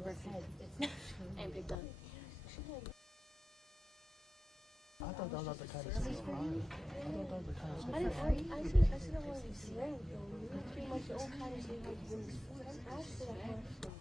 over her head and picked up. I thought that was the kind of thing. I thought that was the kind of thing. I said I wasn't swearing though. It's pretty much the old kind of thing like when I asked for that question.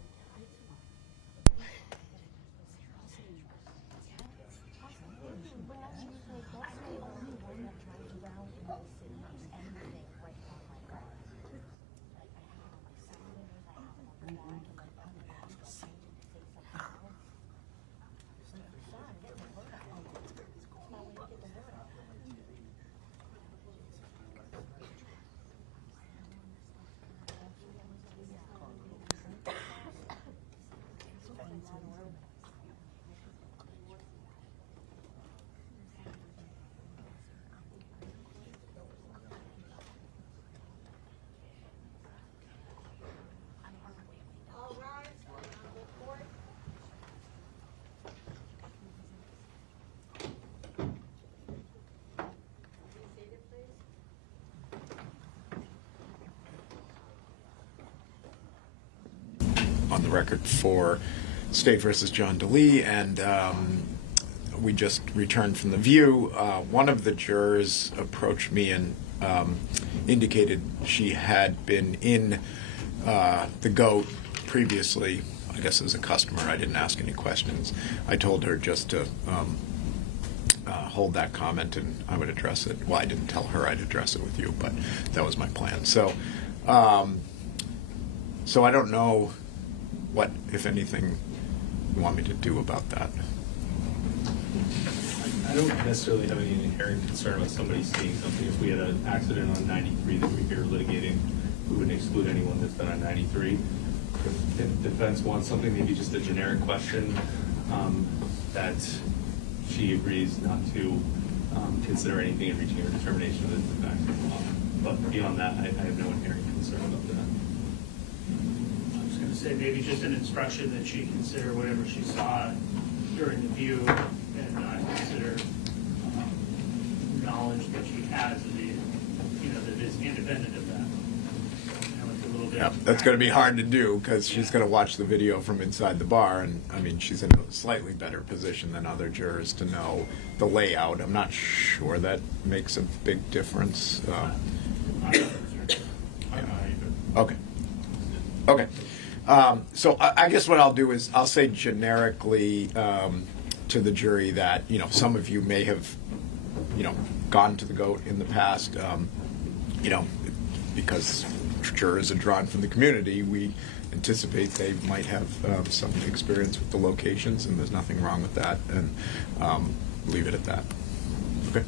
On the record for State versus John Delee, and we just returned from the View. One of the jurors approached me and indicated she had been in the GOAT previously, I guess as a customer. I didn't ask any questions. I told her just to hold that comment and I would address it. Well, I didn't tell her I'd address it with you, but that was my plan. So, so I don't know what, if anything, you want me to do about that. I don't necessarily have any inherent concern about somebody seeing something. If we had an accident on 93 that we're here litigating, we wouldn't exclude anyone that's been on 93. If defense wants something, maybe just a generic question that she agrees not to consider anything in reaching her determination of the facts of the law. But beyond that, I have no inherent concern about that. I was going to say maybe just an instruction that she consider whatever she saw during the View and not consider knowledge that she has of the, that is independent of that. It's a little bit. Yeah, that's going to be hard to do because she's going to watch the video from inside the bar, and I mean she's in a slightly better position than other jurors to know the layout. I'm not sure that makes a big difference. Okay. Okay. So I guess what I'll do is I'll say generically to the jury that some of you may have gone to the GOAT in the past, because jurors are drawn from the community. We anticipate they might have some experience with the locations, and there's nothing wrong with that, and leave it at that. Okay.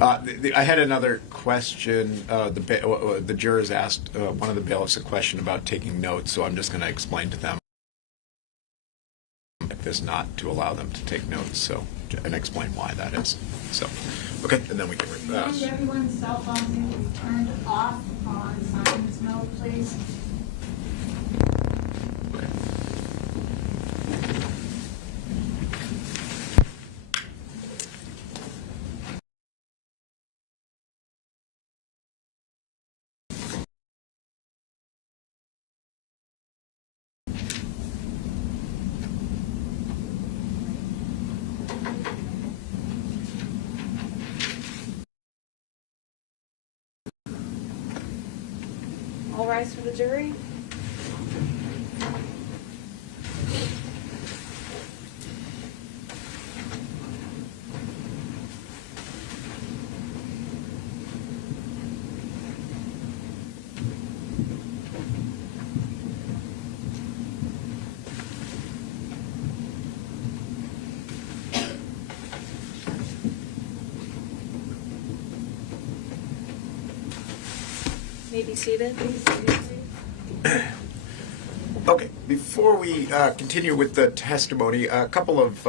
I had another question. The jurors asked one of the bailiffs a question about taking notes, so I'm just going to explain to them this not to allow them to take notes, and explain why that is. So, okay, and then we can. Can everyone's cell phones be turned off on silence mode, please? Okay. All rise for the jury. May be seated. Okay, before we continue with the testimony, a couple of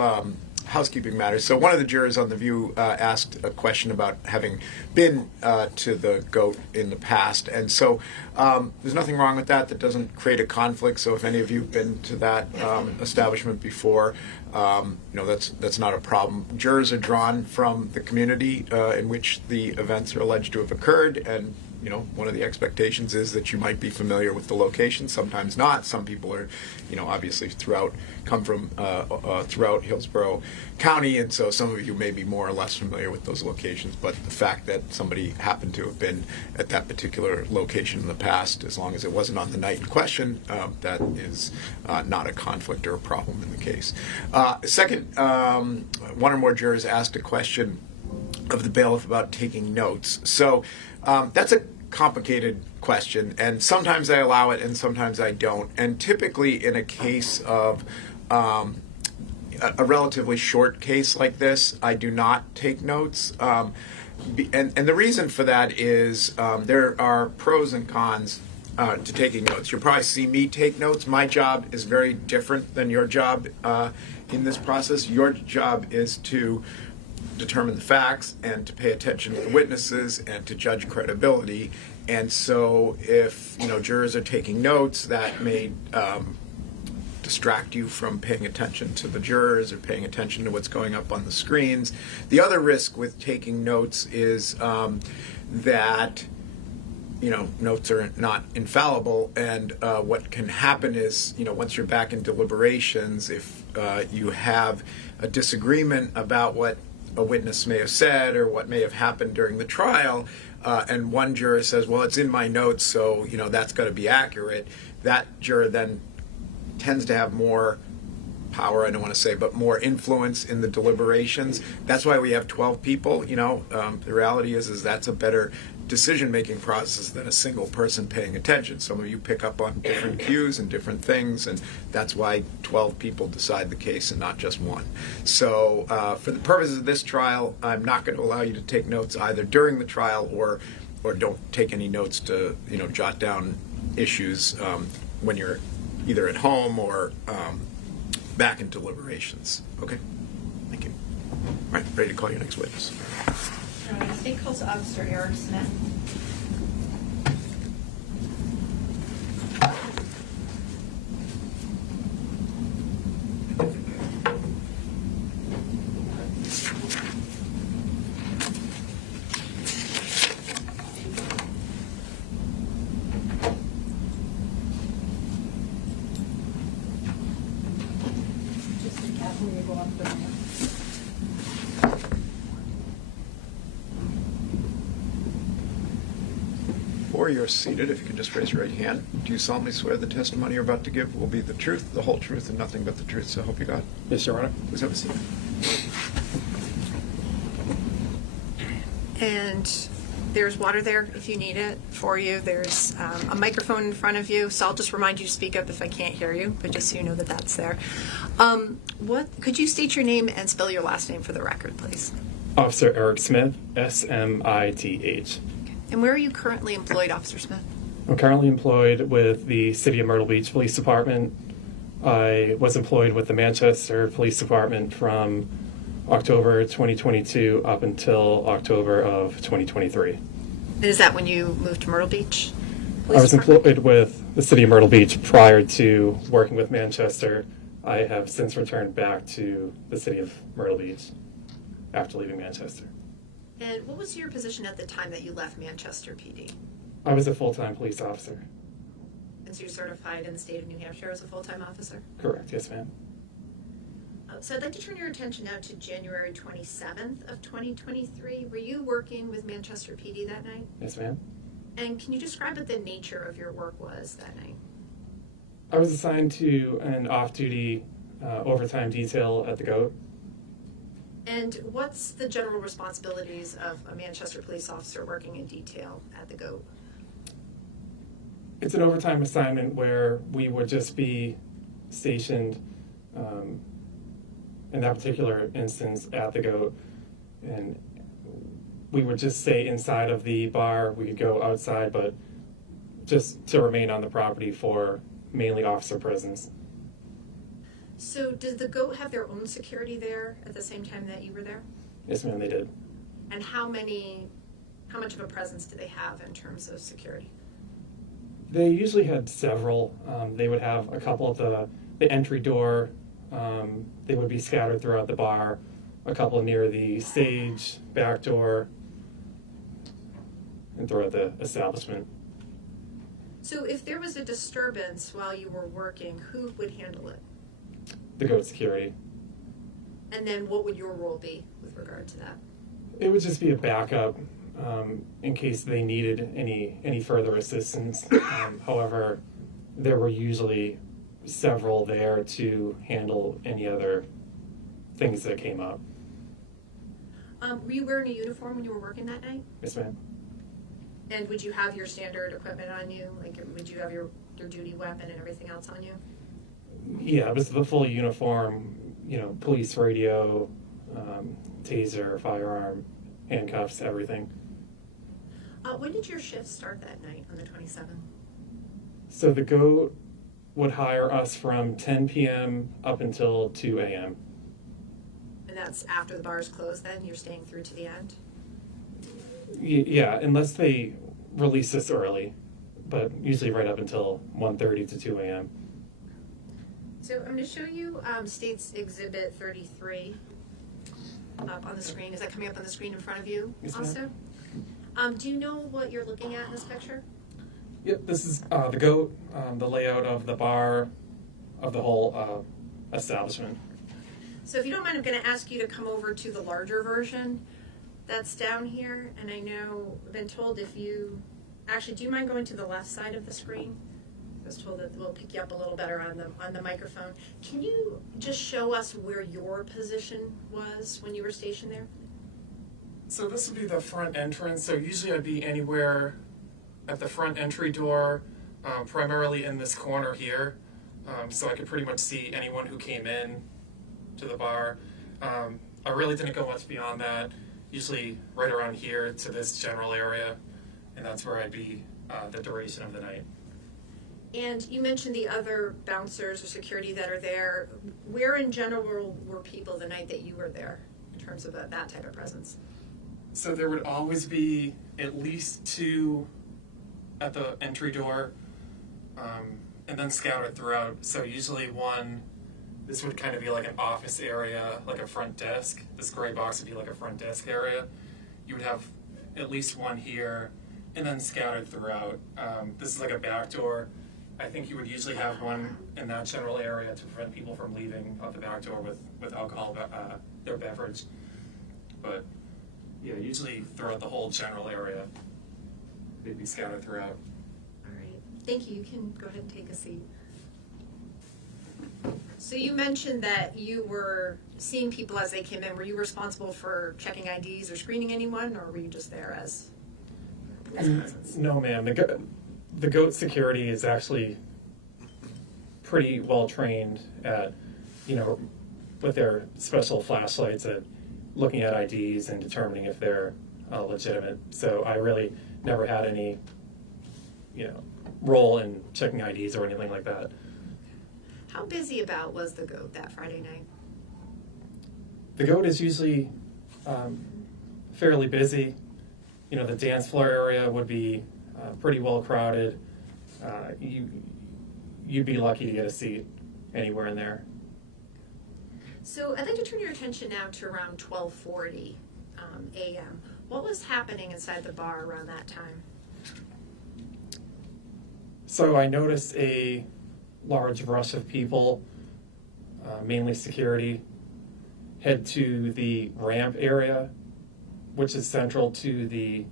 housekeeping matters. So one of the jurors on The View asked a question about having been to the GOAT in the past, and so there's nothing wrong with that. That doesn't create a conflict. So if any of you have been to that establishment before, that's not a problem. Jurors are drawn from the community in which the events are alleged to have occurred, and one of the expectations is that you might be familiar with the location, sometimes not. Some people are, obviously come from throughout Hillsborough County, and so some of you may be more or less familiar with those locations, but the fact that somebody happened to have been at that particular location in the past, as long as it wasn't on the night in question, that is not a conflict or a problem in the case. Second, one or more jurors asked a question of the bailiff about taking notes. So that's a complicated question, and sometimes I allow it and sometimes I don't. And typically in a case of a relatively short case like this, I do not take notes. And the reason for that is there are pros and cons to taking notes. You'll probably see me take notes. My job is very different than your job in this process. Your job is to determine the facts and to pay attention to the witnesses and to judge credibility. And so if jurors are taking notes, that may distract you from paying attention to the jurors or paying attention to what's going up on the screens. The other risk with taking notes is that notes are not infallible, and what can happen is, once you're back in deliberations, if you have a disagreement about what a witness may have said or what may have happened during the trial, and one juror says, well, it's in my notes, so that's got to be accurate, that juror then tends to have more power, I don't want to say, but more influence in the deliberations. That's why we have 12 people. The reality is that's a better decision-making process than a single person paying attention. Some of you pick up on different cues and different things, and that's why 12 people decide the case and not just one. So for the purposes of this trial, I'm not going to allow you to take notes either during the trial or don't take any notes to jot down issues when you're either at home or back in deliberations. Okay? Thank you. All right, ready to call your next witness. State Coast Officer Eric Smith. Just be careful when you go up there. Before you're seated, if you can just raise your right hand. Do you solemnly swear the testimony you're about to give will be the truth, the whole truth, and nothing but the truth? So help you God. Yes, Your Honor. Please have a seat. And there's water there if you need it for you. There's a microphone in front of you, so I'll just remind you to speak up if I can't hear you, but just so you know that that's there. Could you state your name and spell your last name for the record, please? Officer Eric Smith, S-M-I-T-H. And where are you currently employed, Officer Smith? I'm currently employed with the City of Myrtle Beach Police Department. I was employed with the Manchester Police Department from October 2022 up until October of 2023. And is that when you moved to Myrtle Beach? I was employed with the City of Myrtle Beach prior to working with Manchester. I have since returned back to the City of Myrtle Beach after leaving Manchester. And what was your position at the time that you left Manchester PD? I was a full-time police officer. And so you're certified in the state of New Hampshire as a full-time officer? Correct, yes, ma'am. So I'd like to turn your attention now to January 27th of 2023. Were you working with Manchester PD that night? Yes, ma'am. And can you describe what the nature of your work was that night? I was assigned to an off-duty overtime detail at the GOAT. And what's the general responsibilities of a Manchester police officer working in detail at the GOAT? It's an overtime assignment where we would just be stationed in that particular instance at the GOAT, and we would just stay inside of the bar. We could go outside, but just to remain on the property for mainly officer presence. So did the GOAT have their own security there at the same time that you were there? Yes, ma'am, they did. And how much of a presence do they have in terms of security? They usually had several. They would have a couple at the entry door. They would be scattered throughout the bar, a couple near the stage, back door, and throughout the establishment. So if there was a disturbance while you were working, who would handle it? The goat security. And then what would your role be with regard to that? It would just be a backup in case they needed any further assistance. However, there were usually several there to handle any other things that came up. Were you wearing a uniform when you were working that night? Yes, ma'am. And would you have your standard equipment on you? Like, would you have your duty weapon and everything else on you? Yeah, it was the full uniform, police radio, taser, firearm, handcuffs, everything. When did your shift start that night on the 27th? So the GOAT would hire us from 10 p.m. up until 2 a.m. And that's after the bars closed then? You're staying through to the end? Yeah, unless they release us early, but usually right up until 1:30 to 2 a.m. So I'm going to show you State's Exhibit 33 up on the screen. Is that coming up on the screen in front of you Yes, ma'am. also? Do you know what you're looking at in this picture? Yep, this is the GOAT, the layout of the bar, of the whole establishment. So if you don't mind, I'm going to ask you to come over to the larger version that's down here. And I know, I've been told if you, actually, do you mind going to the left side of the screen? I was told that we'll pick you up a little better on the microphone. Can you just show us where your position was when you were stationed there? So this would be the front entrance. So usually I'd be anywhere at the front entry door, primarily in this corner here. So I could pretty much see anyone who came in to the bar. I really didn't go much beyond that. Usually right around here to this general area, and that's where I'd be the duration of the night. And you mentioned the other bouncers or security that are there. Where in general were people the night that you were there in terms of that type of presence? So there would always be at least two at the entry door, and then scattered throughout. So usually one, this would kind of be like an office area, like a front desk. This gray box would be like a front desk area. You would have at least one here, and then scattered throughout. This is like a back door. I think you would usually have one in that general area to prevent people from leaving out the back door with alcohol, their beverage. But yeah, usually throughout the whole general area, they'd be scattered throughout. All right, thank you. You can go ahead and take a seat. So you mentioned that you were seeing people as they came in. Were you responsible for checking IDs or screening anyone, or were you just there as presence? No, ma'am. The GOAT security is actually pretty well trained at, with their special flashlights at looking at IDs and determining if they're legitimate. So I really never had any, role in checking IDs or anything like that. How busy about was the GOAT that Friday night? The GOAT is usually fairly busy. The dance floor area would be pretty well crowded. You'd be lucky to get a seat anywhere in there. So I'd like to turn your attention now to around 12:40 a.m. What was happening inside the bar around that time? So I noticed a large rush of people, mainly security, head to the ramp area, which is central to the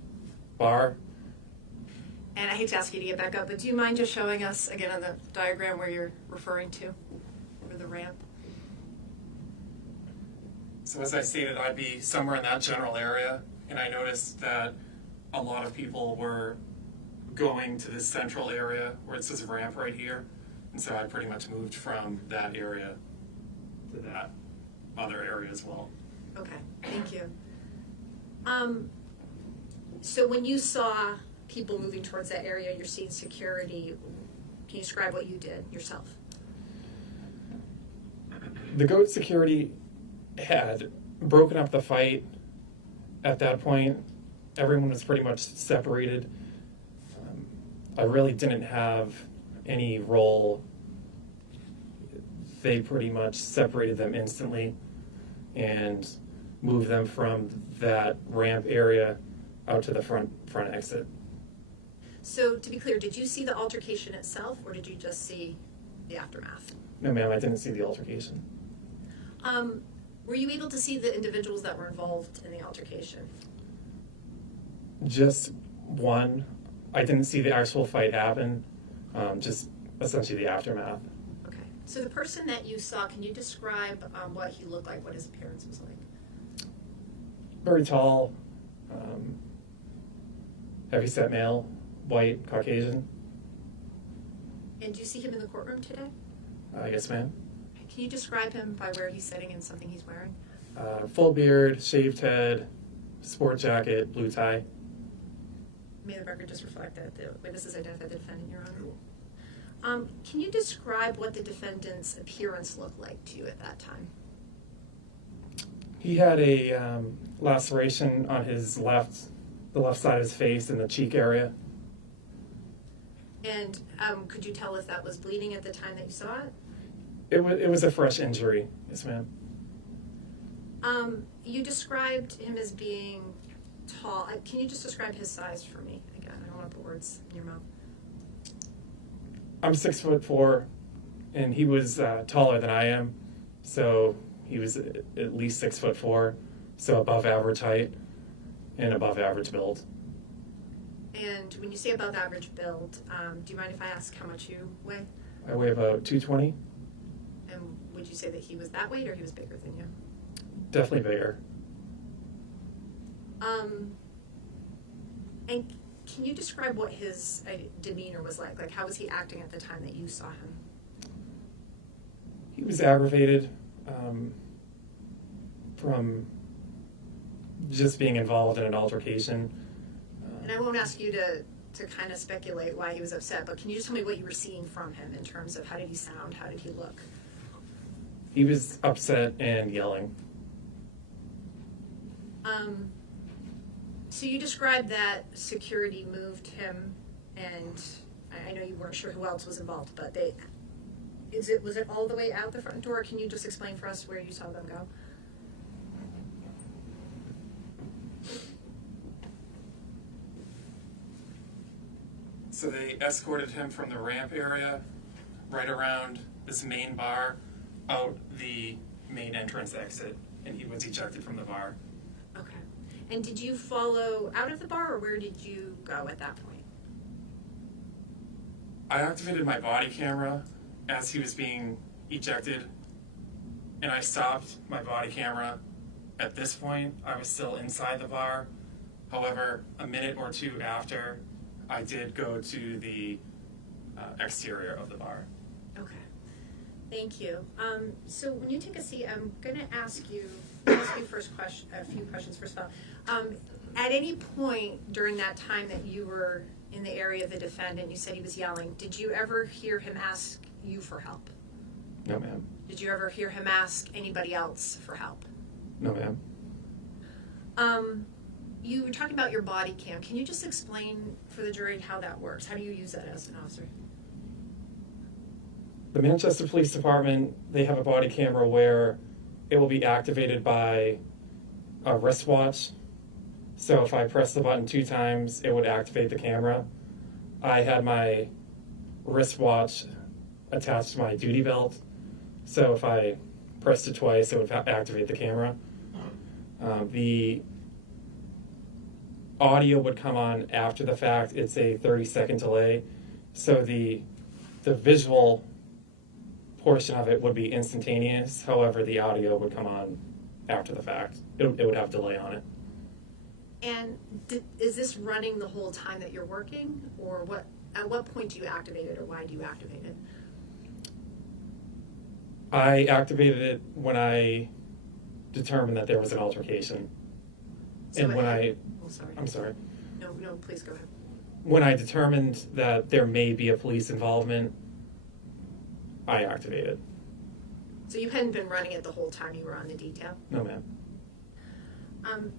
bar. And I hate to ask you to get back up, but do you mind just showing us again on the diagram where you're referring to, for the ramp? So as I stated, I'd be somewhere in that general area, and I noticed that a lot of people were going to this central area where it says ramp right here, and so I pretty much moved from that area to that other area as well. Okay, thank you. So when you saw people moving towards that area, you're seeing security, can you describe what you did yourself? The GOAT security had broken up the fight at that point. Everyone was pretty much separated. I really didn't have any role. They pretty much separated them instantly and moved them from that ramp area out to the front exit. So to be clear, did you see the altercation itself, or did you just see the aftermath? No, ma'am, I didn't see the altercation. Were you able to see the individuals that were involved in the altercation? Just one. I didn't see the actual fight happen, just essentially the aftermath. Okay. So the person that you saw, can you describe what he looked like, what his appearance was like? Very tall, heavy-set male, white, Caucasian. And do you see him in the courtroom today? Yes, ma'am. Can you describe him by where he's sitting and something he's wearing? Full beard, shaved head, sport jacket, blue tie. May the record just reflect that the witnesses identified the defendant, Your Honor. Can you describe what the defendant's appearance looked like to you at that time? He had a laceration on the left side of his face in the cheek area. And could you tell if that was bleeding at the time that you saw it? It was a fresh injury, yes, ma'am. You described him as being tall. Can you just describe his size for me? Again, I don't want to put words in your mouth. I'm 6'4", and he was taller than I am, so he was at least 6'4", so above average height and above average build. And when you say above average build, do you mind if I ask how much you weigh? I weigh about 220. And would you say that he was that weight or he was bigger than you? Definitely bigger. And can you describe what his demeanor was like? Like, how was he acting at the time that you saw him? He was aggravated from just being involved in an altercation. And I won't ask you to kind of speculate why he was upset, but can you just tell me what you were seeing from him in terms of how did he sound, how did he look? He was upset and yelling. So you described that security moved him, and I know you weren't sure who else was involved, but was it all the way out the front door? Can you just explain for us where you saw them go? So they escorted him from the ramp area, right around this main bar, out the main entrance exit, and he was ejected from the bar. Okay. And did you follow out of the bar, or where did you go at that point? I activated my body camera as he was being ejected, and I stopped my body camera. At this point, I was still inside the bar. However, a minute or two after, I did go to the exterior of the bar. Okay. Thank you. So when you take a seat, I'm going to ask you first a few questions. First of all, at any point during that time that you were in the area of the defendant, you said he was yelling. Did you ever hear him ask you for help? No, ma'am. Did you ever hear him ask anybody else for help? No, ma'am. You were talking about your body cam. Can you just explain for the jury how that works? How do you use that as an officer? The Manchester Police Department, they have a body camera where it will be activated by a wristwatch. So if I press the button 2 times, it would activate the camera. I had my wristwatch attached to my duty belt. So if I pressed it twice, it would activate the camera. The audio would come on after the fact. It's a 30-second delay. So the visual portion of it would be instantaneous. However, the audio would come on after the fact. It would have delay on it. And is this running the whole time that you're working, or what? At what point do you activate it, or why do you activate it? I activated it when I determined that there was an altercation. So And when I'm sorry. No, please go ahead. When I determined that there may be a police involvement, I activated. So you hadn't been running it the whole time you were on the detail? No, ma'am.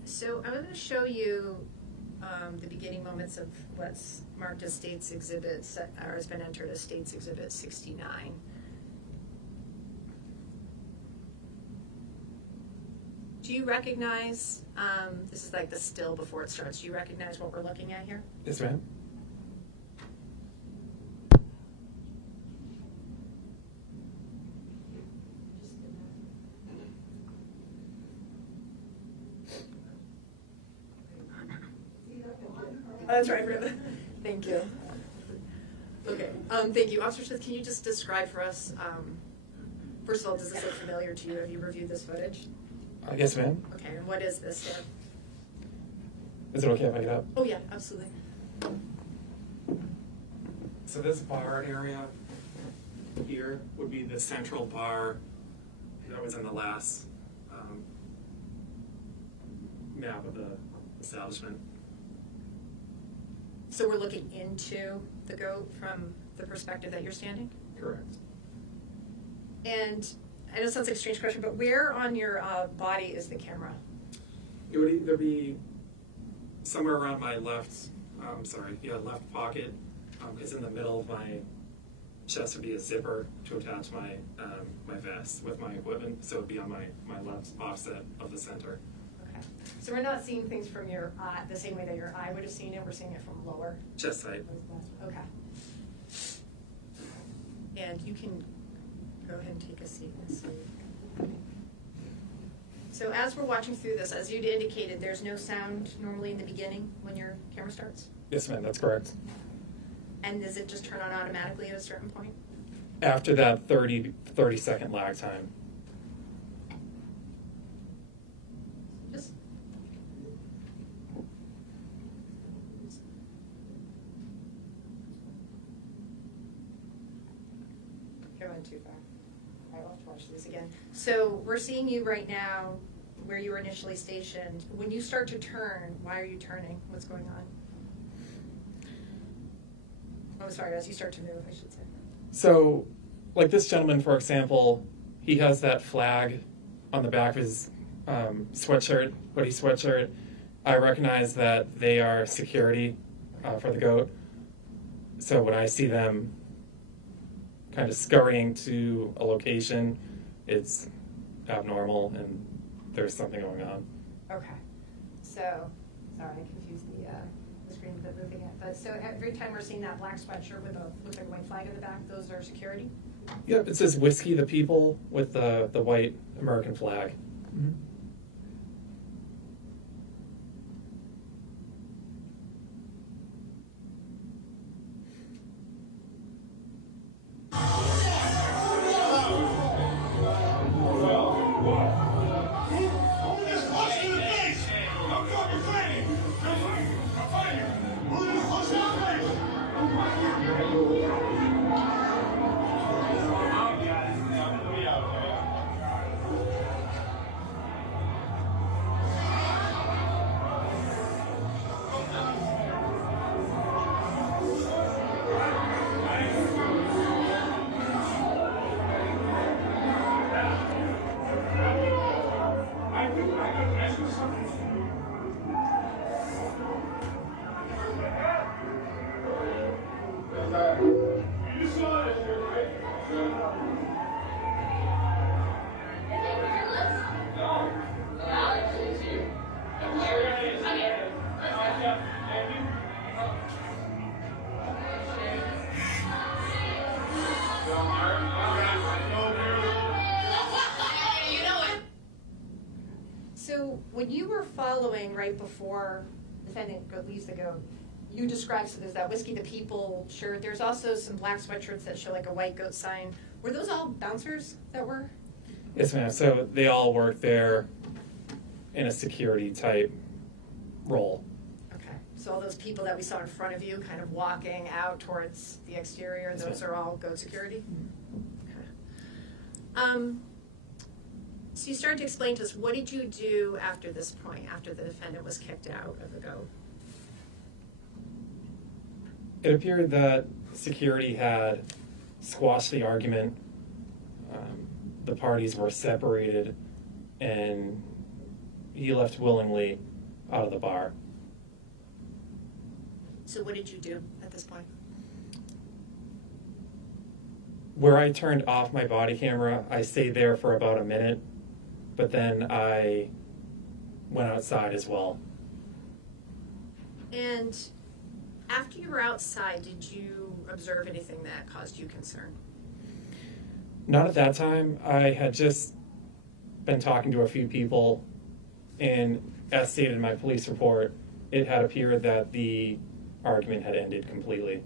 So I'm going to show you the beginning moments of what's marked as State's Exhibit, or has been entered as State's Exhibit 69. Do you recognize, this is like the still before it starts, do you recognize what we're looking at here? Yes, ma'am. That's right, Rib. Thank you. Okay, thank you. Officer Smith, can you just describe for us, first of all, does this look familiar to you? Have you reviewed this footage? Yes, ma'am. Okay, and what is this, Dan? Is it okay if I get up? Oh, yeah, absolutely. So this bar area here would be the central bar that was in the last map of the establishment. So we're looking into the goat from the perspective that you're standing? Correct. And I know it sounds like a strange question, but where on your body is the camera? It would either be somewhere around my left pocket, because in the middle of my chest would be a zipper to attach my my vest with my equipment, so it would be on my left offset of the center. Okay. So we're not seeing things from your eye the same way that your eye would have seen it. We're seeing it from lower. Chest height. Okay. And you can go ahead and take a seat and see. So as we're watching through this, as you'd indicated, there's no sound normally in the beginning when your camera starts? Yes, ma'am, that's correct. And does it just turn on automatically at a certain point? After that 30 second lag time. Just You're going too far. I will have to watch this again. So we're seeing you right now where you were initially stationed. When you start to turn, why are you turning? What's going on? Oh, sorry, as you start to move, I should say. So, like this gentleman, for example, he has that flag on the back of his sweatshirt, hoodie sweatshirt. I recognize that they are security for the goat. So when I see them kind of scurrying to a location, it's abnormal and there's something going on. Okay. So, sorry, I confused the screen with it moving it. But so every time we're seeing that black sweatshirt with a looks like a white flag in the back, those are security? Yep, it says Whiskey the People with the white American flag. Mm-hmm. So when you were following right before the defendant leaves the goat, you described, so there's that Whiskey the People shirt. There's also some black sweatshirts that show like a white goat sign. Were those all bouncers that were? Yes, ma'am. So they all work there in a security type role. Okay. So all those people that we saw in front of you kind of walking out towards the exterior, Yes, those ma'am. are all goat security? Okay. So you started to explain to us, what did you do after this point, after the defendant was kicked out of the goat? It appeared that security had squashed the argument. The parties were separated, and he left willingly out of the bar. So what did you do at this point? Where I turned off my body camera, I stayed there for about a minute, but then I went outside as well. And after you were outside, did you observe anything that caused you concern? Not at that time. I had just been talking to a few people, and as stated in my police report, it had appeared that the argument had ended completely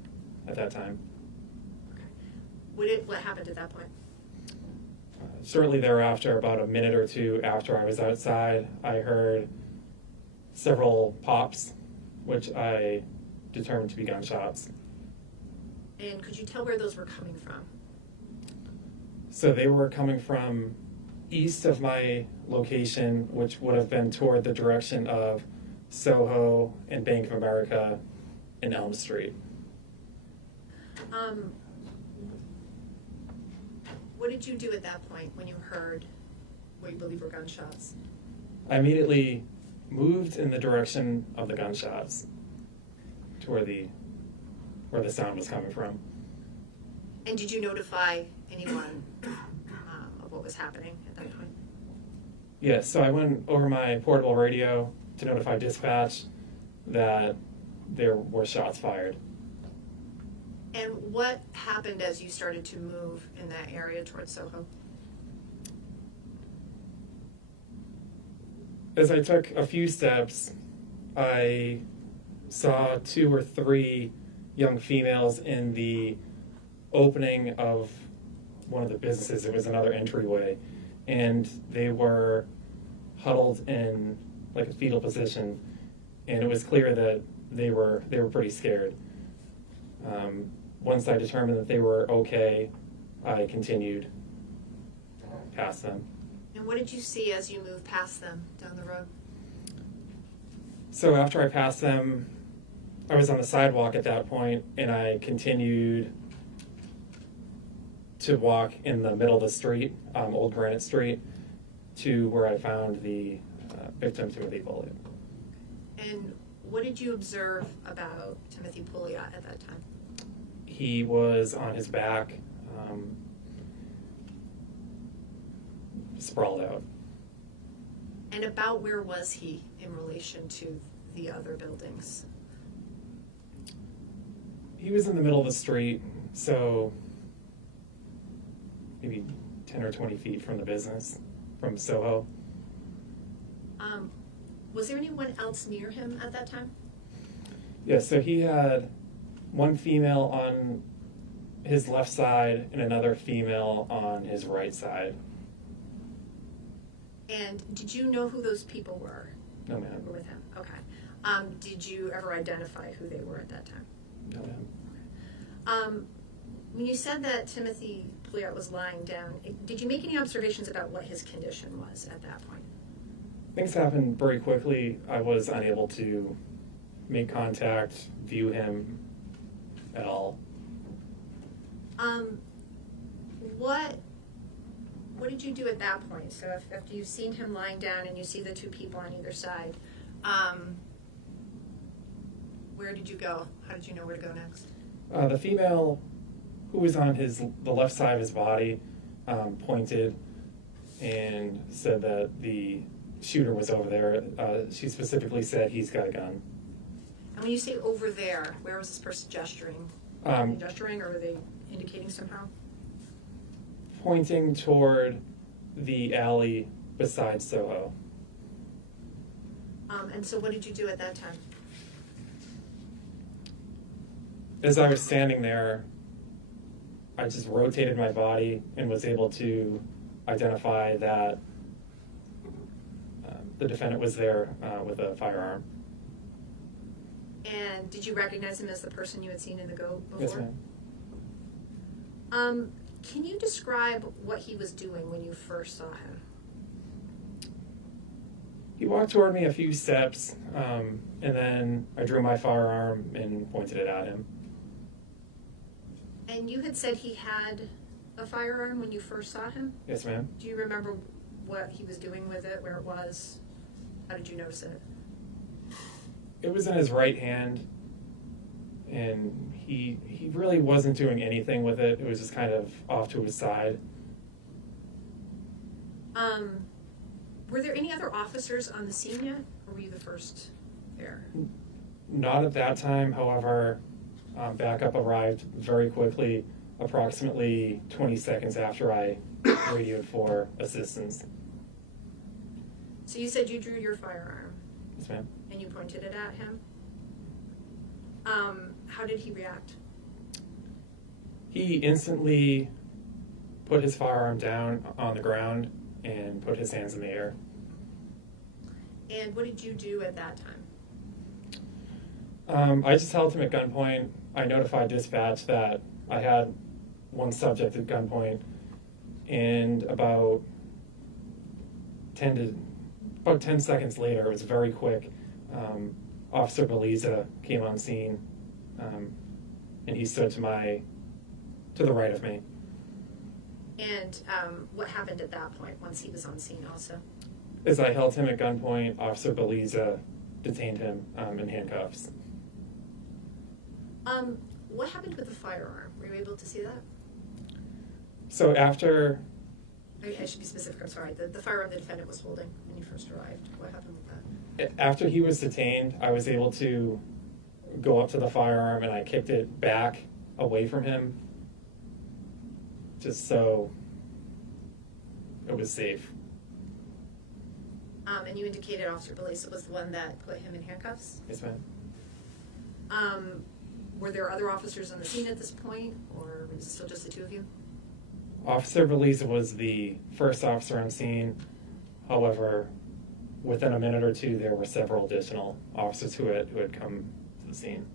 at that time. What happened at that point? Shortly thereafter, about a minute or two after I was outside, I heard several pops, which I determined to be gunshots. And could you tell where those were coming from? So they were coming from east of my location, which would have been toward the direction of Soho and Bank of America and Elm Street. What did you do at that point when you heard what you believe were gunshots? I immediately moved in the direction of the gunshots to where the sound was coming from. And did you notify anyone of what was happening at that point? Yes, so I went over my portable radio to notify dispatch that there were shots fired. And what happened as you started to move in that area towards Soho? As I took a few steps, I saw 2 or 3 young females in the opening of one of the businesses. It was another entryway, and they were huddled in like a fetal position, and it was clear that they were pretty scared. Once I determined that they were okay, I continued past them. And what did you see as you moved past them down the road? So after I passed them, I was on the sidewalk at that point, and I continued to walk in the middle of the street, Old Granite Street, to where I found the victim, Timothy Pouliot. And what did you observe about Timothy Pouliot at that time? He was on his back, sprawled out. And about where was he in relation to the other buildings? He was in the middle of the street, so maybe 10 or 20 feet from the business, from Soho. Was there anyone else near him at that time? Yeah, so he had one female on his left side and another female on his right side. And did you know who those people were? No, Who ma'am. were with him? Okay. Did you ever identify who they were at that time? No, ma'am. When you said that Timothy Pouliot was lying down, did you make any observations about what his condition was at that point? Things happened very quickly. I was unable to make contact, view him at all. What did you do at that point? So after you've seen him lying down and you see the 2 people on either side, where did you go? How did you know where to go next? The female who was on the left side of his body pointed and said that the shooter was over there. She specifically said he's got a gun. And when you say over there, where was this person gesturing? Were they gesturing, or were they indicating somehow? Pointing toward the alley beside Soho. And so what did you do at that time? As I was standing there, I just rotated my body and was able to identify that the defendant was there with a firearm. And did you recognize him as the person you had seen in the GO before? Yes, ma'am. Can you describe what he was doing when you first saw him? He walked toward me a few steps, and then I drew my firearm and pointed it at him. And you had said he had a firearm when you first saw him? Yes, ma'am. Do you remember what he was doing with it, where it was? How did you notice it? It was in his right hand, and he really wasn't doing anything with it. It was just kind of off to his side. Were there any other officers on the scene yet, or were you the first there? Not at that time, however, backup arrived very quickly, approximately 20 seconds after I radioed for assistance. So you said you drew your firearm Yes, ma'am. and you pointed it at him? How did he react? He instantly put his firearm down on the ground and put his hands in the air. And what did you do at that time? I just held him at gunpoint. I notified dispatch that I had one subject at gunpoint, and about 10 seconds later, it was very quick, Officer Biza came on scene, and he stood to the right of me. And what happened at that point once he was on scene also? As I held him at gunpoint, Officer Biza detained him in handcuffs. What happened with the firearm? Were you able to see that? So after... I should be specific, I'm sorry. The firearm the defendant was holding when you first arrived. What happened with that? After he was detained, I was able to go up to the firearm and I kicked it back away from him, just so it was safe. And you indicated Officer Biza was the one that put him in handcuffs? Yes, ma'am. Were there other officers on the scene at this point, or was it still just the two of you? Officer Biza was the first officer on scene. However, within a minute or two, there were several additional officers who had come to the scene.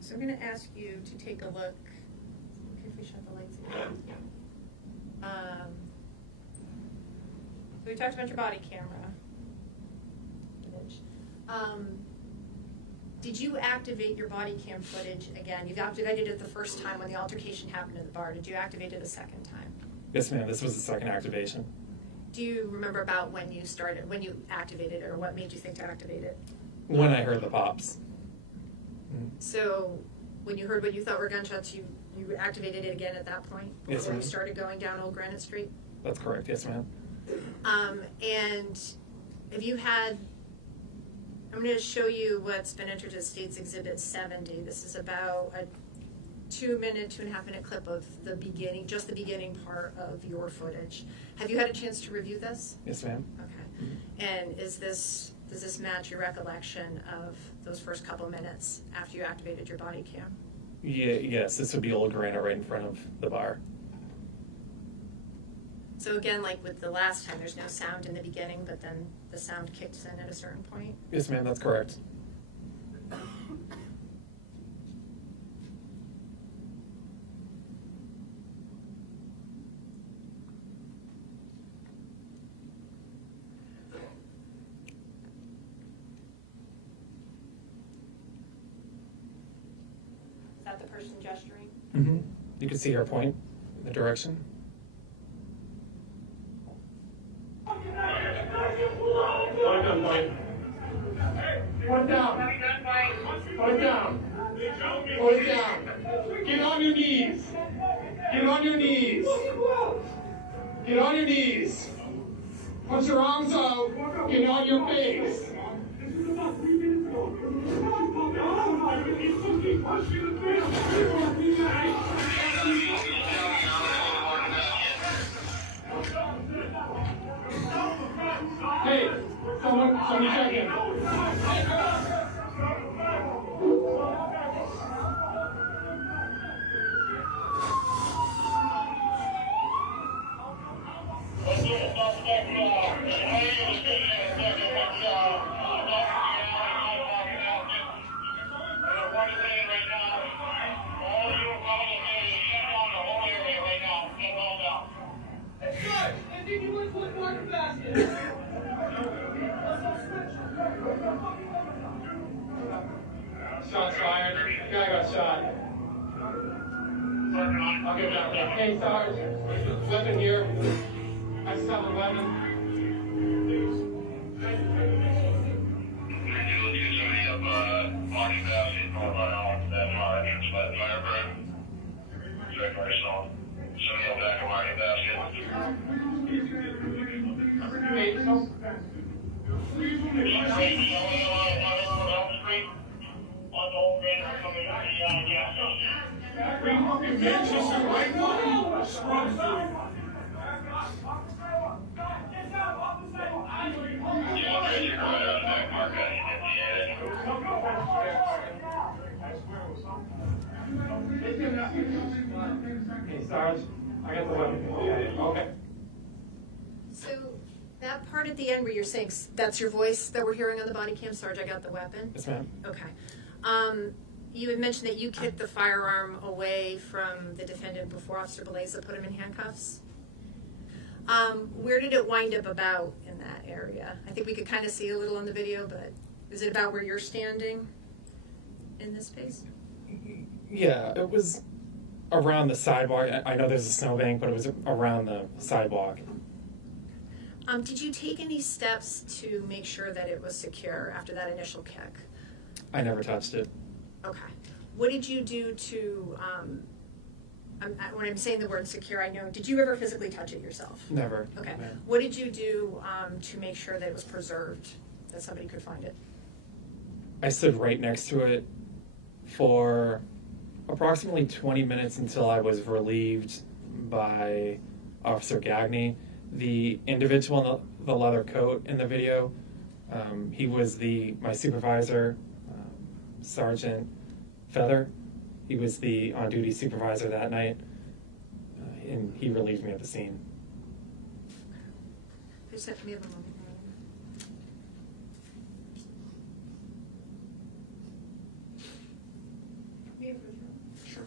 So I'm going to ask you to take a look. Okay, if we shut the lights again. So we talked about your body camera. Did you activate your body cam footage again? You've activated it the first time when the altercation happened in the bar. Did you activate it a second time? Yes, ma'am. This was the second activation. Do you remember about when you activated it, or what made you think to activate it? When I heard the pops. So when you heard what you thought were gunshots, you activated it again at that point? Yes, Before ma'am. you started going down Old Granite Street? That's correct. Yes, ma'am. And have you had... I'm going to show you what's been entered as State's Exhibit 70. This is about a 2.5 minute clip of the beginning, just the beginning part of your footage. Have you had a chance to review this? Yes, ma'am. Okay. And does this match your recollection of those first couple minutes after you activated your body cam? Yes, this would be Old Granite right in front of the bar. So again, like with the last time, there's no sound in the beginning, but then the sound kicks in at a certain point? Yes, ma'am, that's correct. Is that the person gesturing? Mm-hmm. You can see her point in the direction. Put it down. Put it down. Put it down. Get on your knees. Get on your knees. Get on your knees. Put your arms out. Get on your face. Hey, somebody check in. Shots fired. Guy got shot. I'll get back there. Hey, Sarge. Weapon here. I saw the weapon. Hey, so... Manchester right now. Hey, Sarge, I got the weapon. Okay. So that part at the end where you're saying that's your voice that we're hearing on the body cam, Sarge, I got the weapon? Yes, ma'am. Okay. You had mentioned that you kicked the firearm away from the defendant before Officer Biza put him in handcuffs. Where did it wind up about in that area? I think we could kind of see a little on the video, but is it about where you're standing in this space? Yeah, it was around the sidewalk. I know there's a snowbank, but it was around the sidewalk. Did you take any steps to make sure that it was secure after that initial kick? I never touched it. Okay. What did you do to, when I'm saying the word secure, I know, did you ever physically touch it yourself? Never. Okay. No. What did you do to make sure that it was preserved, that somebody could find it? I stood right next to it for approximately 20 minutes until I was relieved by Officer Gagney. The individual in the leather coat in the video, he was my supervisor, Sergeant Feather. He was the on-duty supervisor that night, and he relieved me at the scene. Just have me have a moment. Sure.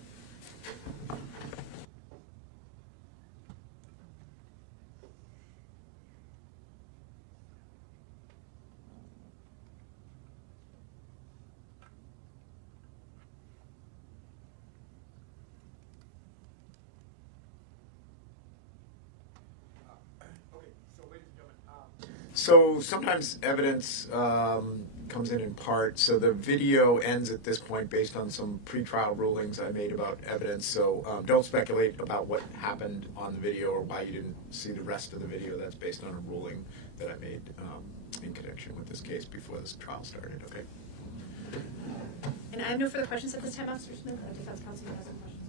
So sometimes evidence comes in part. So the video ends at this point based on some pretrial rulings I made about evidence. So don't speculate about what happened on the video or why you didn't see the rest of the video. That's based on a ruling that I made in connection with this case before this trial started. Okay. And I have no further questions at this time, Officer Smith. Defense counsel has some questions.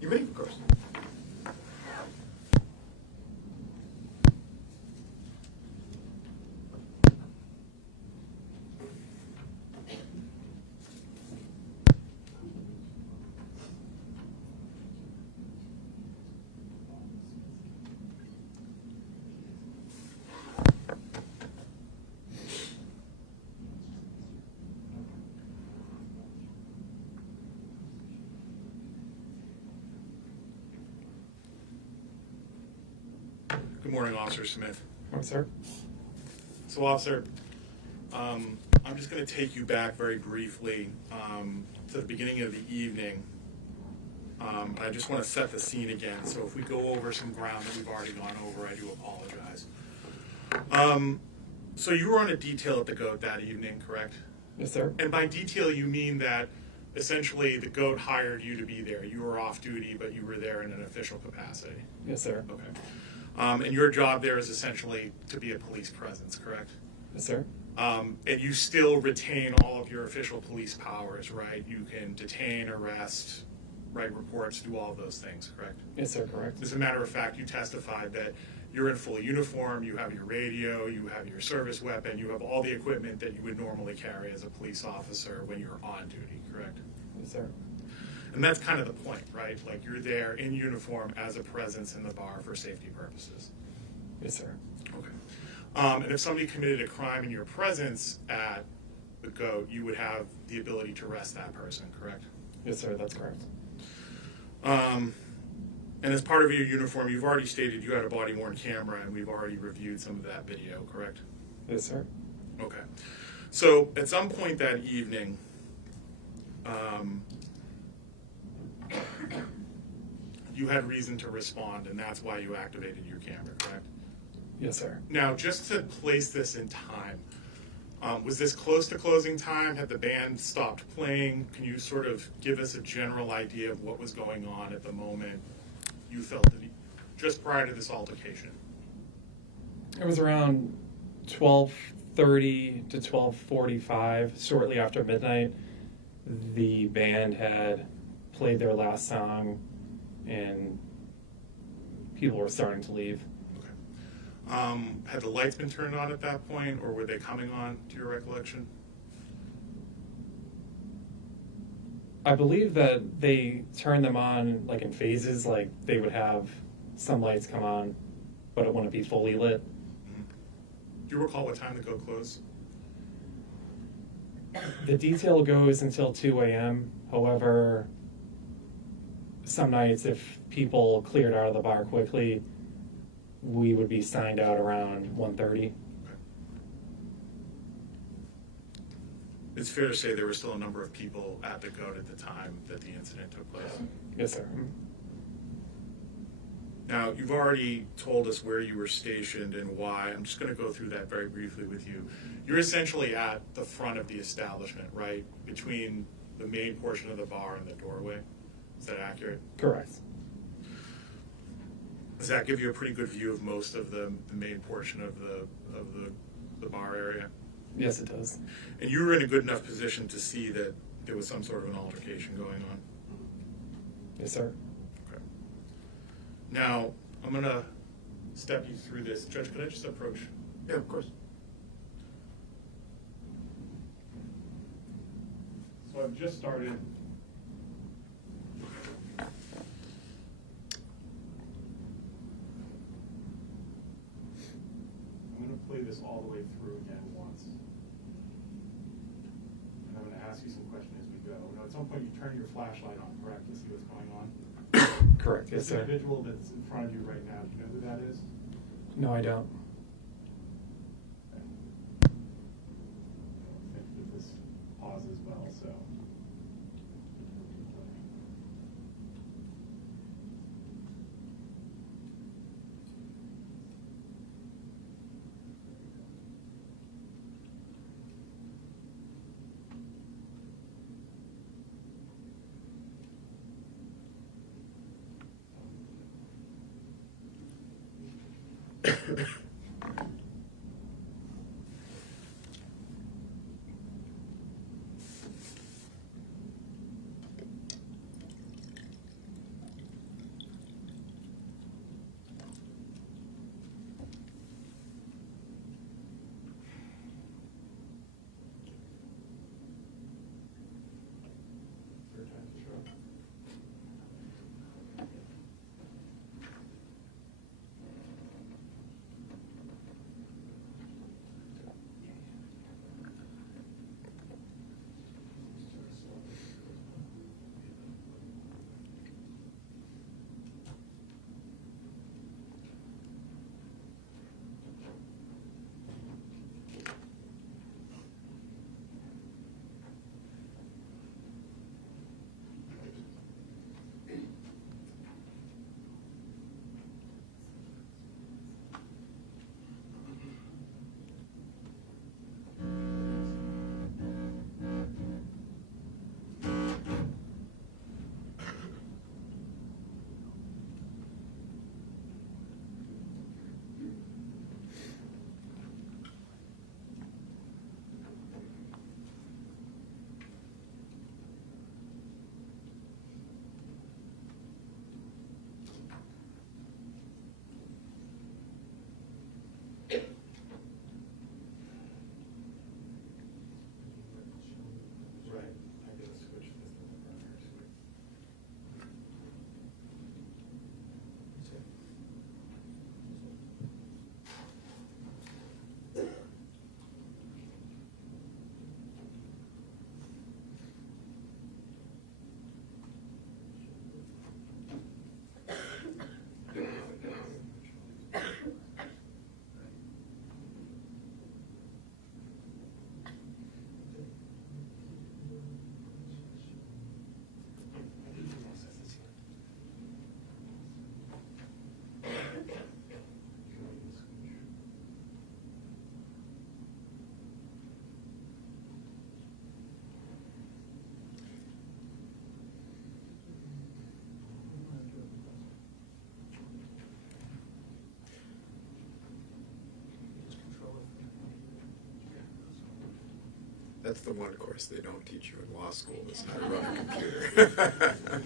You may, of course. Good morning, Officer Smith. Oh, sir. So, Officer, I'm just going to take you back very briefly to the beginning of the evening. I just want to set the scene again. So if we go over some ground that we've already gone over, I do apologize. So you were on a detail at the GOAT that evening, correct? Yes, sir. And by detail, you mean that essentially the GOAT hired you to be there. You were off duty, but you were there in an official capacity. Yes, sir. Okay. And your job there is essentially to be a police presence, correct? Yes, sir. And you still retain all of your official police powers, right? You can detain, arrest, write reports, do all of those things, correct? Yes, sir, correct. As a matter of fact, you testified that you're in full uniform, you have your radio, you have your service weapon, you have all the equipment that you would normally carry as a police officer when you're on duty, correct? Yes, sir. And that's kind of the point, right? Like you're there in uniform as a presence in the bar for safety purposes. Yes, sir. Okay. And if somebody committed a crime in your presence at the GOAT, you would have the ability to arrest that person, correct? Yes, sir, that's correct. And as part of your uniform, you've already stated you had a body-worn camera, and we've already reviewed some of that video, correct? Yes, sir. Okay. So at some point that evening, you had reason to respond, and that's why you activated your camera, correct? Yes, sir. Now, just to place this in time, was this close to closing time? Had the band stopped playing? Can you sort of give us a general idea of what was going on at the moment you felt that just prior to this altercation? It was around 12:30 to 12:45, shortly after midnight. The band had played their last song, and people were starting to leave. Okay. Had the lights been turned on at that point, or were they coming on, to your recollection? I believe that they turn them on like in phases, like they would have some lights come on, but it wouldn't be fully lit. Do you recall what time the go closed? The detail goes until 2 a.m. However, some nights, if people cleared out of the bar quickly, we would be signed out around 1:30. It's fair to say there were still a number of people at the goat at the time that the incident took place. Yes, sir. Now, you've already told us where you were stationed and why. I'm just going to go through that very briefly with you. You're essentially at the front of the establishment, right? Between the main portion of the bar and the doorway. Is that accurate? Correct. Does that give you a pretty good view of most of the main portion of the bar area? Yes, it does. And you were in a good enough position to see that there was some sort of an altercation going on? Yes, sir. Okay. Now, I'm going to step you through this. Judge, could I just approach? Yeah, of course. So I've just started. I'm going to play this all the way through again once. And I'm going to ask you some questions as we go. Now, at some point, you turn your flashlight on, correct, to see what's going on? Correct. Yes, This sir. individual that's in front of you right now, do you know who that is? No, I don't. Okay. I think that this pauses well, so. That's the one course they don't teach you in law school, is how to run a computer.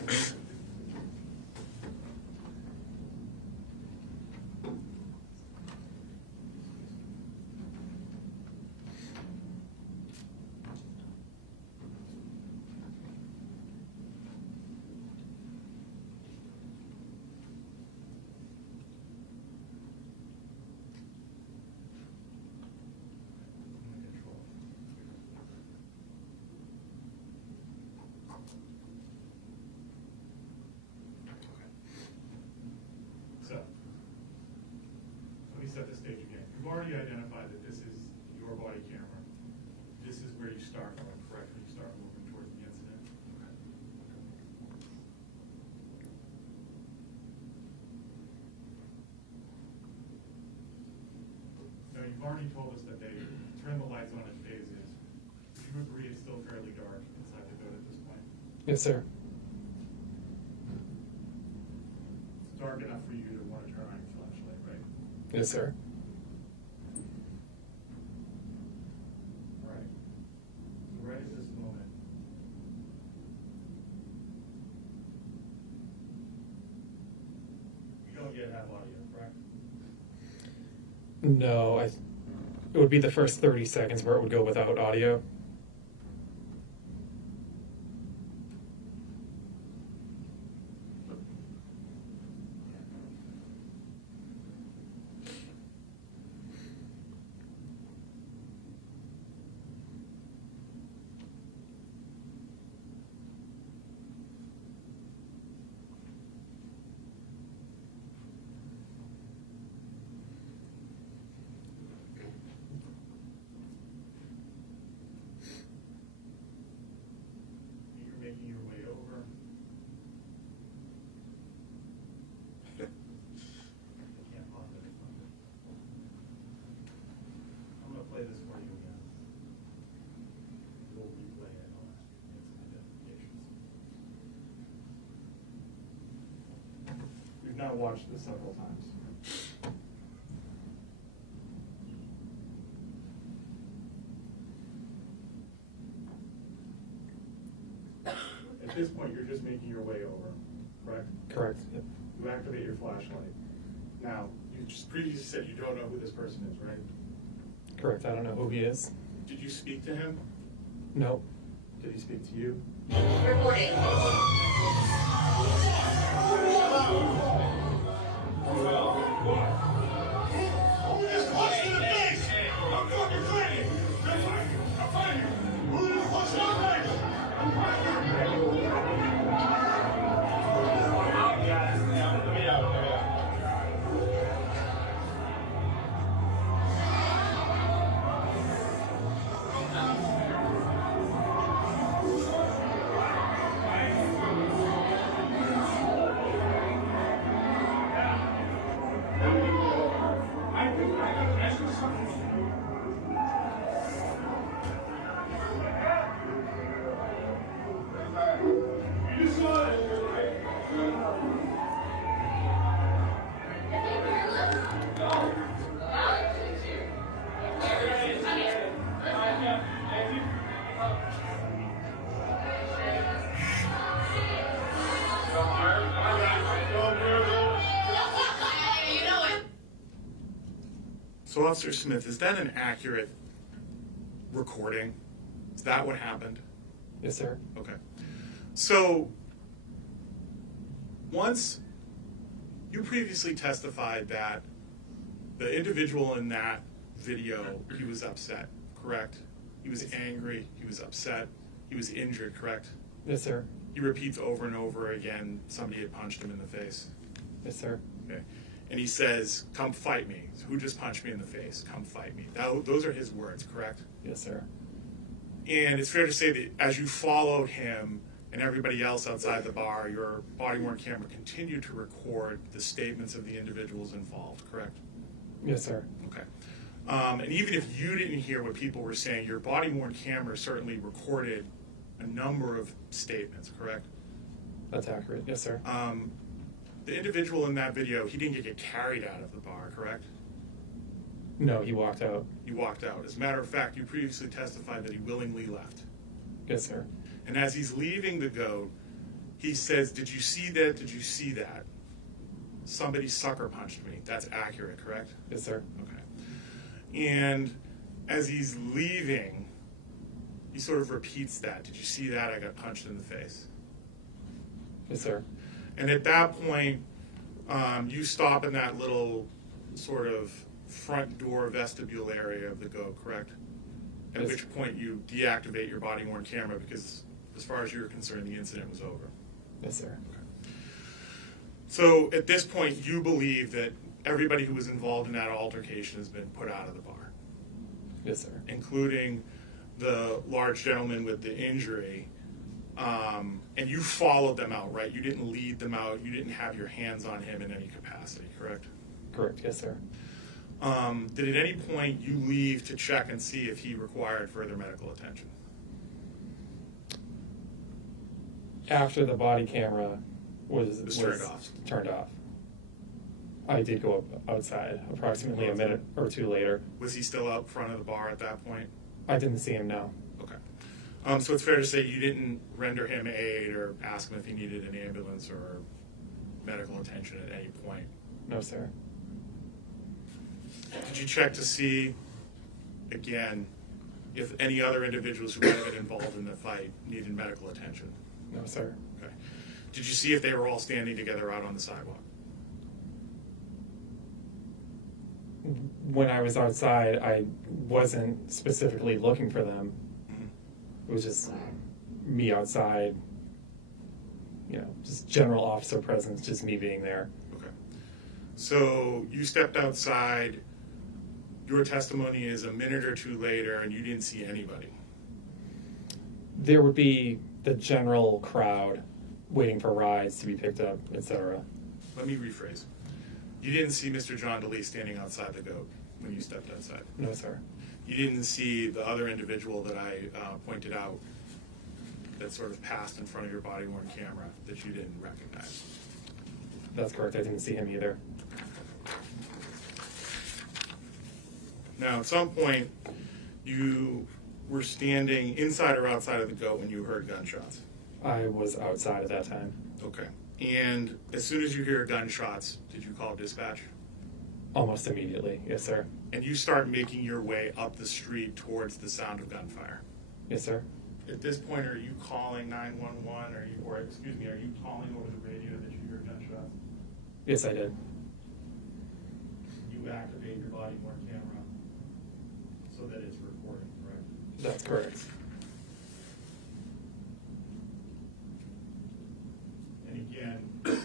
already identified that this is your body camera. This is where you start from, correct? When you start moving towards the incident. Okay. Now, you've already told us that they turn the lights on in phases. Would you agree it's still fairly dark inside the boat at this point? Yes, sir. It's dark enough for you to want to turn on your flashlight, right? Yes, sir. All right. So right at this moment, you don't yet have audio, correct? No, it would be the first 30 seconds where it would go without audio. You're making your way over. I can't pause it. I'm going to play this for you again. We'll replay it. I'll ask you to get some identifications. We've now watched this several times. At this point, you're just making your way over, correct? Correct. Yep. You activate your flashlight. Now, you just previously said you don't know who this person is, right? Correct. I don't know who he is. Did you speak to him? No. Did he speak to you? Reporting. So, Officer Smith, is that an accurate recording? Is that what happened? Yes, sir. Okay. So, once you previously testified that the individual in that video, he was upset, correct? He was angry, he was upset, he was injured, correct? Yes, sir. He repeats over and over again, somebody had punched him in the face. Yes, sir. Okay. And he says, come fight me. Who just punched me in the face? Come fight me. Those are his words, correct? Yes, sir. And it's fair to say that as you followed him and everybody else outside the bar, your body-worn camera continued to record the statements of the individuals involved, correct? Yes, sir. Okay. And even if you didn't hear what people were saying, your body-worn camera certainly recorded a number of statements, correct? That's accurate. Yes, sir. The individual in that video, he didn't get carried out of the bar, correct? No, he walked out. He walked out. As a matter of fact, you previously testified that he willingly left. Yes, sir. And as he's leaving the goat, he says, did you see that? Did you see that? Somebody sucker punched me. That's accurate, correct? Yes, sir. Okay. And as he's leaving, he sort of repeats that. Did you see that? I got punched in the face. Yes, sir. And at that point, you stop in that little sort of front door vestibule area of the GO, correct? At Yes. which point you deactivate your body-worn camera because, as far as you're concerned, the incident was over. Yes, sir. So at this point, you believe that everybody who was involved in that altercation has been put out of the bar, Yes, sir. including the large gentleman with the injury. And you followed them out, right? You didn't lead them out. You didn't have your hands on him in any capacity, correct? Correct. Yes, sir. Did at any point you leave to check and see if he required further medical attention? After the body camera was turned off. I did go up outside approximately a minute or two later. Was he still out front of the bar at that point? I didn't see him, no. Okay. So it's fair to say you didn't render him aid or ask him if he needed an ambulance or medical attention at any point? No, sir. Did you check to see, again, if any other individuals who might have been involved in the fight needed medical attention? No, sir. Okay. Did you see if they were all standing together out on the sidewalk? When I was outside, I wasn't specifically looking for them. It was just me outside, just general officer presence, just me being there. Okay. So you stepped outside. Your testimony is a minute or two later, and you didn't see anybody. There would be the general crowd waiting for rides to be picked up, etc. Let me rephrase. You didn't see Mr. John Delee standing outside the goat when you stepped outside. No, sir. You didn't see the other individual that I pointed out that sort of passed in front of your body-worn camera that you didn't recognize. That's correct. I didn't see him either. Now, at some point, you were standing inside or outside of the goat when you heard gunshots. I was outside at that time. Okay. And as soon as you hear gunshots, did you call dispatch? Almost immediately, yes, sir. And you start making your way up the street towards the sound of gunfire. Yes, sir. At this point, are you calling 911, are you calling over the radio that you hear gunshots? Yes, I did. You activate your body-worn camera so that it's recording, correct? That's correct. And again, if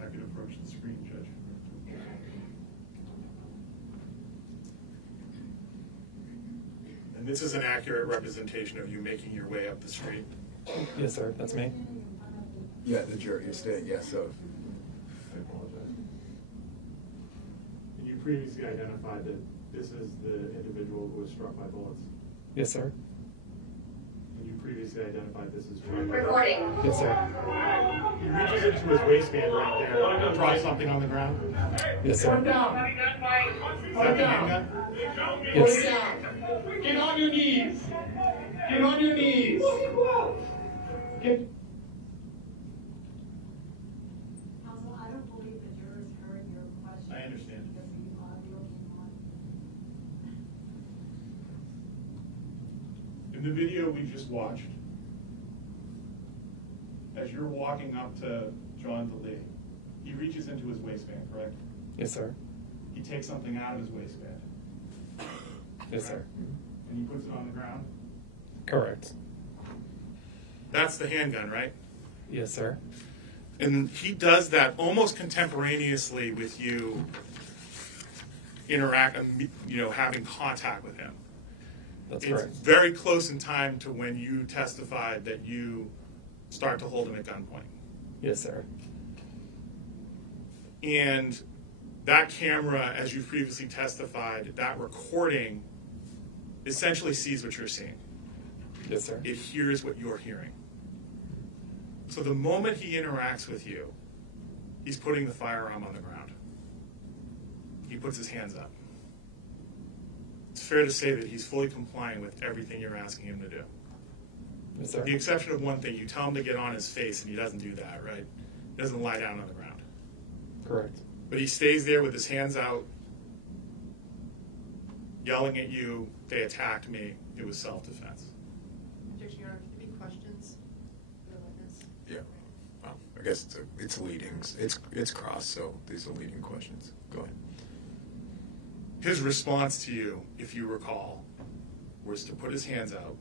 I could approach the screen, Judge. And this is an accurate representation of you making your way up the street. Yes, sir. That's me. Yeah, the jury is staying, yes, so. I apologize. And you previously identified that this is the individual who was struck by bullets. Yes, sir. And you previously identified this as John. Recording. Yes, sir. He reaches into his waistband right there, drops something on the ground. Yes, sir. Put it down. Is that the handgun? Put Yes. it down. Get on your knees. Get on your knees. Get. Counsel, I don't believe the jurors heard your question. I understand. Because the audio came on. In the video we just watched, as you're walking up to John Delee, he reaches into his waistband, correct? Yes, sir. He takes something out of his waistband. Yes, sir. And he puts it on the ground? Correct. That's the handgun, right? Yes, sir. And he does that almost contemporaneously with you having contact with him. That's It's correct. very close in time to when you testified that you start to hold him at gunpoint. Yes, sir. And that camera, as you previously testified, that recording essentially sees what you're seeing. Yes, sir. It hears what you're hearing. So the moment he interacts with you, he's putting the firearm on the ground. He puts his hands up. It's fair to say that he's fully complying with everything you're asking him to do. Yes, sir. With the exception of one thing, you tell him to get on his face, and he doesn't do that, right? He doesn't lie down on the ground. Correct. But he stays there with his hands out, yelling at you, they attacked me, it was self-defense. Judge, Your Honor, any questions for the witness? Yeah. Well, I guess it's leading. It's cross, so these are leading questions. Go ahead. His response to you, if you recall, was to put his hands out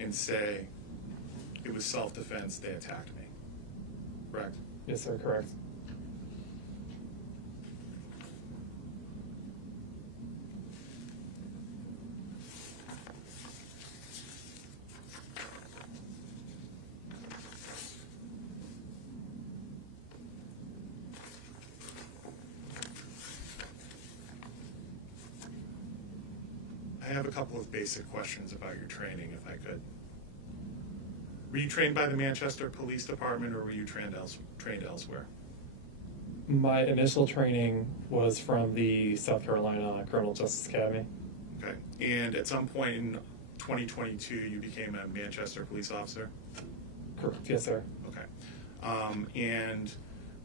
and say, it was self-defense, they attacked me. Correct? Yes, sir, correct. I have a couple of basic questions about your training, if I could. Were you trained by the Manchester Police Department, or were you trained elsewhere? My initial training was from the South Carolina Criminal Justice Academy. Okay. And at some point in 2022, you became a Manchester police officer? Correct, yes, sir. Okay. And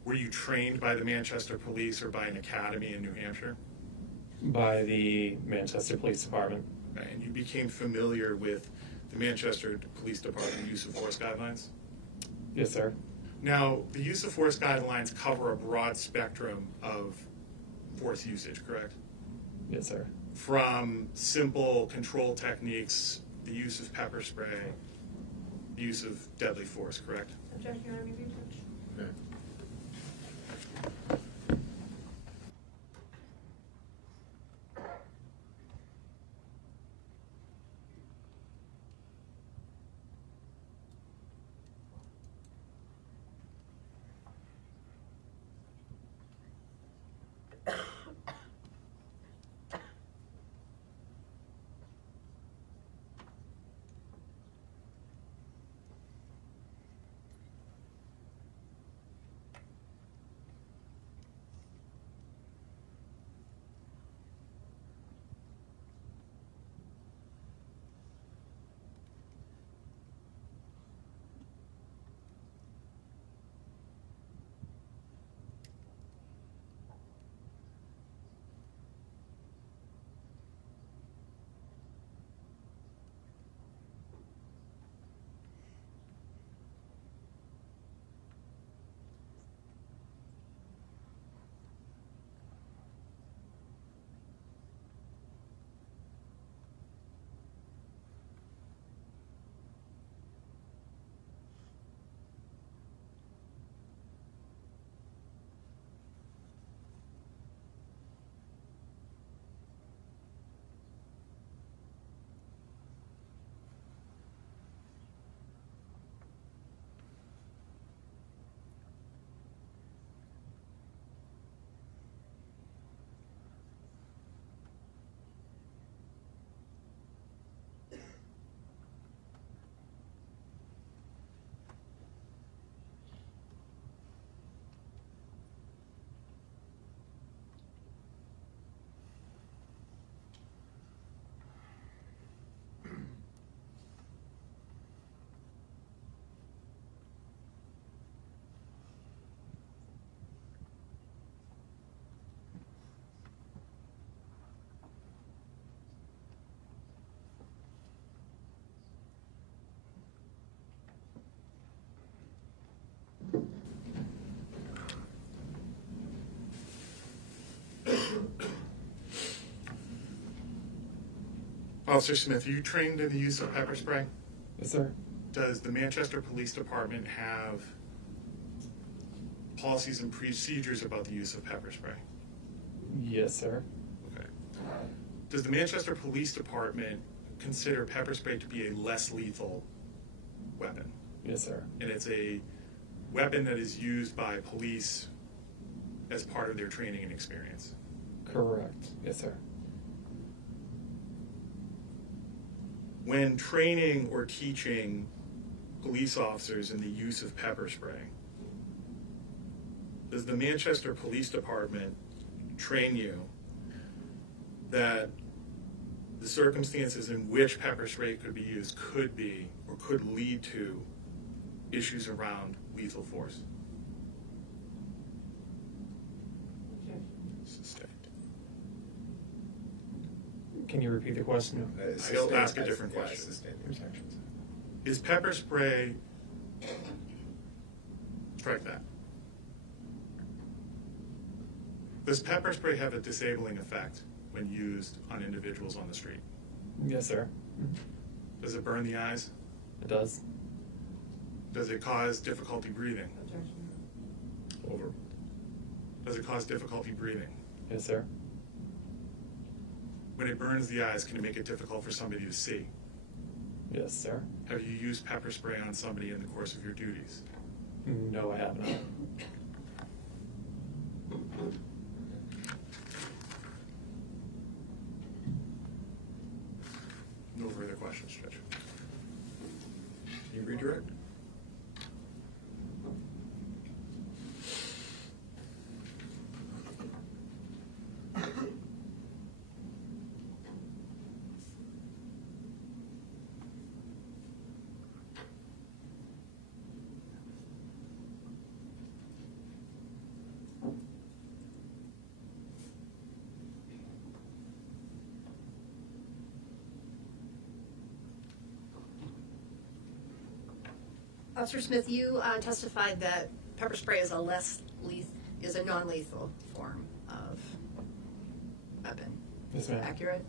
were you trained by the Manchester Police or by an academy in New Hampshire? By the Manchester Police Department. Okay. And you became familiar with the Manchester Police Department use of force guidelines? Yes, sir. Now, the use of force guidelines cover a broad spectrum of force usage, correct? Yes, sir. From simple control techniques, the use of pepper spray, the use of deadly force, correct? Objection, Your Honor, may be touched. Okay. Officer Smith, are you trained in the use of pepper spray? Yes, sir. Does the Manchester Police Department have policies and procedures about the use of pepper spray? Yes, sir. Okay. Does the Manchester Police Department consider pepper spray to be a less lethal weapon? Yes, sir. And it's a weapon that is used by police as part of their training and experience? Correct. Yes, sir. When training or teaching police officers in the use of pepper spray, does the Manchester Police Department train you that the circumstances in which pepper spray could be used could be or could lead to issues around lethal force? Sustained. Can you repeat the question? I'll ask a different question. Sustained protections. Is pepper spray, strike that. Does pepper spray have a disabling effect when used on individuals on the street? Yes, sir. Does it burn the eyes? It does. Does it cause difficulty breathing? Over. Does it cause difficulty breathing? Yes, sir. When it burns the eyes, can it make it difficult for somebody to see? Yes, sir. Have you used pepper spray on somebody in the course of your duties? No, I have not. No further questions, Judge. Can you redirect? Officer Smith, you testified that pepper spray is a non-lethal form of weapon. Yes, ma'am. Accurate?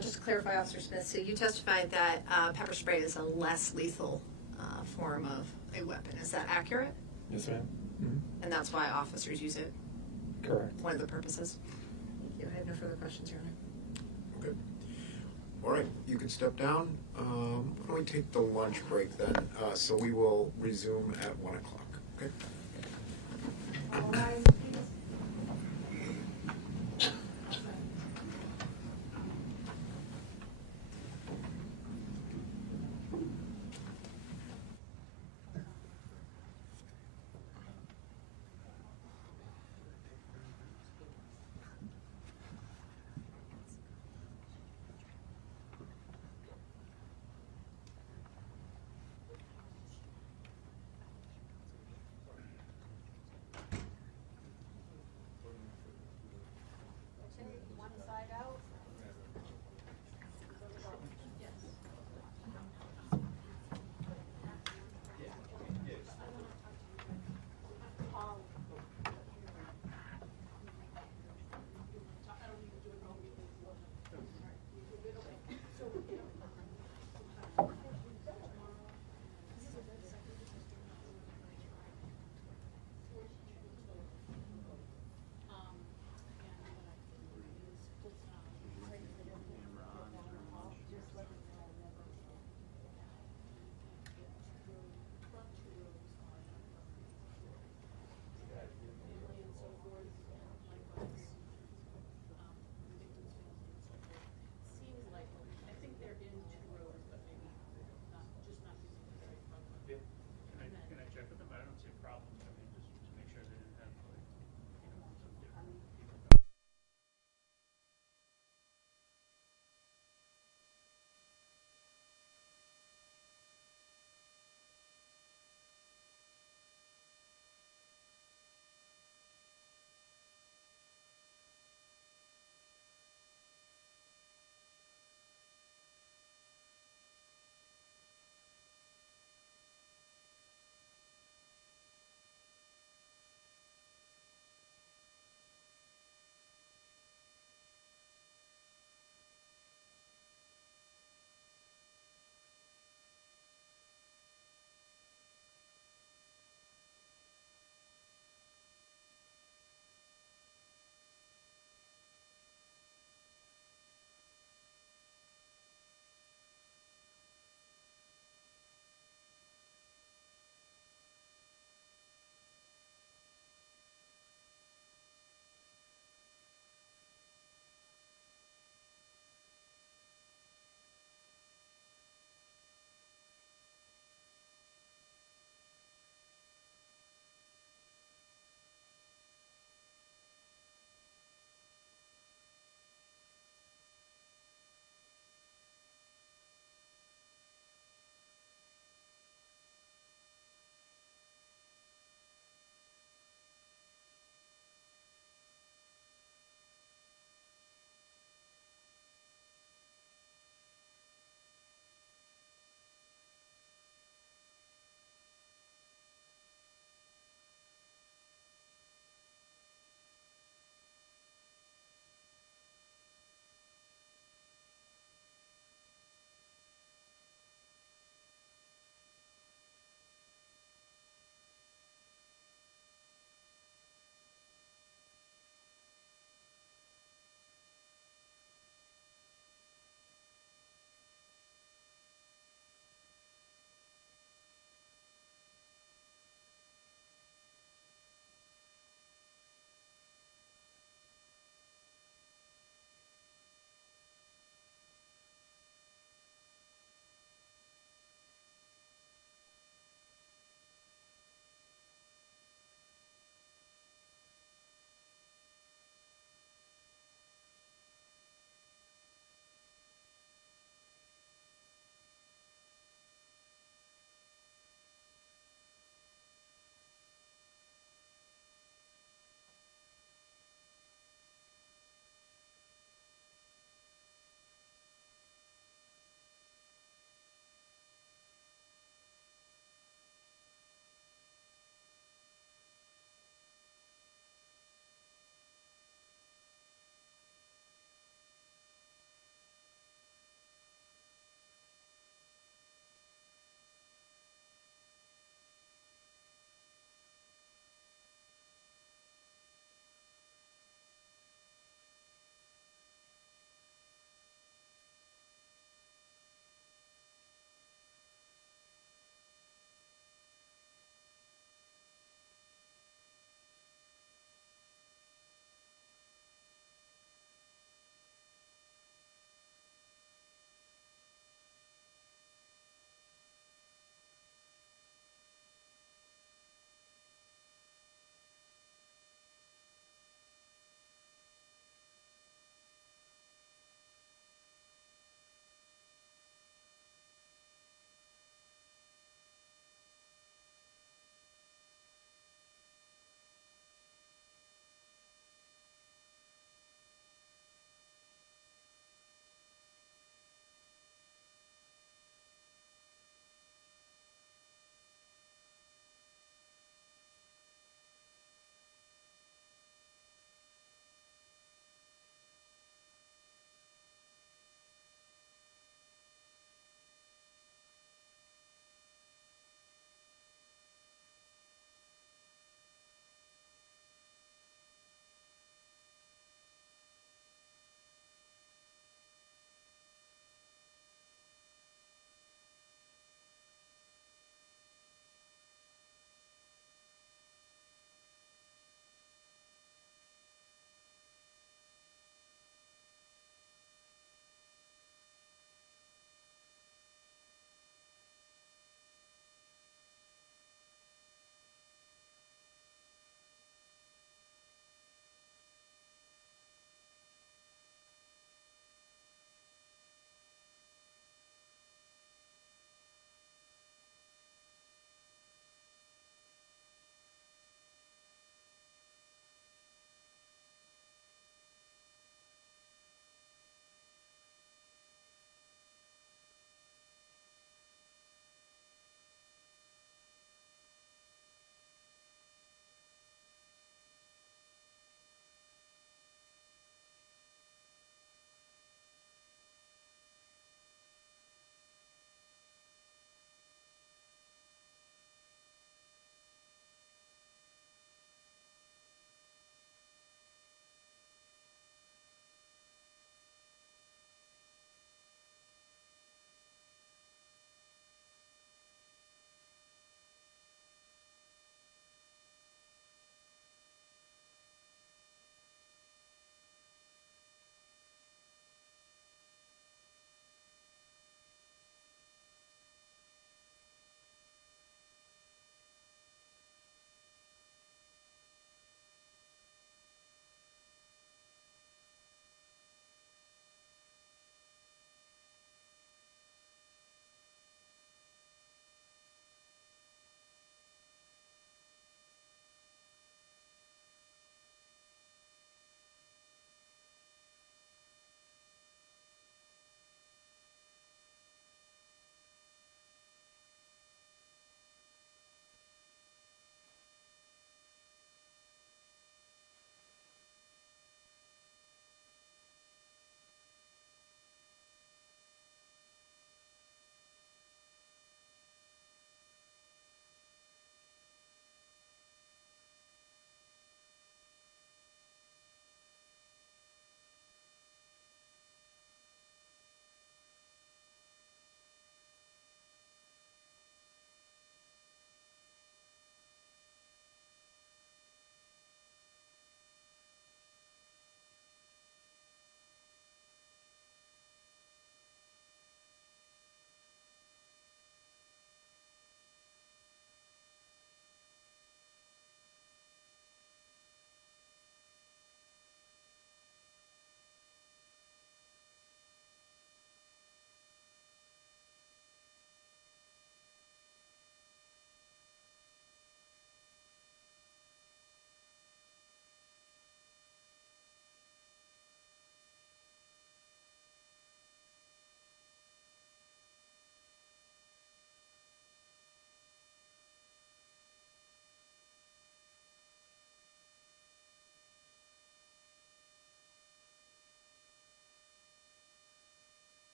Just to clarify, Officer Smith, so you testified that pepper spray is a less lethal form of a weapon. Is that accurate? Yes, ma'am. Mm-hmm. And that's why officers use it? Correct. One of the purposes? Thank you. I have no further questions, Your Honor. Okay. All right, you can step down. Why don't we take the lunch break then? So we will resume at 1 o'clock. Okay. All rise, please.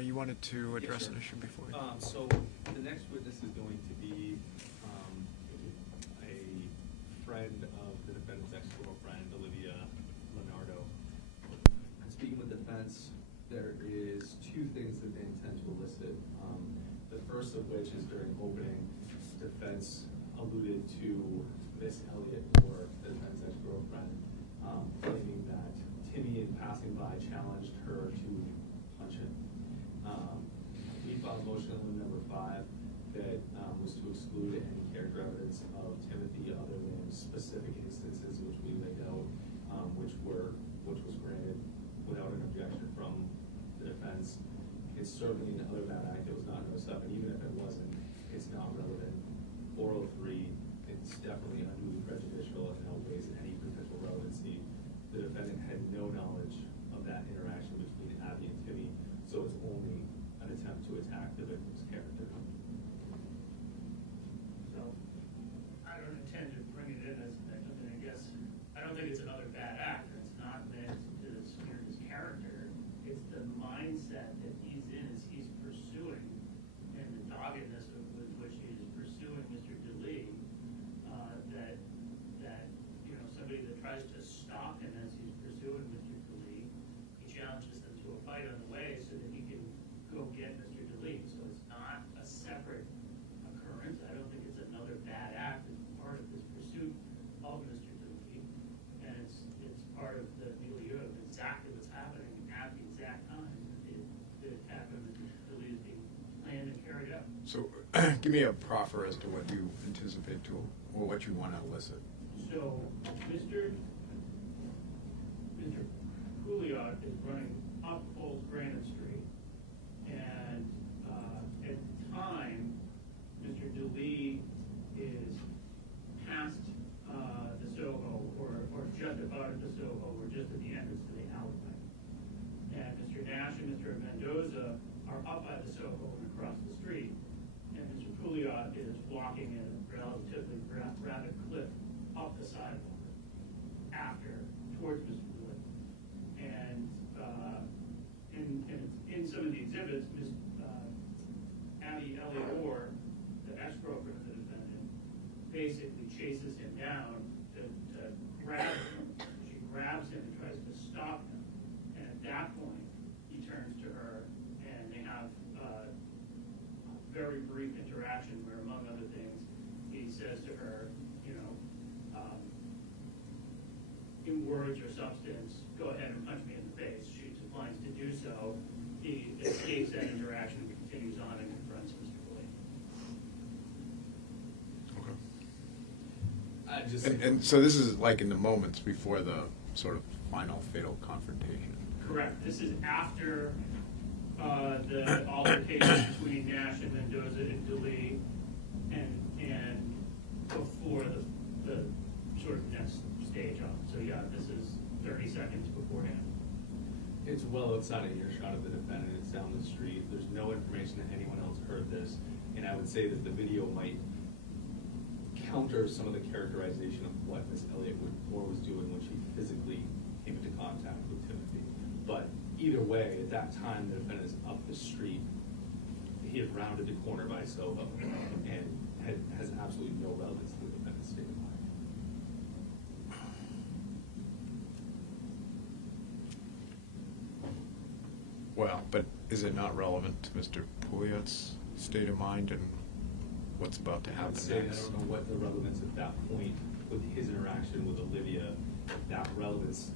you wanted to address sure. an issue before? So the next witness is going to be a friend of the defendant's ex-girlfriend, Olivia Lonardo. Speaking with defense, there is two things that they intend to elicit. The first of which is during opening, defense alluded to Miss Elliott, or the defendant's ex-girlfriend, claiming that Timmy, in passing by, challenged her to punch him. We filed motion on number 5 that was to exclude any character evidence of Timothy other than specific instances which we laid out, which was granted without an objection from the defense. It's certainly an other bad act that was not noticed up, and even if it wasn't, it's not relevant. 403, it's definitely unduly prejudicial and outweighs any potential relevancy. The defendant had no knowledge of that interaction between Abby and Timmy, so it's only an attempt to attack the victim's character. So, I don't intend to bring it in as, I guess, I don't think it's another bad act. It's not meant to smear his character. It's the mindset that he's in as he's pursuing, and the doggedness with which he is pursuing Mr. Delee, that somebody that tries to stop him as he's pursuing Mr. Delee, he challenges them to a fight on the way so that he can go get Mr. Delee. So it's not a separate occurrence. I don't think it's another bad act. It's part of this pursuit of Mr. Delee, and it's part of the milieu of exactly what's happening at the exact time the attack on Mr. Delee is being planned and carried out. So give me a proffer as to what you anticipate to, or what you want to elicit. So Mr. Pouliot is running up Old Granite Street, and at the time, Mr. Delee is past the Soho, or just about at the Soho, or just at the entrance to the alleyway. And Mr. Nash and Mr. Mendoza are up by the Soho and across the street, and Mr. Pouliot is walking at a relatively rapid clip up the sidewalk towards Mr. Delee. And in some of the exhibits, Ms. Abby Elliott Orr, the ex-girlfriend of the defendant, basically chases him down to grab him. She grabs him and tries to stop him. And at that point, he turns to her, and they have a very brief interaction where, among other things, he says to her, in words or substance, go ahead and punch me in the face. She declines to do so. He escapes that interaction and continues on and confronts Mr. Pouliot. Okay. And so this is like in the moments before the sort of final fatal confrontation. Correct. This is after the altercation between Nash and Mendoza and Delee, and before the sort of next stage on. So yeah, this is 30 seconds beforehand. It's well outside of earshot of the defendant. It's down the street. There's no information that anyone else heard this, and I would say that the video might counter some of the characterization of what Miss Elliott was doing when she physically came into contact with Timothy. But either way, at that time, the defendant is up the street. He had rounded the corner by Soho, and has absolutely no relevance to the defendant's state of mind. Well, but is it not relevant to Mr. Pouliot's state of mind and what's about to happen next? I don't know what the relevance at that point with his interaction with Olivia, that relevance,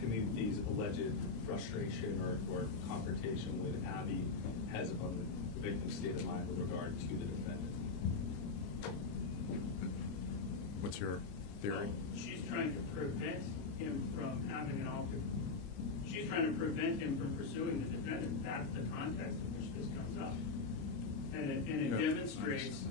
Timothy's alleged frustration or confrontation with Abby has on the victim's state of mind with regard to the defendant. What's your theory? She's trying to prevent him from having an altercation. She's trying to prevent him from pursuing the defendant. That's the context in which this comes up. And it demonstrates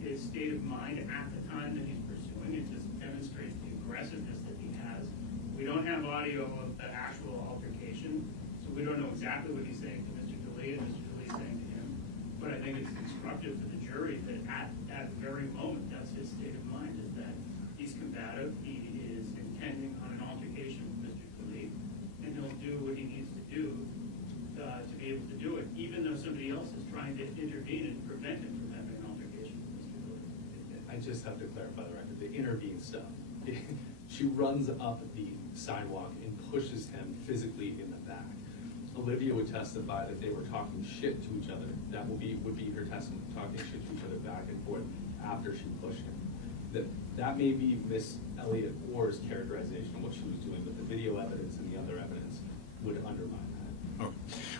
his state of mind at the time that he's pursuing it. Just demonstrates the aggressiveness that he has. We don't have audio of the actual altercation, so we don't know exactly what he's saying to Mr. Delee and Mr. Delee saying to him. But I think it's instructive for the jury that at that very moment, that's his state of mind, is that he's combative, he is intending on an altercation with Mr. Delee, and he'll do what he needs to do to be able to do it, I just have to clarify the record, the intervene stuff. She runs up the sidewalk and pushes him physically in the back. Olivia would testify that they were talking shit to each other. That would be her testimony, talking shit to each other back and forth after she pushed him. That may be Miss Elliott Orr's characterization of what she was doing, but the video evidence and the other evidence would undermine that. Okay.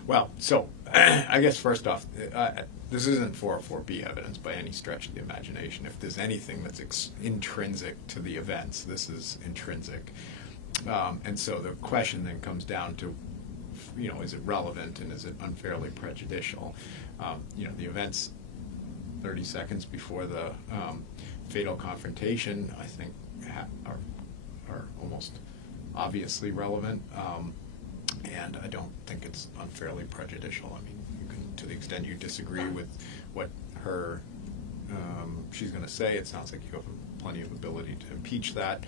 Well, so I guess first off, this isn't 404B evidence by any stretch of the imagination. If there's anything that's intrinsic to the events, this is intrinsic. And so the question then comes down to, is it relevant and is it unfairly prejudicial? The events 30 seconds before the fatal confrontation, I think, are almost obviously relevant. And I don't think it's unfairly prejudicial. I mean, you can, to the extent you disagree with what she's going to say, it sounds like you have plenty of ability to impeach that.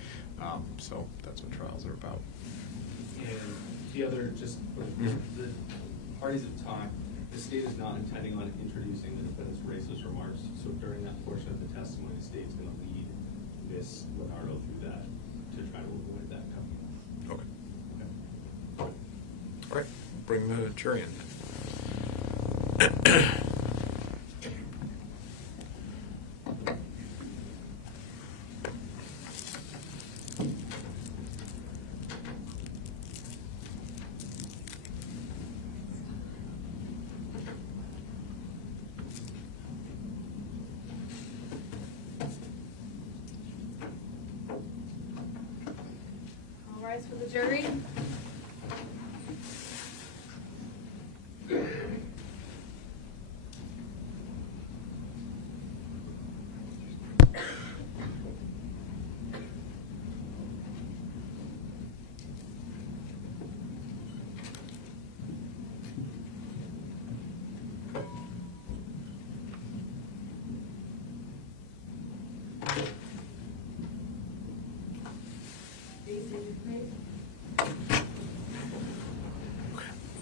So that's what trials are about. And the other, just the parties of time, the state is not intending on introducing the defendant's racist remarks. So during that portion of the testimony, the state's going to lead Ms. Lonardo through that to try to avoid that coming up. Okay. All right, bring the jury in. All rise for the jury.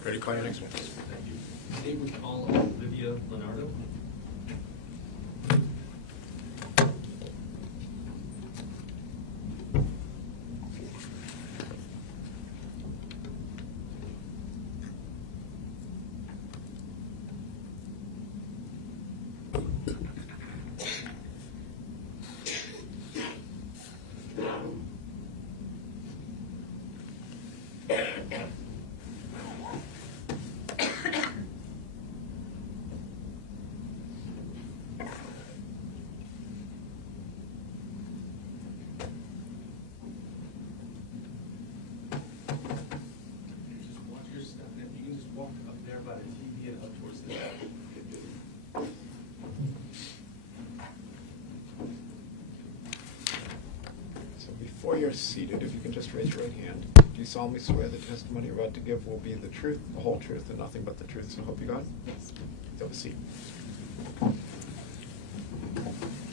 Ready to call your next one? Thank you. State would call Olivia Lonardo. Before you're seated, if you can just raise your right hand. Do you solemnly swear the testimony you're about to give will be the truth, the whole truth, and nothing but the truth, so help you God? Yes. Have a seat. How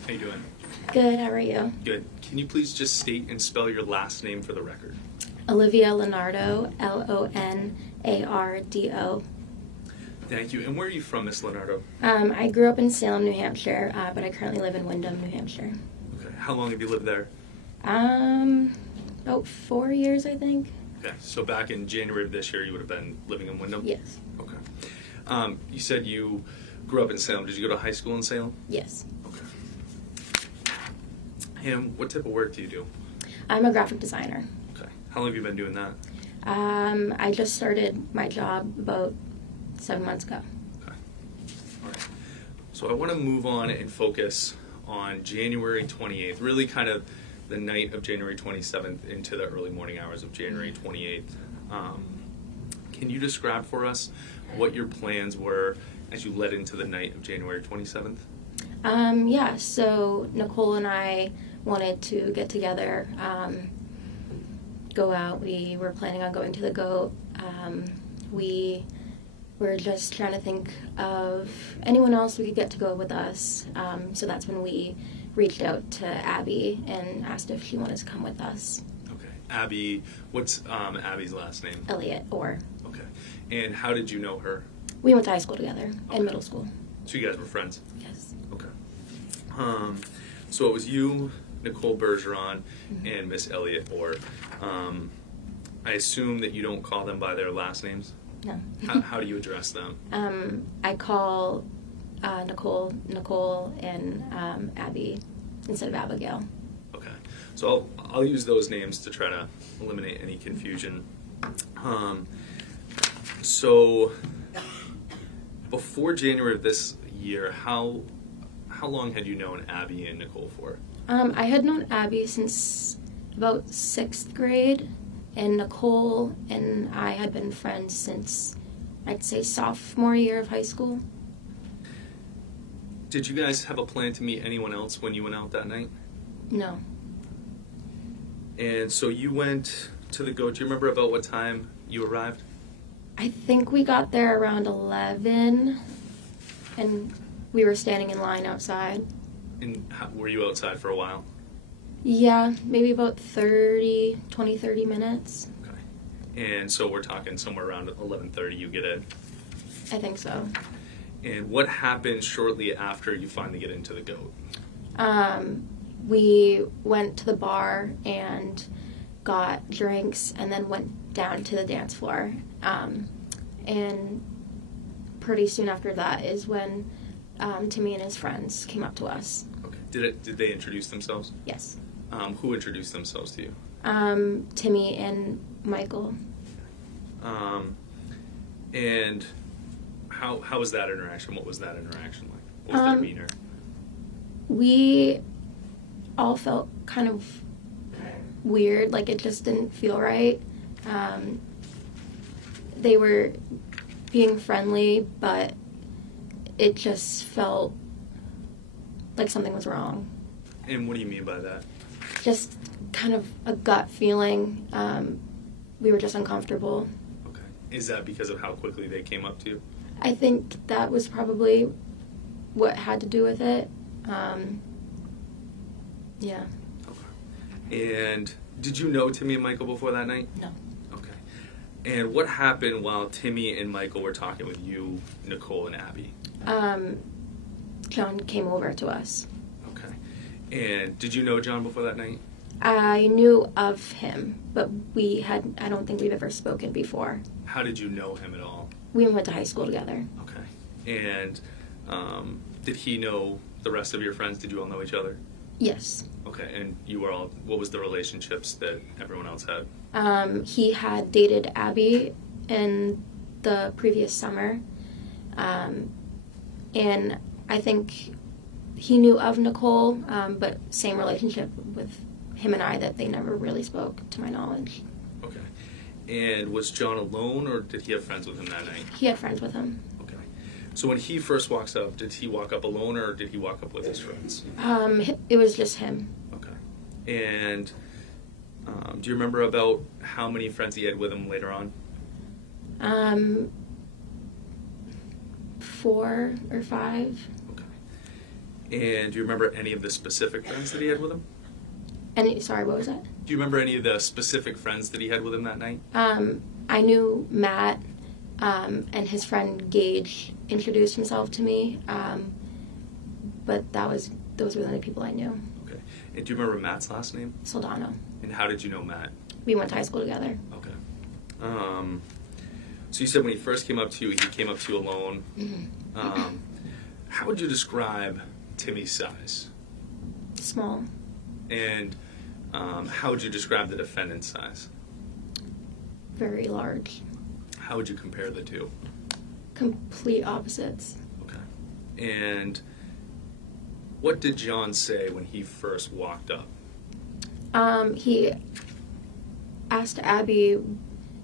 you doing? Good, how are you? Good. Can you please just state and spell your last name for the record? Olivia Lonardo, Lonardo. Thank you. And where are you from, Miss Lonardo? I grew up in Salem, New Hampshire, but I currently live in Windham, New Hampshire. Okay. How long have you lived there? About 4 years, I think. Okay. So back in January of this year, you would have been living in Windham? Yes. Okay. You said you grew up in Salem. Did you go to high school in Salem? Yes. Okay. And what type of work do you do? I'm a graphic designer. Okay. How long have you been doing that? I just started my job about 7 months ago. Okay. All right. So I want to move on and focus on January 28th, really kind of the night of January 27th into the early morning hours of January 28th. Can you describe for us what your plans were as you led into the night of January 27th? Yeah, so Nicole and I wanted to get together, go out. We were planning on going to the GOAT. We were just trying to think of anyone else we could get to go with us. So that's when we reached out to Abby and asked if she wanted to come with us. Okay. Abby, what's Abby's last name? Elliott Orr. Okay. And how did you know her? We went to high school together Okay. and middle school. So you guys were friends? Yes. Okay. So it was you, Nicole Bergeron, and Miss Elliott Orr. I assume that you don't call them by their last names? No. How do you address them? I call Nicole, and Abby instead of Abigail. Okay. So I'll use those names to try to eliminate any confusion. So before January of this year, how long had you known Abby and Nicole for? I had known Abby since about 6th grade, and Nicole and I had been friends since, I'd say, sophomore year of high school. Did you guys have a plan to meet anyone else when you went out that night? No. And so you went to the goat. Do you remember about what time you arrived? I think we got there around 11, and we were standing in line outside. And were you outside for a while? Yeah, maybe about 30 minutes. Okay. And so we're talking somewhere around 11:30 you get in? I think so. And what happened shortly after you finally get into the goat? We went to the bar and got drinks and then went down to the dance floor. And pretty soon after that is when Timmy and his friends came up to us. Okay. Did they introduce themselves? Yes. Who introduced themselves to you? Timmy and Michael. And how was that interaction? What was that interaction like? What was their demeanor? We all felt kind of weird, like it just didn't feel right. They were being friendly, but it just felt like something was wrong. And what do you mean by that? Just kind of a gut feeling. We were just uncomfortable. Okay. Is that because of how quickly they came up to you? I think that was probably what had to do with it. Yeah. Okay. And did you know Timmy and Michael before that night? No. Okay. And what happened while Timmy and Michael were talking with you, Nicole, and Abby? John came over to us. Okay. And did you know John before that night? I knew of him, but I don't think we've ever spoken before. How did you know him at all? We went to high school together. Okay. And did he know the rest of your friends? Did you all know each other? Yes. Okay. And you were all, what was the relationships that everyone else had? He had dated Abby in the previous summer. And I think he knew of Nicole, but same relationship with him and I, that they never really spoke, to my knowledge. Okay. And was John alone, or did he have friends with him that night? He had friends with him. Okay. So when he first walks up, did he walk up alone, or did he walk up with his friends? It was just him. Okay. And do you remember about how many friends he had with him later on? 4 or 5. Okay. And do you remember any of the specific friends that he had with him? Sorry, what was that? Do you remember any of the specific friends that he had with him that night? I knew Matt, and his friend Gage introduced himself to me, but those were the only people I knew. Okay. And do you remember Matt's last name? Soldano. And how did you know Matt? We went to high school together. Okay. So you said when he first came up to you, he came up to you alone. Mm-hmm. How would you describe Timmy's size? Small. And how would you describe the defendant's size? Very large. How would you compare the two? Complete opposites. Okay. And what did John say when he first walked up? He asked Abby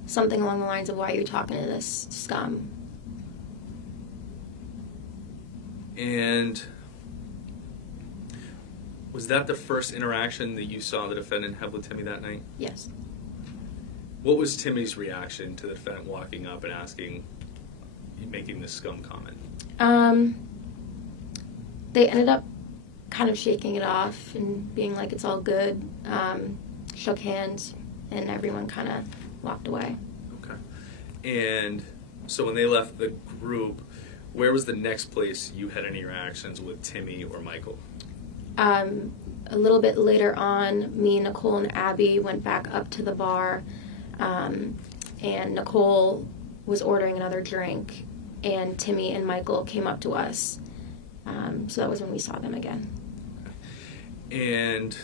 something along the lines of, "Why are you talking to this scum?" And was that the first interaction that you saw the defendant have with Timmy that night? Yes. What was Timmy's reaction to the defendant walking up and making this scum comment? They ended up kind of shaking it off and being like, "It's all good." Shook hands, and everyone kind of walked away. Okay. And so when they left the group, where was the next place you had any interactions with Timmy or Michael? A little bit later on, me, Nicole, and Abby went back up to the bar, and Nicole was ordering another drink, and Timmy and Michael came up to us. So that was when we saw them again. And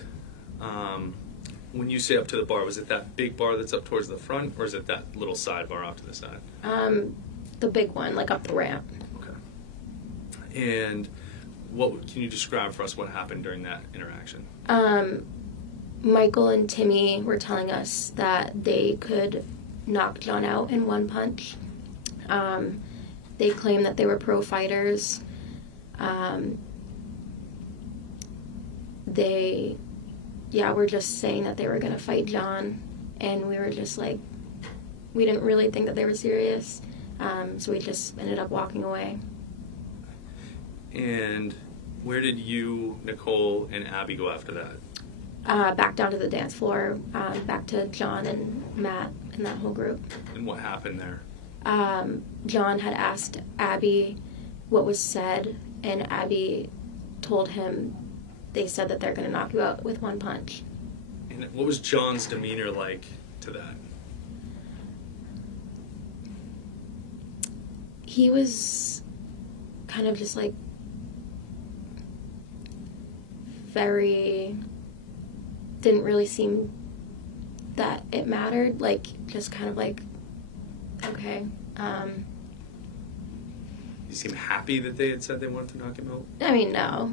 when you say up to the bar, was it that big bar that's up towards the front, or is it that little side bar off to the side? The big one, like up the ramp. Okay. And what can you describe for us what happened during that interaction? Michael and Timmy were telling us that they could knock John out in one punch. They claimed that they were pro fighters. They were just saying that they were going to fight John, and we were just like, we didn't really think that they were serious, so we just ended up walking away. And where did you, Nicole, and Abby go after that? Back down to the dance floor, back to John and Matt and that whole group. And what happened there? John had asked Abby what was said, and Abby told him they said that they're going to knock you out with one punch. And what was John's demeanor like to that? He was kind of just like didn't really seem that it mattered, like just kind of like, okay. You seem happy that they had said they wanted to knock him out? I mean, no.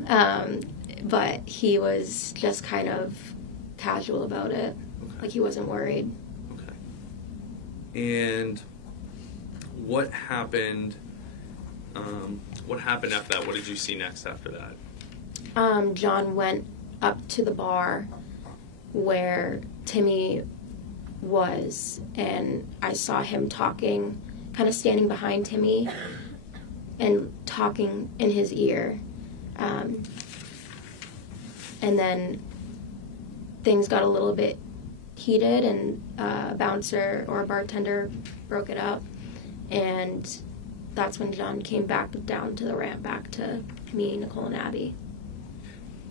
But he was just kind of casual about it. Okay. Like he wasn't worried. Okay. And what happened? What happened after that? What did you see next after that? John went up to the bar where Timmy was, and I saw him talking, kind of standing behind Timmy and talking in his ear. And then things got a little bit heated, and a bouncer or a bartender broke it up, and that's when John came back down to the ramp, back to me, Nicole, and Abby.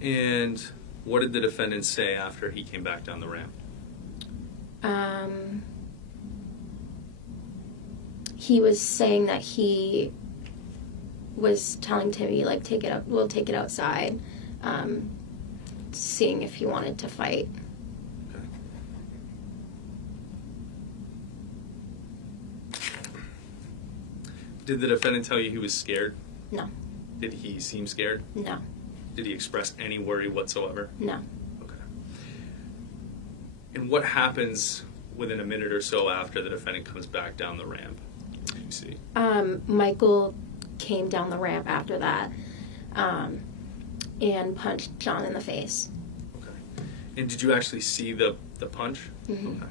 And what did the defendant say after he came back down the ramp? He was saying that he was telling Timmy, like, we'll take it outside, seeing if he wanted to fight. Okay. Did the defendant tell you he was scared? No. Did he seem scared? No. Did he express any worry whatsoever? No. Okay. And what happens within a minute or so after the defendant comes back down the ramp? What do you see? Michael came down the ramp after that, and punched John in the face. Okay. And did you actually see the punch? Mm-hmm.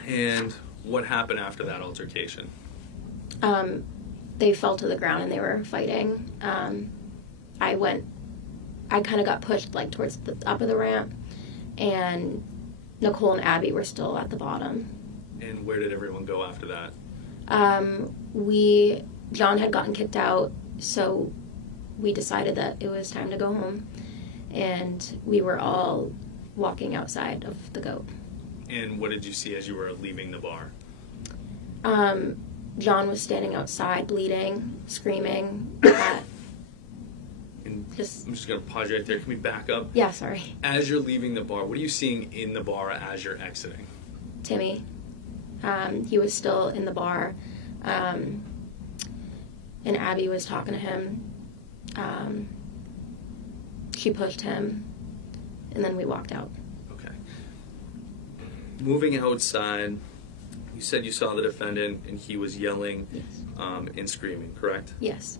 Okay. And what happened after that altercation? They fell to the ground and they were fighting. I kind of got pushed like towards the top of the ramp, and Nicole and Abby were still at the bottom. And where did everyone go after that? John had gotten kicked out, so we decided that it was time to go home, and we were all walking outside of the goat. And what did you see as you were leaving the bar? John was standing outside, bleeding, screaming. I'm just going to pause right there. Can we back up? Yeah, sorry. As you're leaving the bar, what are you seeing in the bar as you're exiting? Timmy. He was still in the bar, and Abby was talking to him. She pushed him, and then we walked out. Okay. Moving outside, you said you saw the defendant, and he was yelling and screaming, correct? Yes.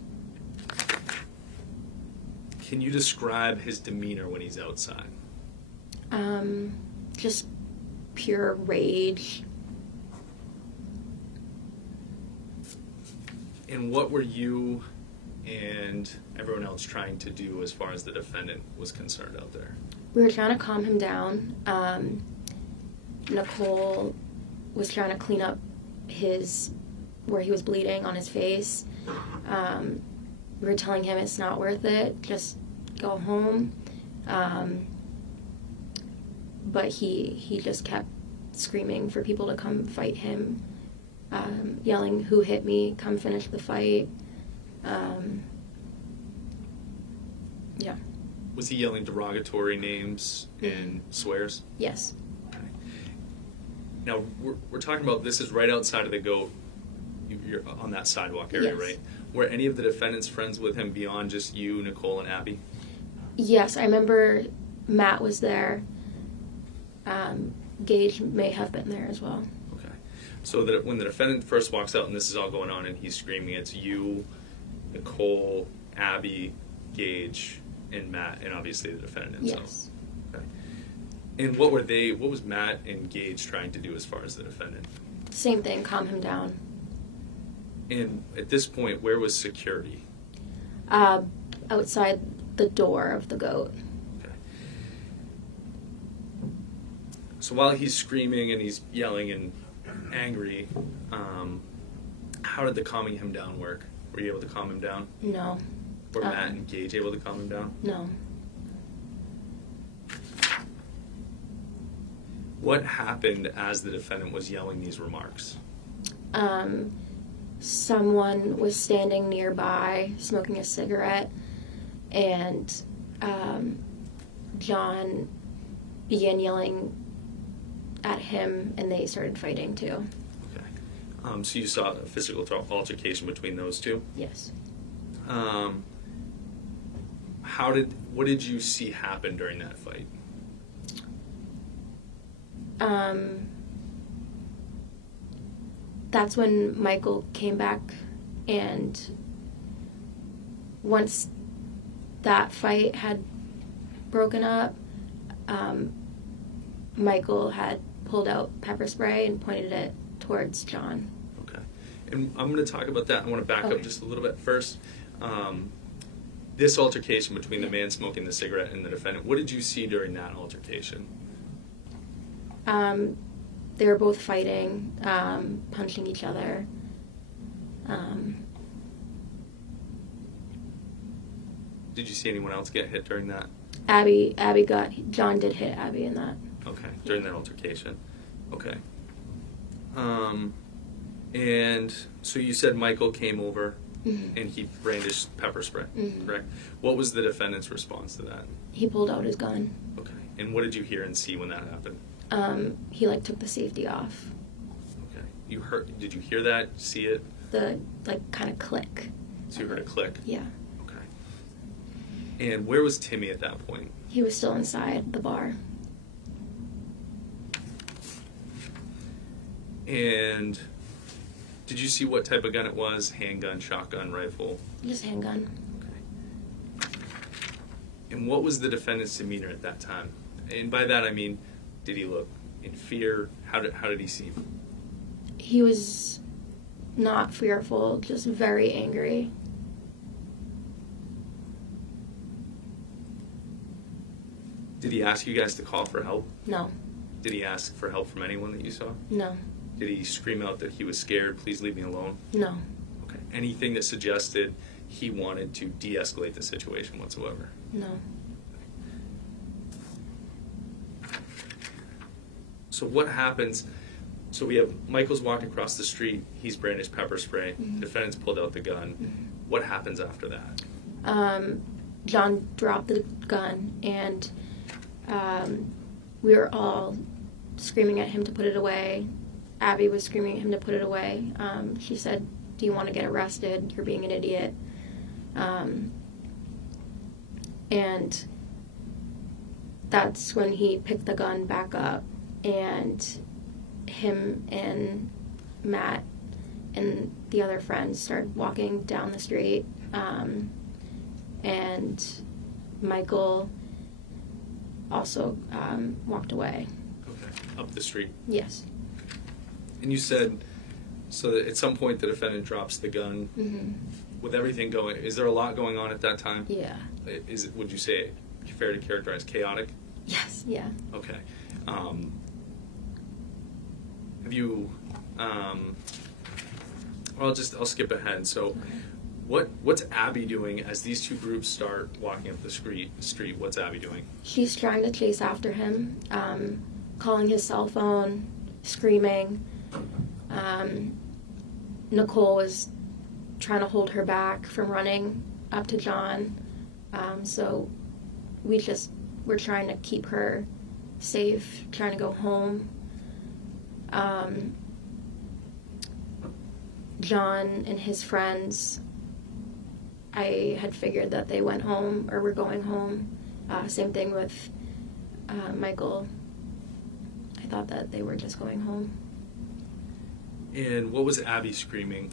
Can you describe his demeanor when he's outside? Just pure rage. And what were you and everyone else trying to do as far as the defendant was concerned out there? We were trying to calm him down. Nicole was trying to clean up where he was bleeding on his face. We were telling him it's not worth it. Just go home. But he just kept screaming for people to come fight him, yelling, "Who hit me? Come finish the fight." Yeah. Was he yelling derogatory names and swears? Yes. Okay. Now, we're talking about this is right outside of the goat. You're on that sidewalk area, Yes. right? Were any of the defendants friends with him beyond just you, Nicole, and Abby? Yes, I remember Matt was there. Gage may have been there as well. Okay. So that when the defendant first walks out and this is all going on and he's screaming, it's you, Nicole, Abby, Gage, and Matt, and obviously the defendant himself. Yes. Okay. And what was Matt and Gage trying to do as far as the defendant? Same thing, calm him down. And at this point, where was security? Outside the door of the goat. Okay. So while he's screaming and he's yelling and angry, how did the calming him down work? Were you able to calm him down? No. Were Matt and Gage able to calm him down? No. What happened as the defendant was yelling these remarks? Someone was standing nearby smoking a cigarette, and John began yelling at him, and they started fighting too. Okay. So you saw a physical altercation between those two? Yes. What did you see happen during that fight? That's when Michael came back, and once that fight had broken up, Michael had pulled out pepper spray and pointed it towards John. Okay. And I'm going to talk about that. I want to back up just a little bit first. This altercation between the man smoking the cigarette and the defendant, what did you see during that altercation? They were both fighting, punching each other. Did you see anyone else get hit during that? John did hit Abby in that. Okay, during that altercation. Okay. And so you said Michael came over and he brandished pepper spray, correct? What was the defendant's response to that? He pulled out his gun. Okay. And what did you hear and see when that happened? He took the safety off. Okay. Did you hear that, see it? The kind of click. So you heard a click? Yeah. Okay. And where was Timmy at that point? He was still inside the bar. And did you see what type of gun it was? Handgun, shotgun, rifle? Just handgun. Okay. And what was the defendant's demeanor at that time? And by that I mean, did he look in fear? How did he seem? He was not fearful, just very angry. Did he ask you guys to call for help? No. Did he ask for help from anyone that you saw? No. Did he scream out that he was scared, please leave me alone? No. Okay. Anything that suggested he wanted to de-escalate the situation whatsoever? No. So what happens? So we have Michael's walking across the street. He's brandished pepper spray. Defendant's pulled out the gun. What happens after that? John dropped the gun, and we were all screaming at him to put it away. Abby was screaming at him to put it away. She said, "Do you want to get arrested? You're being an idiot." And that's when he picked the gun back up, and him and Matt and the other friends started walking down the street, and Michael also walked away. Okay, up the street. Yes. And you said, so that at some point the defendant drops the gun. With everything going, is there a lot going on at that time? Yeah. Would you say fair to characterize chaotic? Yes. Yeah. Okay. Have you? I'll skip ahead. So, What's Abby doing as these two groups start walking up the street? What's Abby doing? She's trying to chase after him, calling his cell phone, screaming. Nicole was trying to hold her back from running up to John. So we're trying to keep her safe, trying to go home. John and his friends, I had figured that they went home or were going home. Same thing with Michael. I thought that they were just going home. And what was Abby screaming?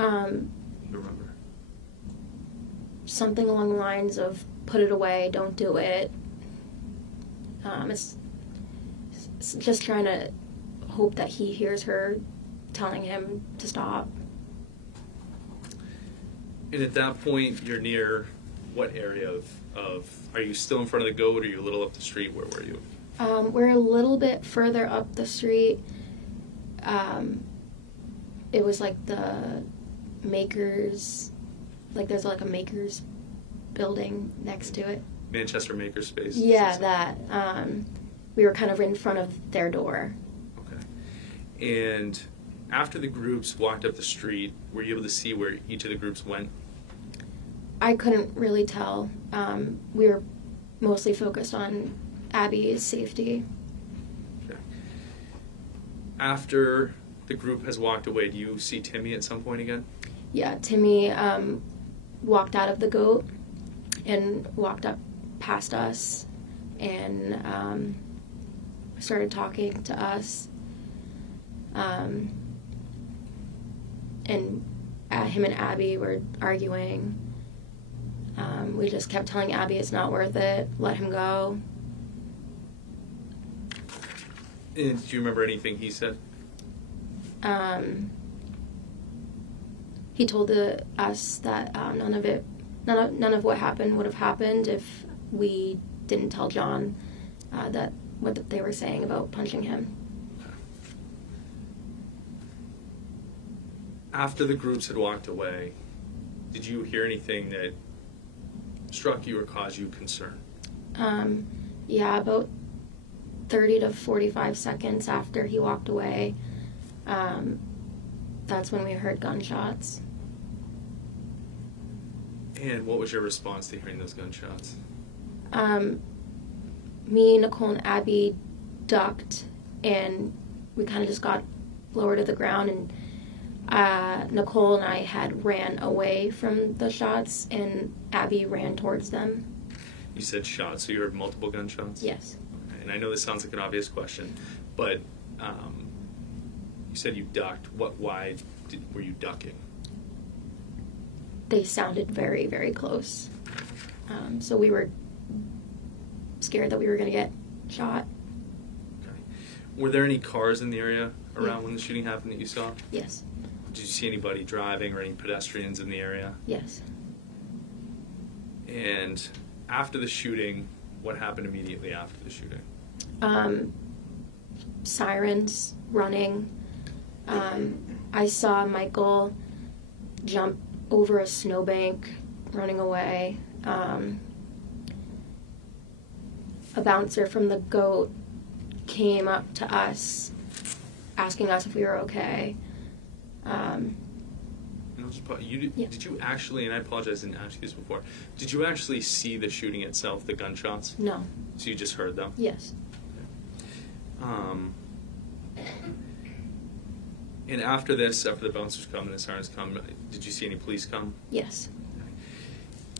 You remember? Something along the lines of, put it away, don't do it. It's just trying to hope that he hears her telling him to stop. And at that point, you're near what area of are you still in front of the goat, or are you a little up the street? Where were you? We're a little bit further up the street. It was like the Makers, like there's like a Makers building next to it. Manchester Makerspace? Yeah, that. We were kind of in front of their door. Okay. And after the groups walked up the street, were you able to see where each of the groups went? I couldn't really tell. We were mostly focused on Abby's safety. Okay. After the group has walked away, do you see Timmy at some point again? Yeah, Timmy walked out of the goat and walked up past us and started talking to us. And him and Abby were arguing. We just kept telling Abby it's not worth it, let him go. And do you remember anything he said? He told us that none of what happened would have happened if we didn't tell John that what they were saying about punching him. After the groups had walked away, did you hear anything that struck you or caused you concern? Yeah, about 30 to 45 seconds after he walked away, that's when we heard gunshots. And what was your response to hearing those gunshots? Me, Nicole, and Abby ducked, and we kind of just got lower to the ground, and Nicole and I had ran away from the shots, and Abby ran towards them. You said shots, so you heard multiple gunshots? Yes. Okay. And I know this sounds like an obvious question, but you said you ducked. Why were you ducking? They sounded very, very close. So we were scared that we were going to get shot. Okay. Were there any cars in the area around when the shooting happened that you saw? Yes. Did you see anybody driving or any pedestrians in the area? Yes. And after the shooting, what happened immediately after the shooting? Sirens, running. I saw Michael jump over a snowbank, running away. A bouncer from the goat came up to us, asking us if we were okay. And I'll just put, did you actually, and I apologize, I didn't ask you this before, did you actually see the shooting itself, the gunshots? No. So you just heard them? Yes. And after this, after the bouncers come and the sirens come, did you see any police come? Yes.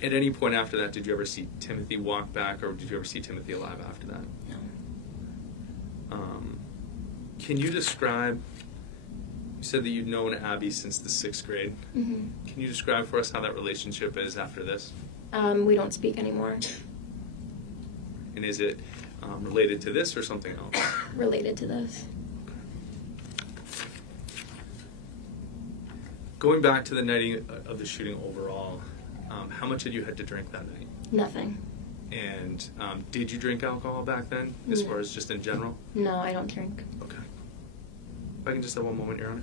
At any point after that, did you ever see Timothy walk back, or did you ever see Timothy alive after that? No. Can you describe, you said that you'd known Abby since the 6th grade. Mm-hmm. Can you describe for us how that relationship is after this? We don't speak anymore. And is it related to this or something else? Related to this. Going back to the night of the shooting overall, how much had you had to drink that night? Nothing. And did you drink alcohol back then, as far as just in general? No, I don't drink. Okay. If I can just have one moment, Your Honor.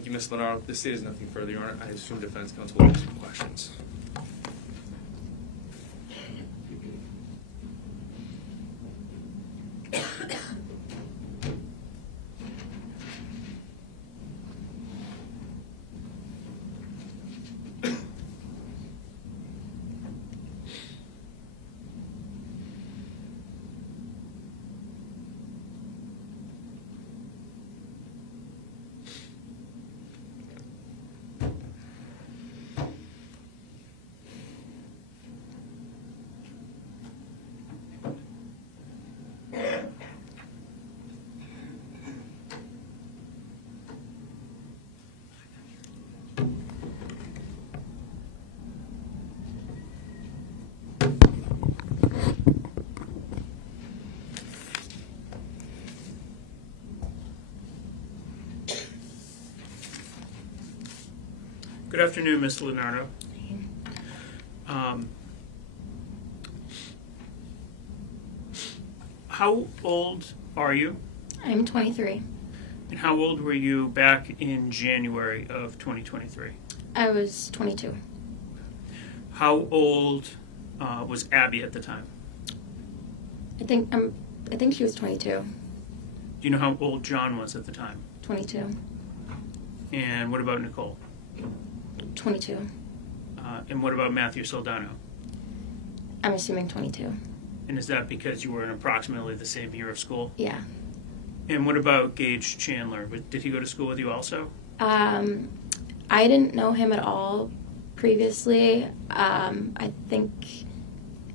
Thank you, Ms. Lonardo. This state is nothing further, Your Honor. I assume defense counsel will have some questions. Good afternoon, Ms. Lonardo. How old are you? I'm 23. And how old were you back in January of 2023? I was 22. How old was Abby at the time? I think she was 22. Do you know how old John was at the time? 22. And what about Nicole? 22. And what about Matthew Soldano? I'm assuming 22. And is that because you were in approximately the same year of school? Yeah. And what about Gage Chandler? Did he go to school with you also? I didn't know him at all previously. I think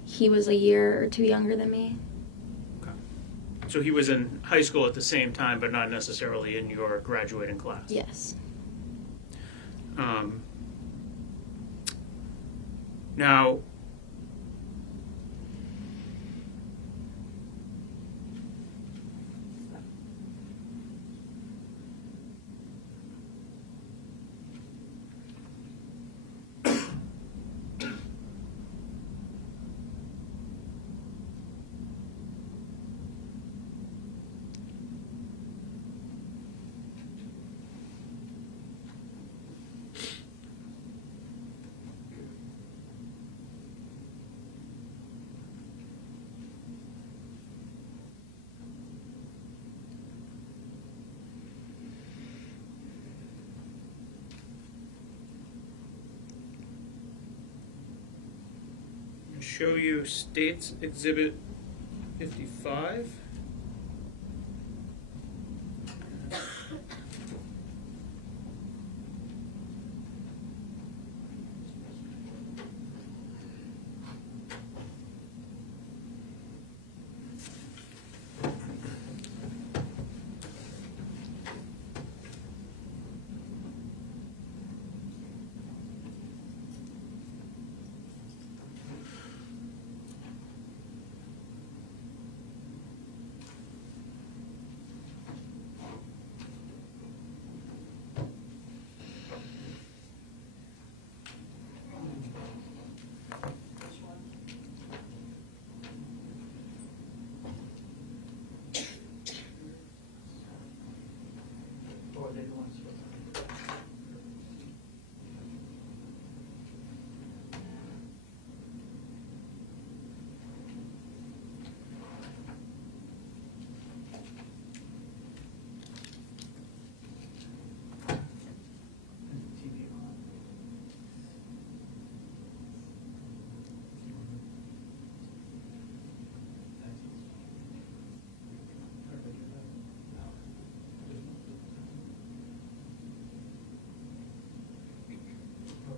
he was a year or two younger than me. Okay. So he was in high school at the same time, but not necessarily in your graduating class? Yes. Now, show you States Exhibit 55.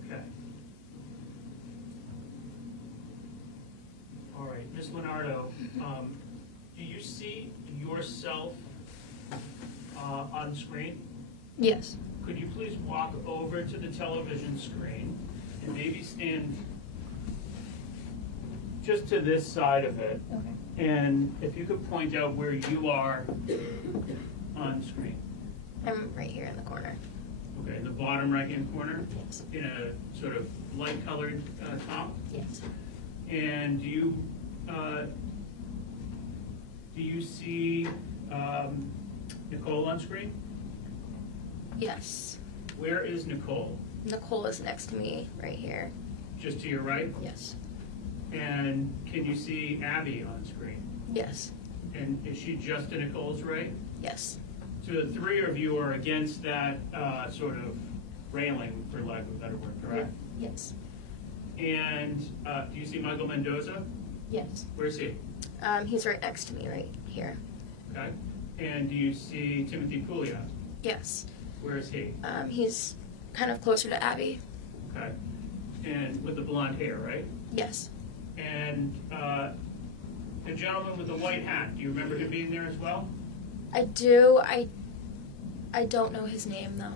Okay. All right, Ms. Lonardo, do you see yourself on screen? Yes. Could you please walk over to the television screen and maybe stand just to this side of it? Okay. And if you could point out where you are on screen. I'm right here in the corner. Okay, in the bottom right-hand corner? Yes. In a sort of light-colored top? Yes. And do you see Nicole on screen? Yes. Where is Nicole? Nicole is next to me, right here. Just to your right? Yes. And can you see Abby on screen? Yes. And is she just to Nicole's right? Yes. So the three of you are against that sort of railing, for lack of a better word, correct? Yes. And do you see Michael Mendoza? Yes. Where's he? He's right next to me, right here. Okay. And do you see Timothy Pouliot? Yes. Where is he? He's kind of closer to Abby. Okay. And with the blonde hair, right? Yes. And the gentleman with the white hat, do you remember him being there as well? I do. I don't know his name, though.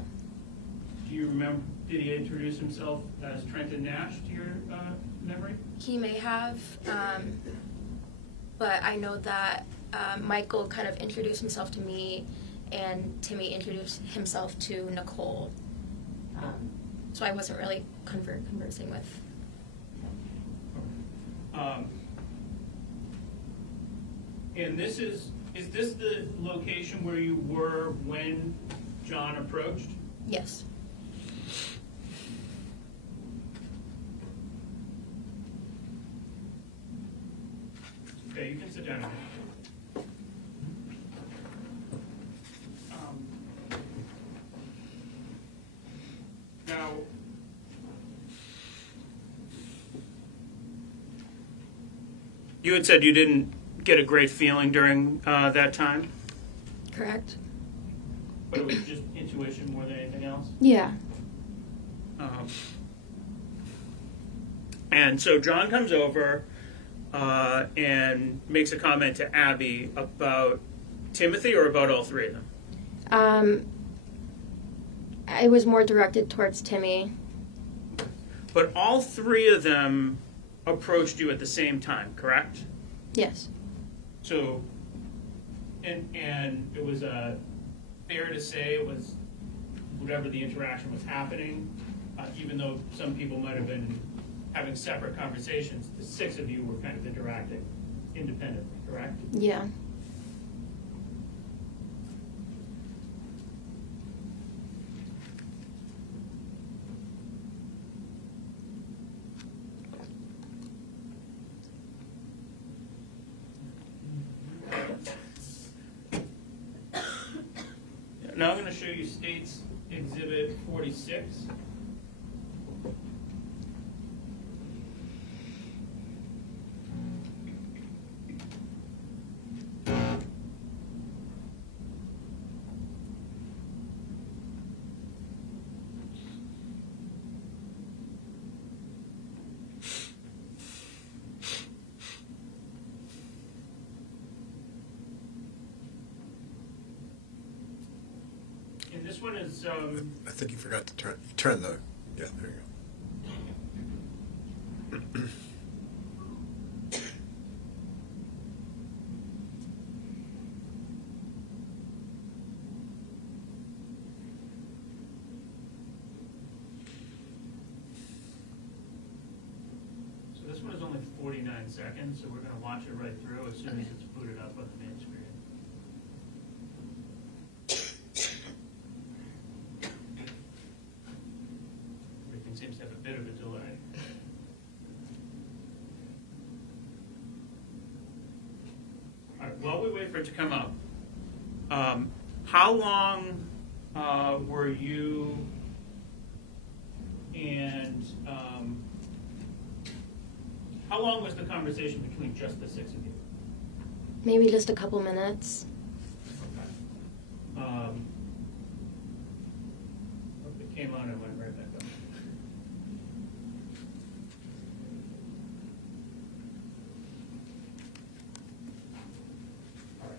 Do you remember, did he introduce himself as Trenton Nash to your memory? He may have, but I know that Michael kind of introduced himself to me, and Timmy introduced himself to Nicole. So I wasn't really conversing with. And this is this the location where you were when John approached? Yes. Okay, you can sit down. Now, you had said you didn't get a great feeling during that time, Correct? but it was just intuition more than anything else? Yeah. And so John comes over and makes a comment to Abby about Timothy or about all three of them? I was more directed towards Timmy. But all three of them approached you at the same time, correct? Yes. So, and it was fair to say it was whatever the interaction was happening, even though some people might have been having separate conversations, the six of you were kind of interacting independently, correct? Yeah. Now I'm going to show you State's Exhibit 46. And this one is I think you forgot to turn the, yeah, there you go. so this one is only 49 seconds, so we're going to watch it right through as soon as it's booted up on the main screen. Everything seems to have a bit of a delay. All right, while we wait for it to come up, how long were you and how long was the conversation between just the six of you? Maybe just a couple minutes. It came on and went right back up. All right.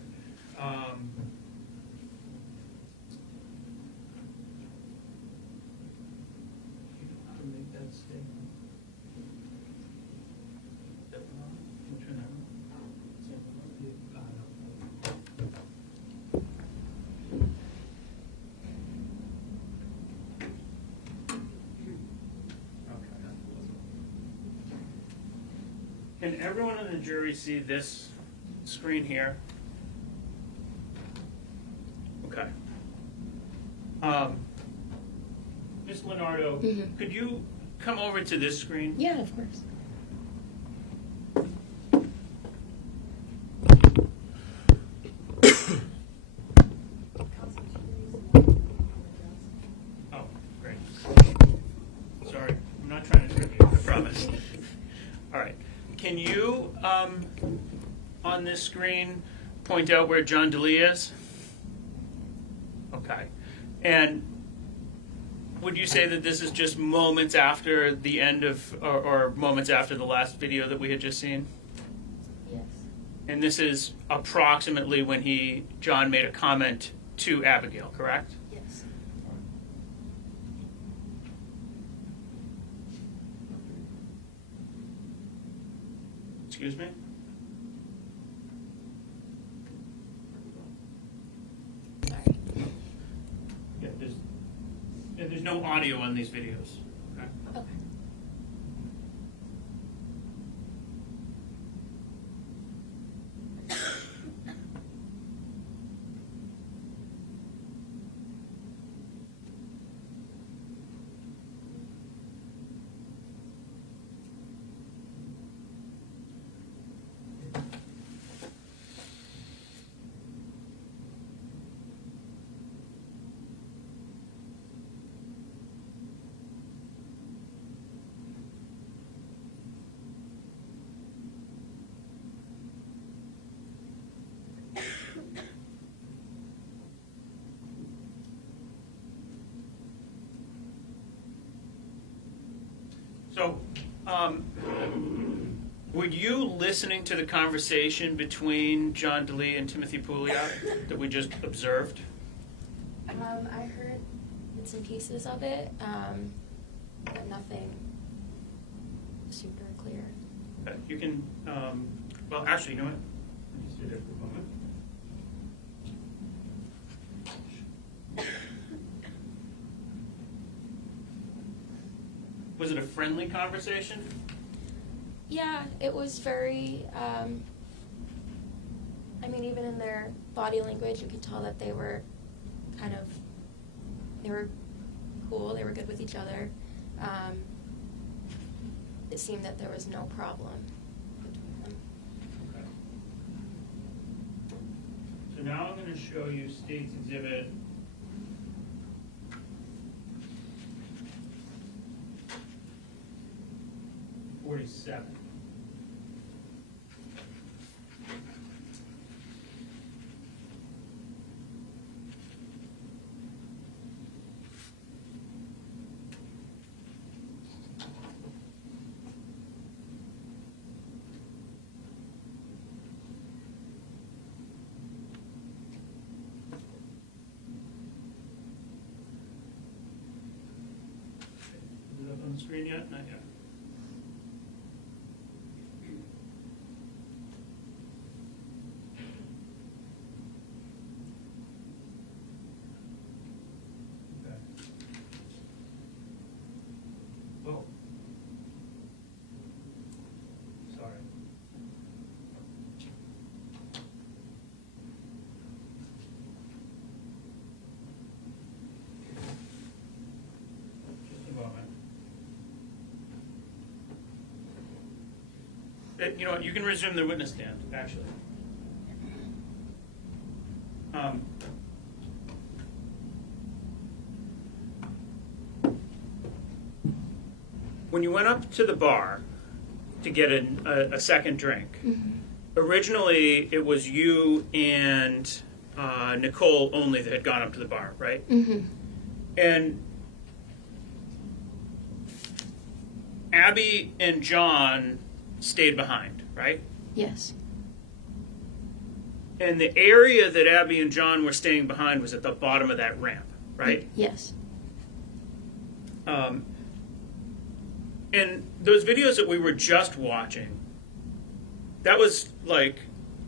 How to make that statement? That one on? Can you turn that one? Same one? No. Can everyone in the jury see this screen here? Okay. Ms. Lonardo, could you come over to this screen? Yeah, of course. Oh, great. Sorry, I'm not trying to trip you, I promise. All right. Can you, on this screen, point out where John Delee is? Okay. And would you say that this is just moments after the end of, or moments after the last video that we had just seen? Yes. And this is approximately when John made a comment to Abigail, correct? Yes. Excuse me? Sorry. Yeah, there's no audio on these videos. Okay? Okay. So, were you listening to the conversation between John Delee and Timothy Pouliot that we just observed? I heard bits and pieces of it, but nothing super clear. You can, well, actually, you know what? Let me just do that for a moment. Was it a friendly conversation? Yeah, it was very, I mean, even in their body language, you could tell that they were they were cool, they were good with each other. It seemed that there was no problem between them. Okay. So now I'm going to show you State's Exhibit 47. Is it up on the screen yet? Not yet. Oh. Sorry. Just a moment. You know what, you can resume the witness stand, actually. When you went up to the bar to get a second drink, originally it was you and Nicole only that had gone up to the bar, right? And Abby and John stayed behind, right? Yes. And the area that Abby and John were staying behind was at the bottom of that ramp, right? Yes. And those videos that we were just watching, that was like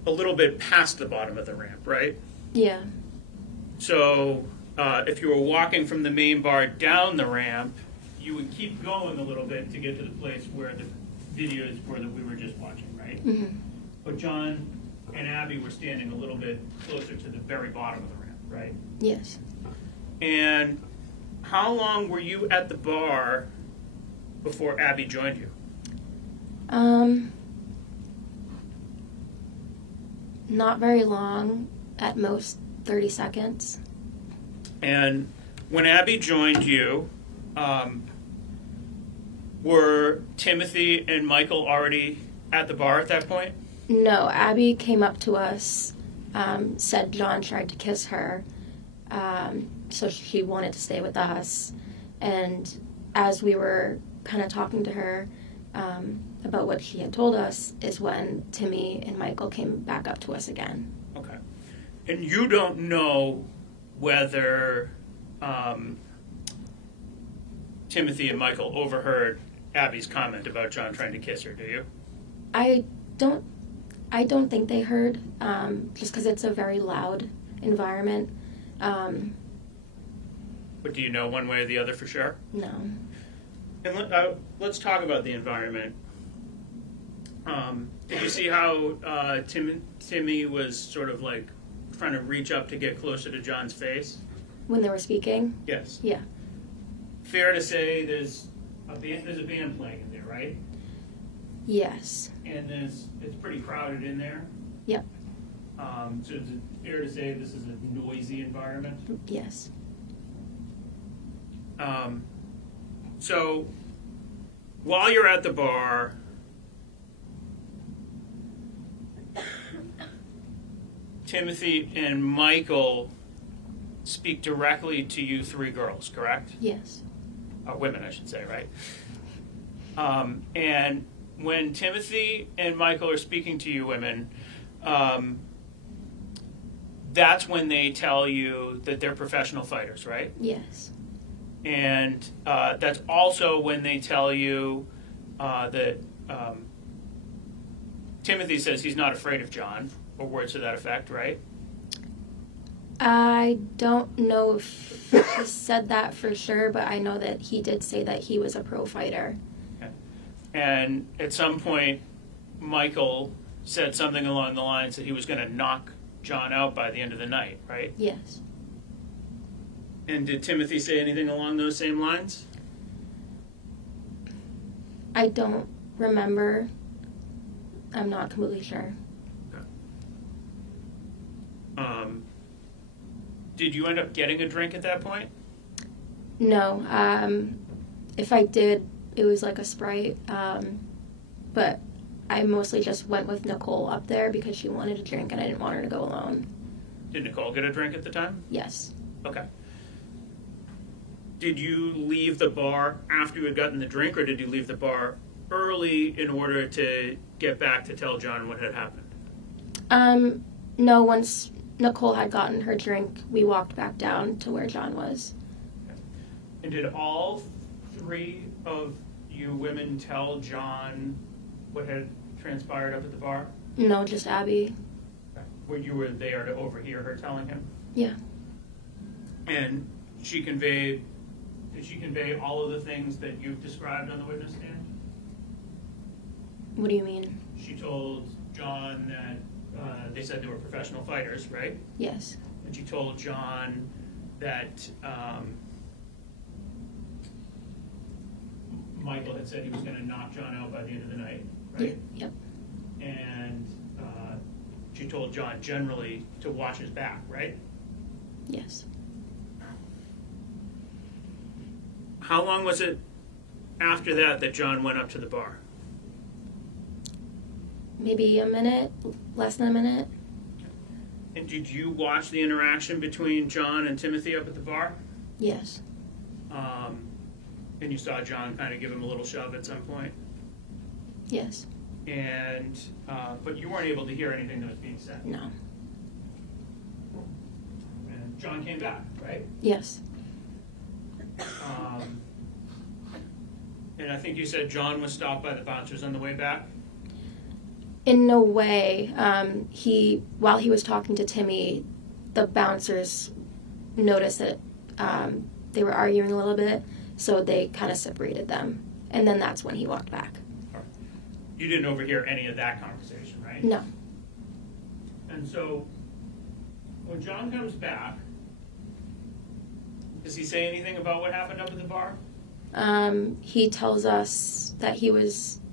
a little bit past the bottom of the ramp, right? Yeah. So if you were walking from the main bar down the ramp, you would keep going a little bit to get to the place where the videos were that we were just watching, right? But John and Abby were standing a little bit closer to the very bottom of the ramp, right? Yes. And how long were you at the bar before Abby joined you? Not very long, at most 30 seconds. And when Abby joined you, were Timothy and Michael already at the bar at that point? No, Abby came up to us, said John tried to kiss her, so she wanted to stay with us. And as we were kind of talking to her about what she had told us is when Timmy and Michael came back up to us again. Okay. And you don't know whether Timothy and Michael overheard Abby's comment about John trying to kiss her, do you? I don't think they heard, just because it's a very loud environment. But do you know one way or the other for sure? No. And let's talk about the environment. Did you see how Timmy was sort of like trying to reach up to get closer to John's face? When they were speaking? Yes. Yeah. Fair to say there's a band playing in there, right? Yes. And it's pretty crowded in there. Yep. So is it fair to say this is a noisy environment? Yes. So while you're at the bar, Timothy and Michael speak directly to you three girls, correct? Yes. Women, I should say, right? And when Timothy and Michael are speaking to you women, that's when they tell you that they're professional fighters, right? Yes. And that's also when they tell you that Timothy says he's not afraid of John, or words to that effect, right? I don't know if he said that for sure, but I know that he did say that he was a pro fighter. Okay. And at some point, Michael said something along the lines that he was going to knock John out by the end of the night, right? Yes. And did Timothy say anything along those same lines? I don't remember. I'm not completely sure. Okay. Did you end up getting a drink at that point? No. If I did, it was like a Sprite. But I mostly just went with Nicole up there because she wanted a drink and I didn't want her to go alone. Did Nicole get a drink at the time? Yes. Okay. Did you leave the bar after you had gotten the drink, or did you leave the bar early in order to get back to tell John what had happened? No, once Nicole had gotten her drink, we walked back down to where John was. Okay. And did all three of you women tell John what had transpired up at the bar? No, just Abby. Okay. When you were there to overhear her telling him? Yeah. And did she convey all of the things that you've described on the witness stand? What do you mean? She told John that they said they were professional fighters, right? Yes. And she told John that Michael had said he was going to knock John out by the end of the night, right? Yep. And she told John generally to watch his back, right? Yes. How long was it after that John went up to the bar? Maybe a minute, less than a minute. And did you watch the interaction between John and Timothy up at the bar? Yes. And you saw John kind of give him a little shove at some point? Yes. And but you weren't able to hear anything that was being said? No. And John came back, right? Yes. And I think you said John was stopped by the bouncers on the way back? In no way. While he was talking to Timmy, the bouncers noticed that they were arguing a little bit, so they kind of separated them. And then that's when he walked back. All right. You didn't overhear any of that conversation, right? No. And so when John comes back, Does he say anything about what happened up at the bar? He tells us that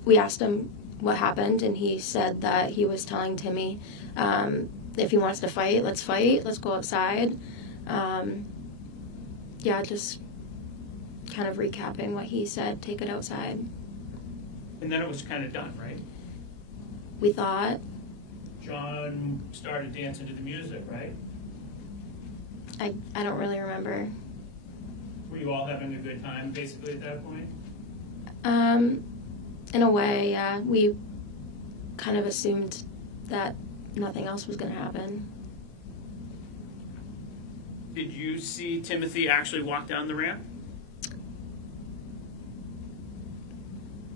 we asked him what happened, and he said that he was telling Timmy, if he wants to fight, let's go outside. Just kind of recapping what he said, take it outside. And then it was kind of done, right? We thought. John started dancing to the music, right? I don't really remember. Were you all having a good time, basically, at that point? In a way, yeah. We kind of assumed that nothing else was going to happen. Did you see Timothy actually walk down the ramp?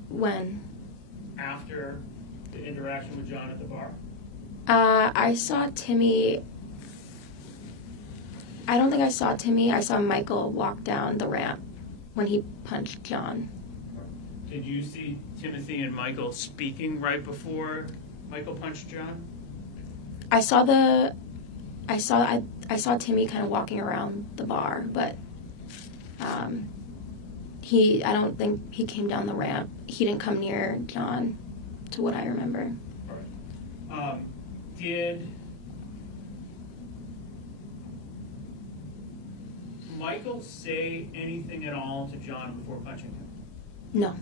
When? After the interaction with John at the bar? I saw Timmy. I don't think I saw Timmy. I saw Michael walk down the ramp when he punched John. Did you see Timothy and Michael speaking right before Michael punched John? I saw Timmy kind of walking around the bar, but I don't think he came down the ramp. He didn't come near John, to what I remember. All right. Did Michael say anything at all to John before punching him? No.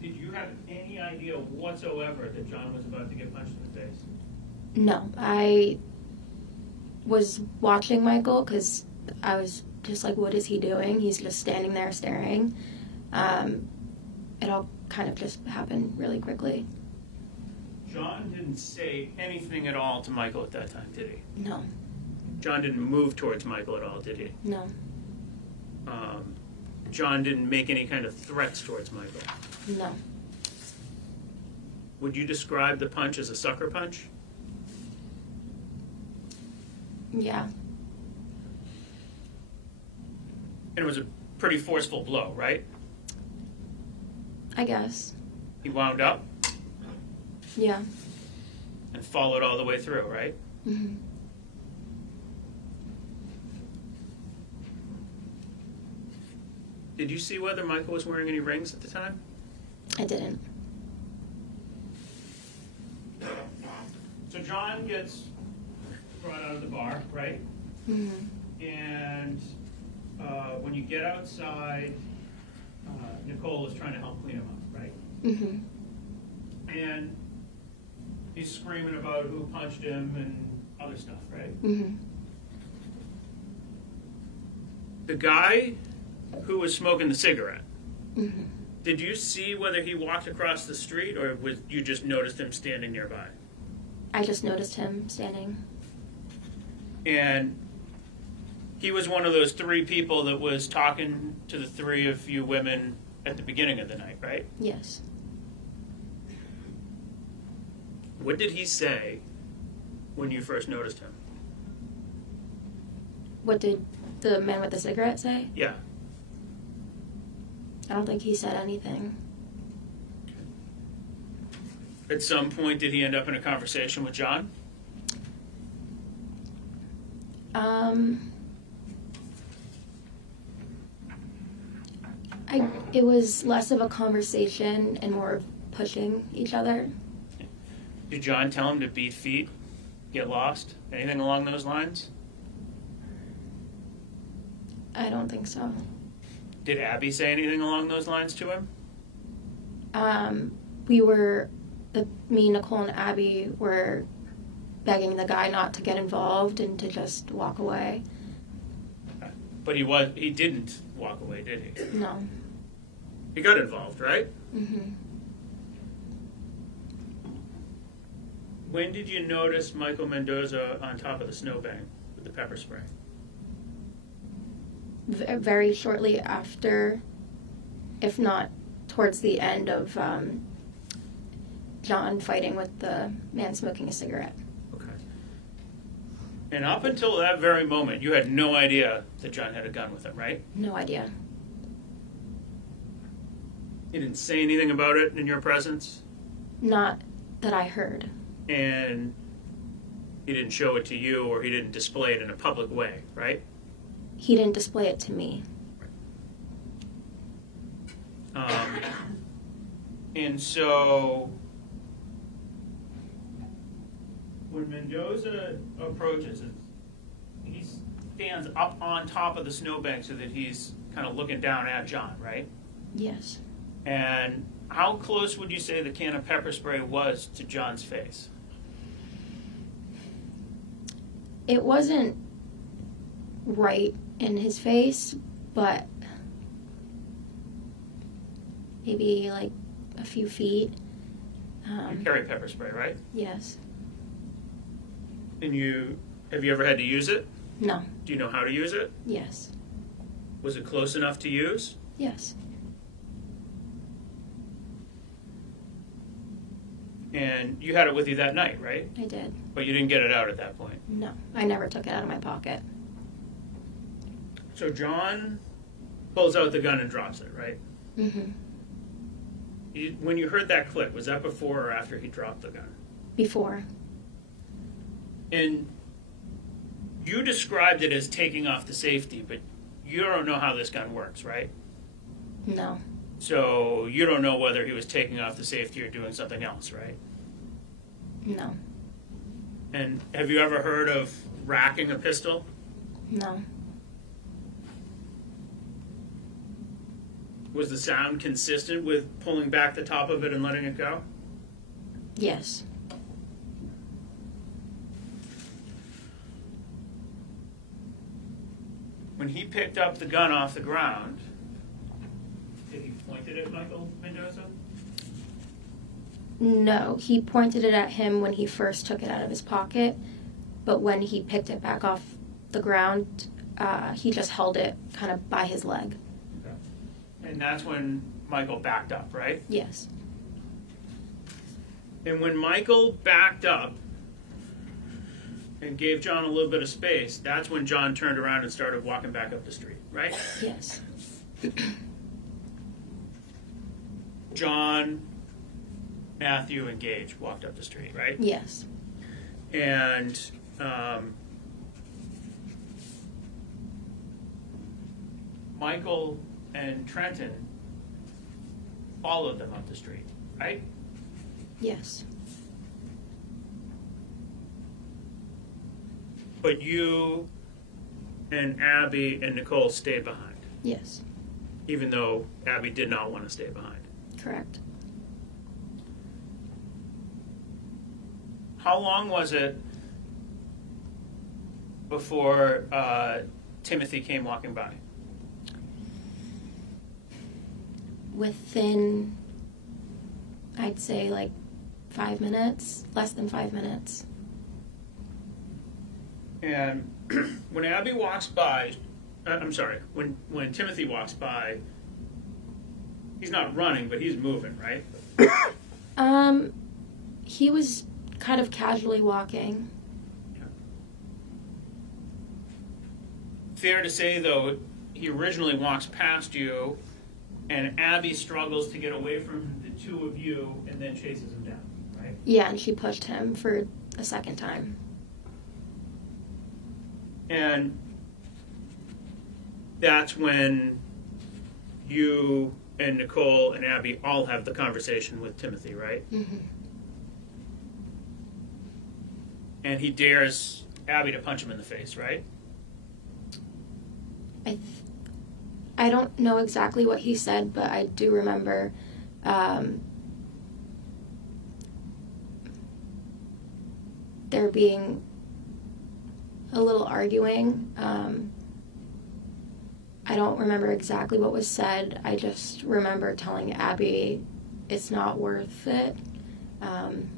Did you have any idea whatsoever that John was about to get punched in the face? No. I was watching Michael because I was just like, what is he doing? He's just standing there staring. It all kind of just happened really quickly. John didn't say anything at all to Michael at that time, did he? No. John didn't move towards Michael at all, did he? No. John didn't make any kind of threats towards Michael? No. Would you describe the punch as a sucker punch? Yeah. And it was a pretty forceful blow, right? I guess. He wound up Yeah. and followed all the way through, right? Mm-hmm. Did you see whether Michael was wearing any rings at the time? I didn't. So John gets brought out of the bar, right? Mm-hmm. And when you get outside, Nicole is trying to help clean him up, right? Mm-hmm. And he's screaming about who punched him and other stuff, right? Mm-hmm. The guy who was smoking the cigarette, Mm-hmm. did you see whether he walked across the street or was you just noticed him standing nearby? I just noticed him standing. And he was one of those three people that was talking to the three of you women at the beginning of the night, right? Yes. What did he say when you first noticed him? What did the man with the cigarette say? Yeah. I don't think he said anything. At some point, did he end up in a conversation with John? It was less of a conversation and more of pushing each other. Did John tell him to beat feet, get lost, anything along those lines? I don't think so. Did Abby say anything along those lines to him? Me, Nicole, and Abby were begging the guy not to get involved and to just walk away. But he didn't walk away, did he? No. He got involved, right? Mm-hmm. When did you notice Michael Mendoza on top of the snowbank with the pepper spray? Very shortly after, if not towards the end of John fighting with the man smoking a cigarette. Okay. And up until that very moment, you had no idea that John had a gun with him, right? No idea. He didn't say anything about it in your presence? Not that I heard. And He didn't show it to you, or he didn't display it in a public way, right? He didn't display it to me. And so when Mendoza approaches, he stands up on top of the snowbank so that he's kind of looking down at John, right? Yes. And how close would you say the can of pepper spray was to John's face? It wasn't right in his face, but maybe like a few feet. You carry pepper spray, right? Yes. And have you ever had to use it? No. Do you know how to use it? Yes. Was it close enough to use? Yes. And you had it with you that night, right? I did. But you didn't get it out at that point. No. I never took it out of my pocket. So John pulls out the gun and drops it, right? Mm-hmm. When you heard that click, was that before or after he dropped the gun? Before. And you described it as taking off the safety, but you don't know how this gun works, right? No. So you don't know whether he was taking off the safety or doing something else, right? No. And have you ever heard of racking a pistol? No. Was the sound consistent with pulling back the top of it and letting it go? Yes. When he picked up the gun off the ground, did he point it at Michael Mendoza? No, he pointed it at him when he first took it out of his pocket, but when he picked it back off the ground, he just held it kind of by his leg. Okay. And that's when Michael backed up, right? Yes. And when Michael backed up and gave John a little bit of space, that's when John turned around and started walking back up the street, right? Yes. John, Matthew, and Gage walked up the street, right? Yes. And Michael and Trenton followed them up the street, right? Yes. But you and Abby and Nicole stayed behind, Yes. even though Abby did not want to stay behind. Correct. How long was it before Timothy came walking by? Within, I'd say like 5 minutes, less than 5 minutes. And when Abby walks by, when Timothy walks by, he's not running, but he's moving, right? He was kind of casually walking. Yeah. Fair to say, though, he originally walks past you, and Abby struggles to get away from the two of you and then chases him down, right? Yeah, and she pushed him for a second time. And that's when you and Nicole and Abby all have the conversation with Timothy, right? Mm-hmm. And he dares Abby to punch him in the face, right? I don't know exactly what he said, but I do remember there being a little arguing. I don't remember exactly what was said. I just remember telling Abby it's not worth it, and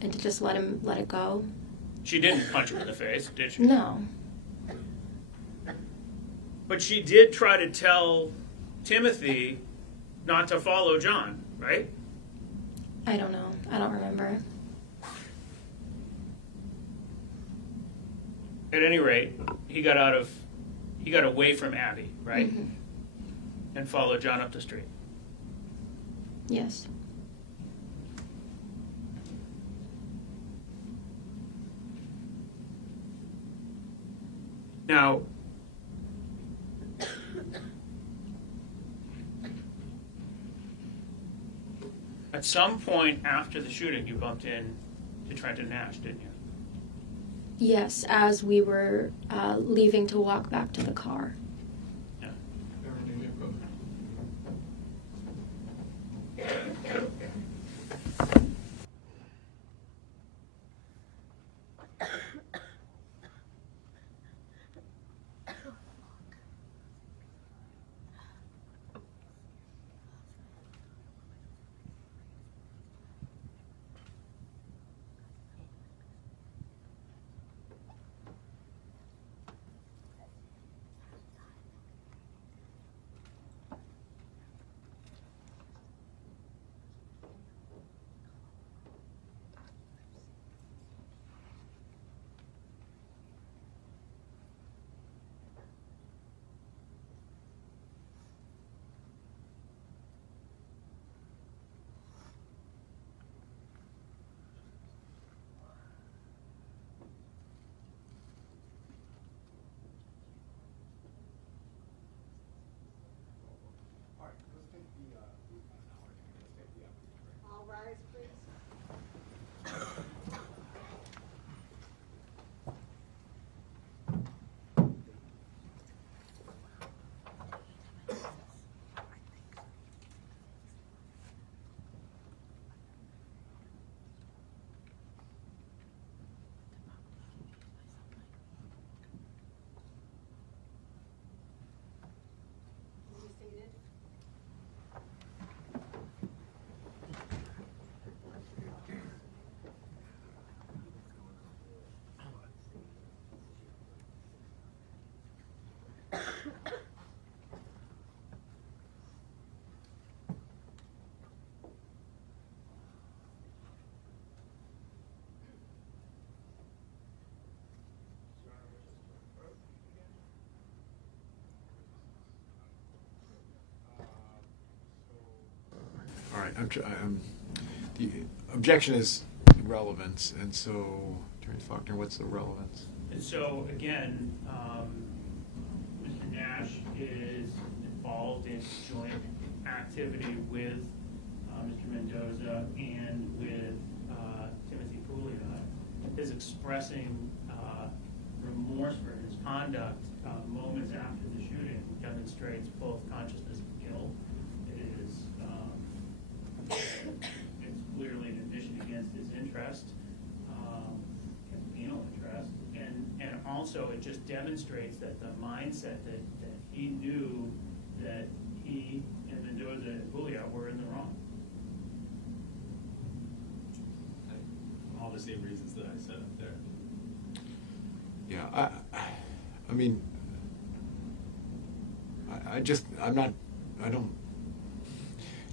to just let it go. She didn't punch him in the face, did she? No. But she did try to tell Timothy not to follow John, right? I don't know. I don't remember. At any rate, he got away from Abby, right? Mm-hmm. And followed John up the street. Yes. Now, at some point after the shooting, you bumped in to Trenton Nash, didn't you? Yes, as we were leaving to walk back to the car. Yeah. All right, the objection is relevance, and so, Attorney Faulkner, what's the relevance? And so, again, Mr. Nash is involved in joint activity with Mr. Mendoza and with Timothy Pouliot. His expressing remorse for his conduct moments after the shooting demonstrates both consciousness of guilt. It's clearly an admission against his interest, his penal interest, and also it just demonstrates that the mindset that he knew that he and Mendoza and Pouliot were in the wrong. All the same reasons that I said up there. Yeah, I mean, I don't,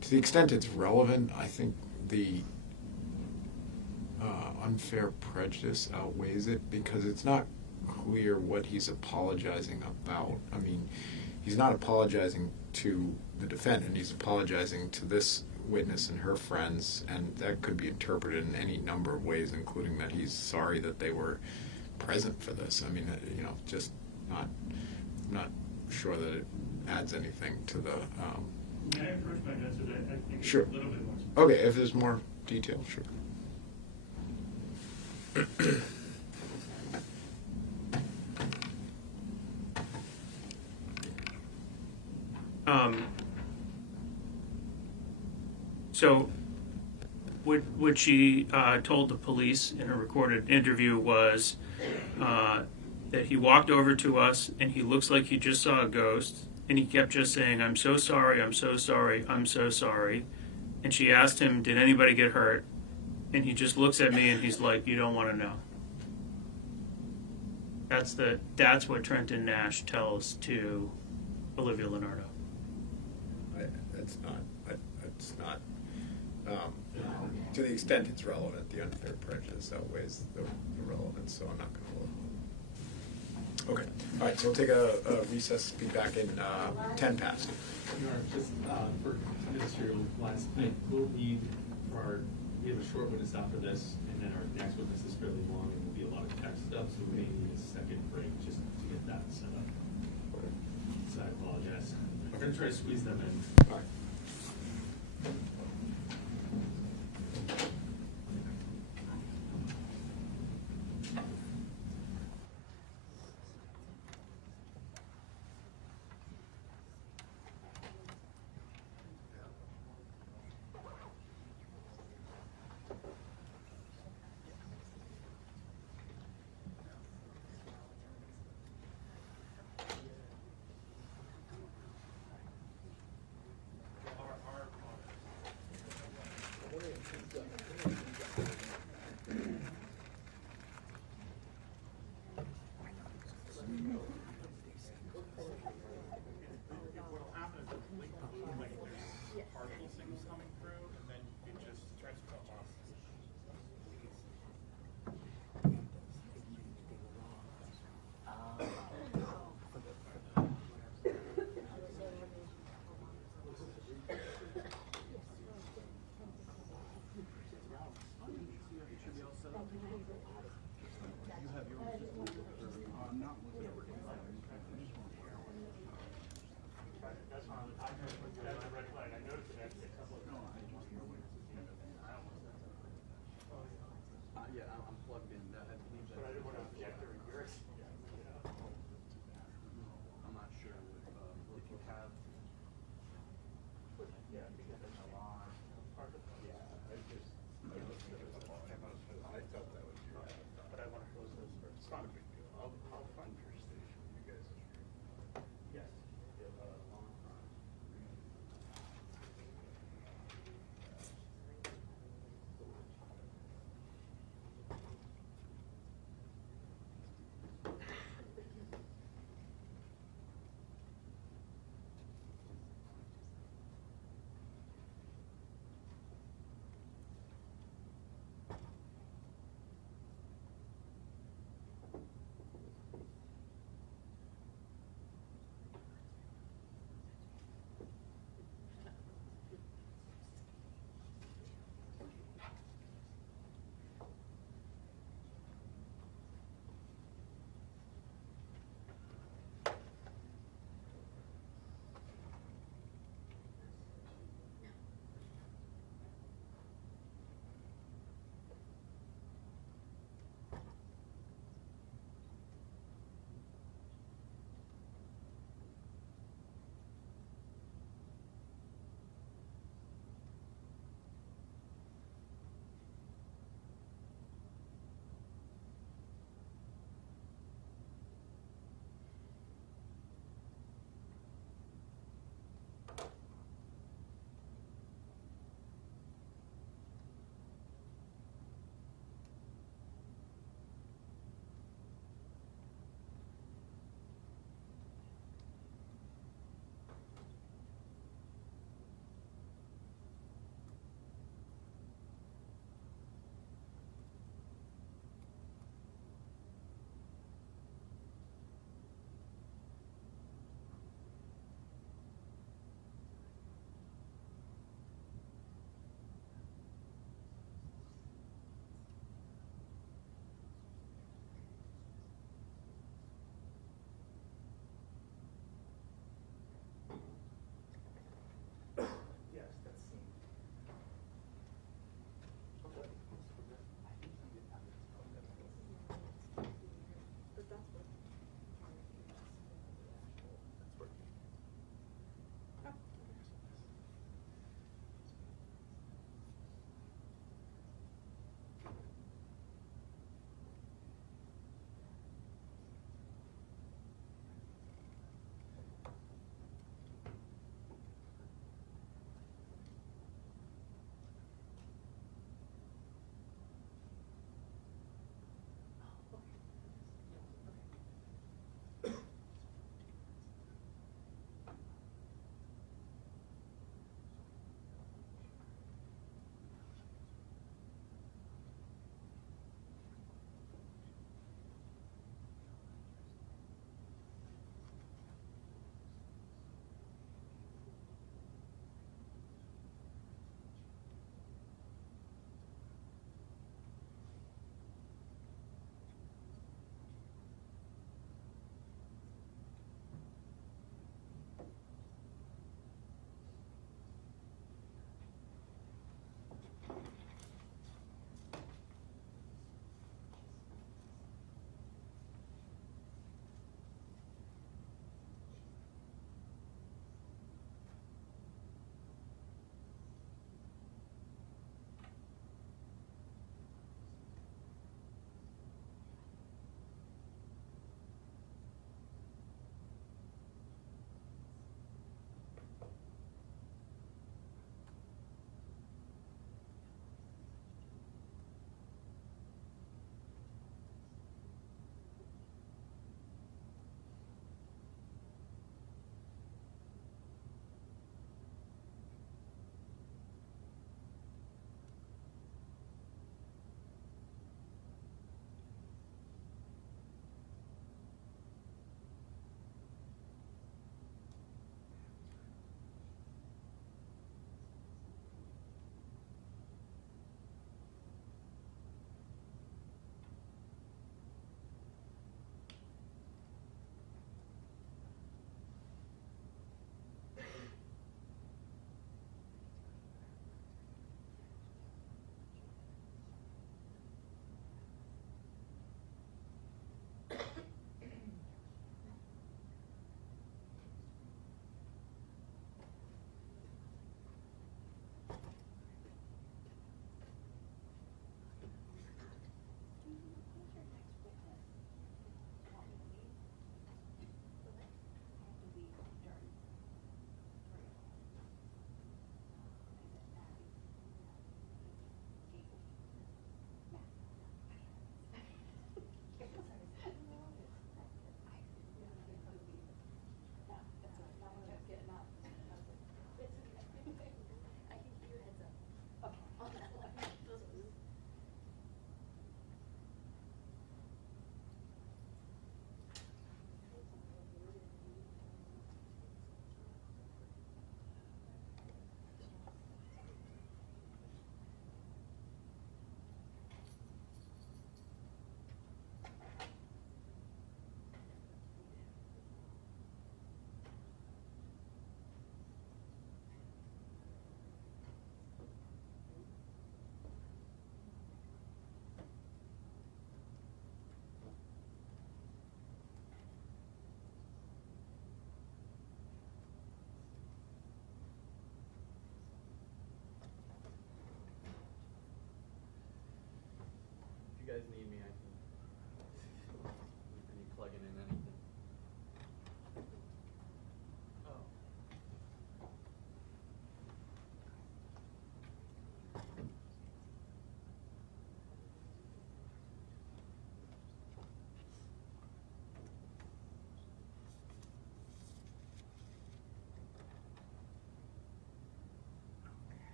to the extent it's relevant, I think the unfair prejudice outweighs it, because it's not clear what he's apologizing about. I mean, he's not apologizing to the defendant, he's apologizing to this witness and her friends, and that could be interpreted in any number of ways, including that he's sorry that they were present for this. I mean, just not sure that it adds anything to the... May I approach my notes so that I think Sure. it's a little bit more... Okay, if there's more detail, sure. So, what she told the police in a recorded interview was that he walked over to us and he looks like he just saw a ghost, and he kept just saying, "I'm so sorry, I'm so sorry, I'm so sorry." And she asked him, "Did anybody get hurt?" And he just looks at me and he's like, "You don't want to know." That's what Trenton Nash tells to Olivia Lonardo. It's not. To the extent it's relevant, the unfair prejudice outweighs the relevance, so I'm not going to look. Okay. All right, so we'll take a recess, be back in 10 past. Just for ministerial last night, we'll need for our we have a short witness after this, and then our next witness is fairly long, and will be a lot of text stuff, so we may need a second break just to get that set up. So I apologize. I'm gonna try to squeeze them in. All right.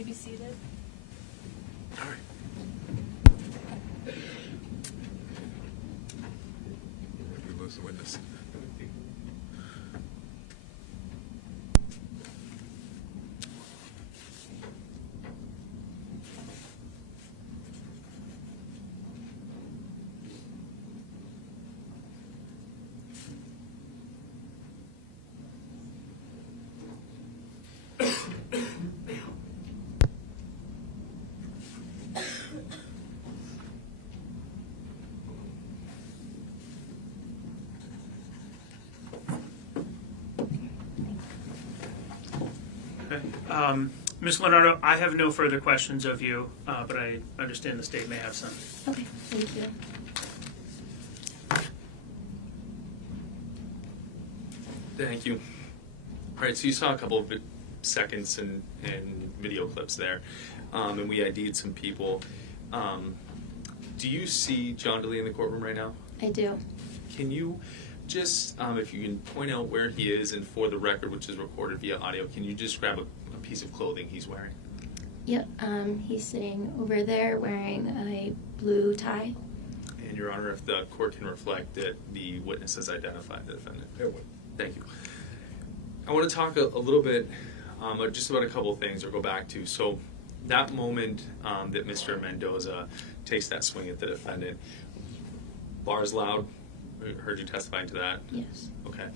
may be seated. All right. Did we lose the witness? Ms. Lonardo, I have no further questions of you, but I understand the state may have some. Okay, thank you. Thank you. All right, so you saw a couple of seconds and video clips there, and we ID'd some people. Do you see John Delee in the courtroom right now? I do. Can you just, if you can point out where he is, and for the record, which is recorded via audio, can you just grab a piece of clothing he's wearing? Yep, he's sitting over there wearing a blue tie. And Your Honor, if the court can reflect that the witness has identified the defendant. It would. Thank you. I want to talk a little bit just about a couple of things, or go back to. So that moment that Mr. Mendoza takes that swing at the defendant, bars loud. I heard you testifying to that. Yes. Okay.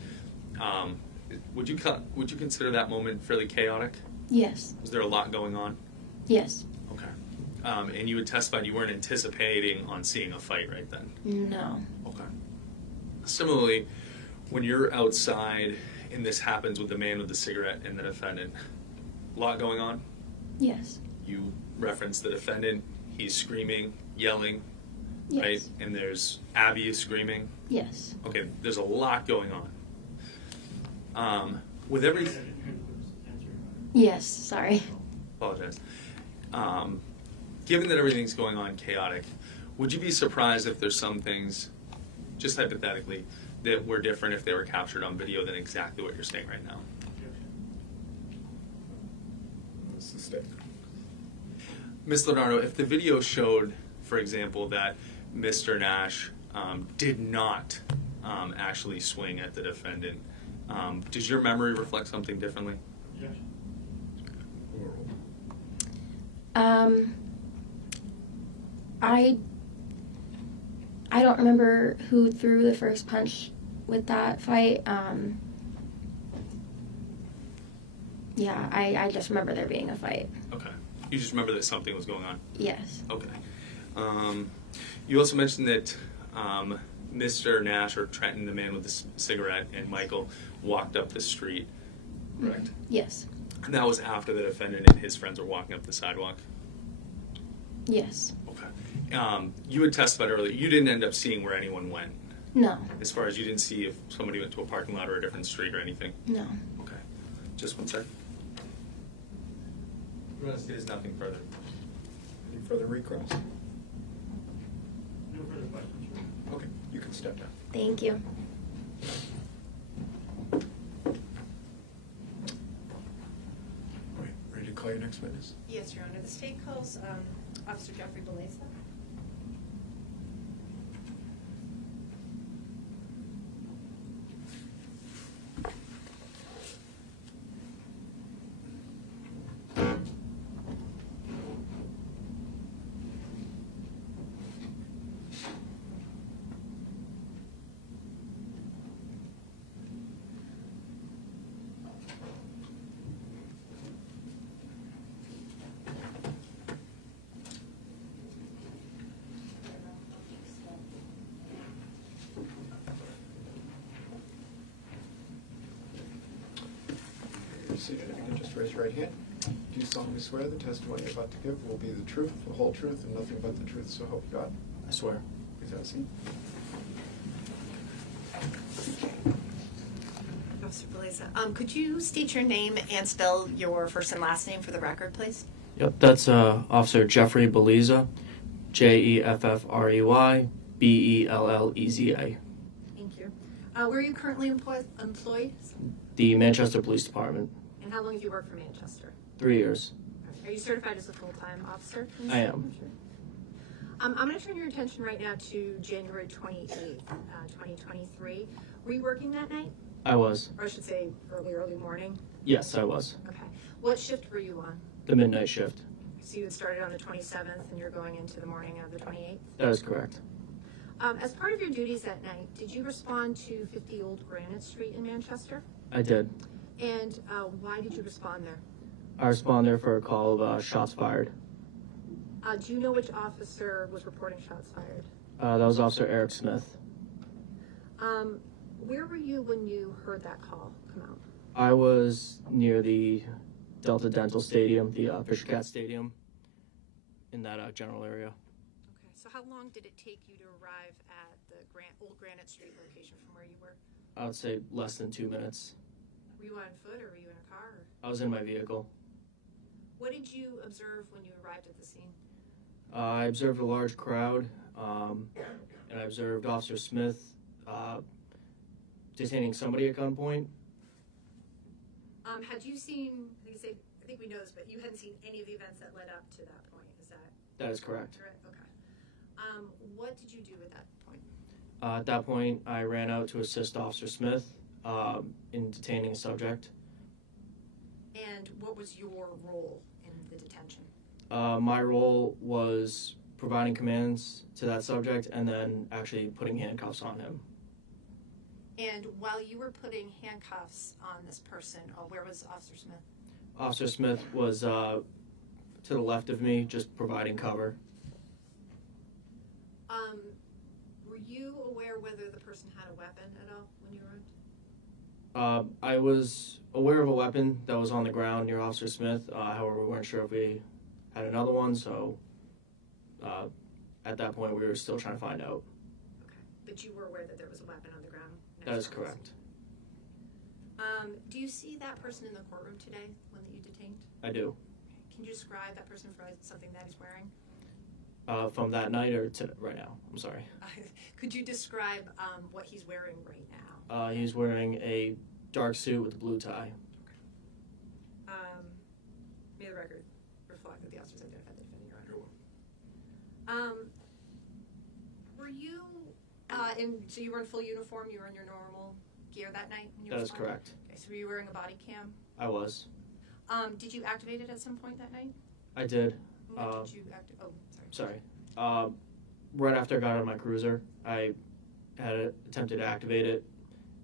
Would you consider that moment fairly chaotic? Yes. Was there a lot going on? Yes. Okay. And you had testified you weren't anticipating on seeing a fight right then? No. Okay. Similarly, when you're outside and this happens with the man with the cigarette and the defendant, a lot going on? Yes. You referenced the defendant, he's screaming, yelling, Yes. right? And there's Abby is screaming. Yes. Okay, there's a lot going on. With everything... Yes, sorry. Apologize. Given that everything's going on chaotic, would you be surprised if there's some things, just hypothetically, that were different if they were captured on video than exactly what you're saying right now? That's the statement. Ms. Lonardo, if the video showed, for example, that Mr. Nash did not actually swing at the defendant, does your memory reflect something differently? Yes. I don't remember who threw the first punch with that fight. Yeah, I just remember there being a fight. Okay. You just remember that something was going on? Yes. Okay. You also mentioned that Mr. Nash, or Trenton, the man with the cigarette, and Michael walked up the street, correct? Yes. And that was after the defendant and his friends were walking up the sidewalk? Yes. Okay. You had testified earlier, you didn't end up seeing where anyone went? No. As far as you didn't see if somebody went to a parking lot or a different street or anything? No. Okay. Just one sec. There's nothing further. Any further recross? No further questions. Okay, you can step down. Thank you. Wait, ready to call your next witness? Yes, Your Honor. The state calls Officer Jeffrey Biza. You're seated. If you can just raise your right hand. Do you solemnly swear the testimony you're about to give will be the truth, the whole truth, and nothing but the truth, so help you God? I swear. Please have a seat. Officer Biza, could you state your name and spell your first and last name for the record, please? Yep, that's Officer Jeffrey Biza, Jeffrey Belleza. Thank you. Where are you currently employed? The Manchester Police Department. And how long have you worked for Manchester? 3 years. Okay. Are you certified as a full-time officer? I am. I'm going to turn your attention right now to January 28th, 2023. Were you working that night? I was. Or I should say early morning? Yes, I was. Okay. What shift were you on? The midnight shift. So you had started on the 27th and you're going into the morning of the 28th? That is correct. As part of your duties that night, did you respond to 50 Old Granite Street in Manchester? I did. And why did you respond there? I responded there for a call of shots fired. Do you know which officer was reporting shots fired? That was Officer Eric Smith. Where were you when you heard that call come out? I was near the Delta Dental Stadium, the Fisher Cat Stadium, in that general area. Okay, so how long did it take you to arrive at the Old Granite Street location from where you were? I would say less than 2 minutes. Were you on foot or were you in a car? Or? I was in my vehicle. What did you observe when you arrived at the scene? I observed a large crowd, and I observed Officer Smith detaining somebody at gunpoint. Had you seen, I think we know this, but you hadn't seen any of the events that led up to that point, is that? That is correct. Right, okay. What did you do at that point? At that point, I ran out to assist Officer Smith in detaining a subject. And what was your role in the detention? My role was providing commands to that subject and then actually putting handcuffs on him. And while you were putting handcuffs on this person, where was Officer Smith? Officer Smith was to the left of me, just providing cover. Were you aware whether the person had a weapon at all when you arrived? I was aware of a weapon that was on the ground near Officer Smith. However, we weren't sure if we had another one, so at that point we were still trying to find out. Okay, but you were aware that there was a weapon on the ground? That is correct. Do you see that person in the courtroom today, one that you detained? I do. Okay. Can you describe that person for something that he's wearing? From that night or to right now? I'm sorry. Could you describe what he's wearing right now? He's wearing a dark suit with a blue tie. Okay. May the record reflect that the officers identified the defendant, Your Honor. Were you so you were in full uniform? You were in your normal gear that night? When you That is responded? correct. Okay, so were you wearing a body cam? I was. Did you activate it at some point that night? I did. When did you activate? Oh, sorry. Right after I got out of my cruiser, I had attempted to activate it.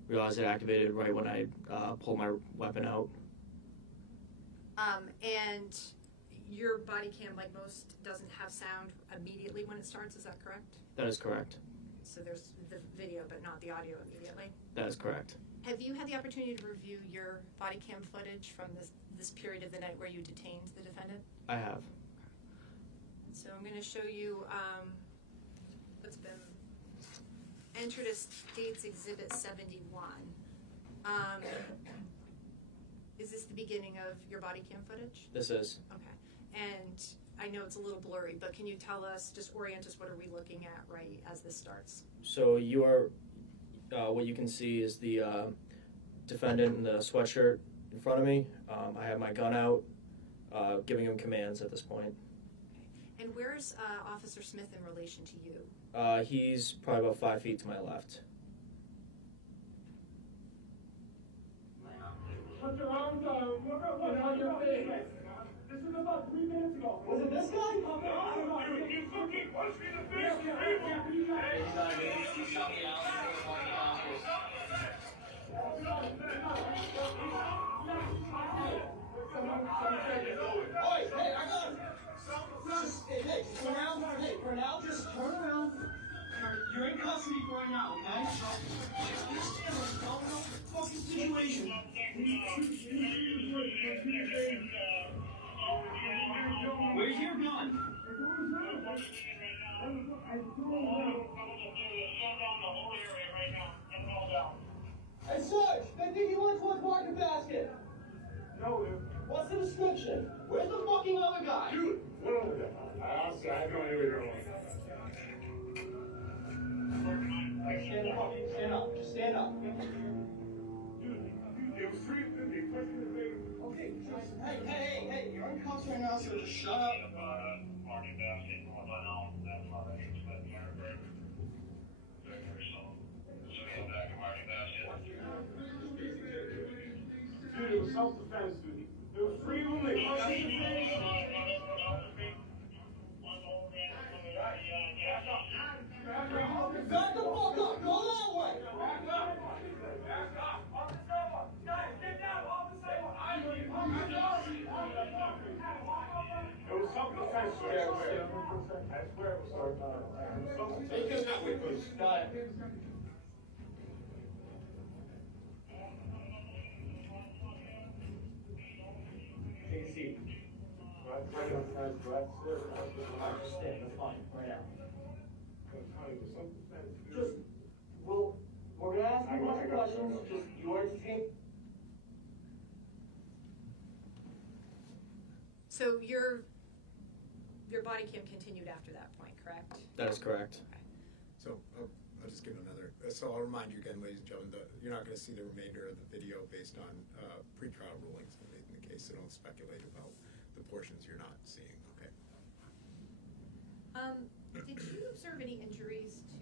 Realized it activated right when I pulled my weapon out. And your body cam, like most, doesn't have sound immediately when it starts, is that correct? That is correct. So there's the video but not the audio immediately? That is correct. Have you had the opportunity to review your body cam footage from this period of the night where you detained the defendant? I have. So I'm going to show you what's been entered as State's Exhibit 71. Is this the beginning of your body cam footage? This is. Okay. And I know it's a little blurry, but can you tell us, just orient us, what are we looking at right as this starts? So you are, what you can see is the defendant in the sweatshirt in front of me. I have my gun out, giving him commands at this point. Okay. And where's Officer Smith in relation to you? He's probably about 5 feet to my left. Put your arms out. Look up on your face. This was about 3 minutes ago. Was it this guy? You cooking. Punch me in the face. Hey, I got him. Hey, turn around. Hey, for now, just turn around. You're in custody for right now, okay? Fucking situation. Where's your gun? Hey, Sarge, I think he went to a market basket. No, dude. What's the description? Where's the fucking other guy? Dude, what over there? Outside, don't even Stand up. Just stand up. Dude, it was 3:50. Okay, hey, you're in cuffs right now, so just shut up. Dude, it was self-defense, dude. It was three of them, they punched me in the face. Back the fuck up! Go that way! Back up! Back up! Off the sidewalk! Guys, get down off the sidewalk! It was self-defense, sir. I swear it was self-defense. Take him that way, please. Got it. Take a seat. Stand, that's fine, right now. Just, we're gonna ask you a bunch of questions, just, you are to take. So your body cam continued after that point, correct? That is correct. Okay. So I'll just give another. So I'll remind you again, ladies and gentlemen, you're not going to see the remainder of the video based on pretrial rulings in the case. So don't speculate about the portions you're not seeing. Okay. Did you observe any injuries to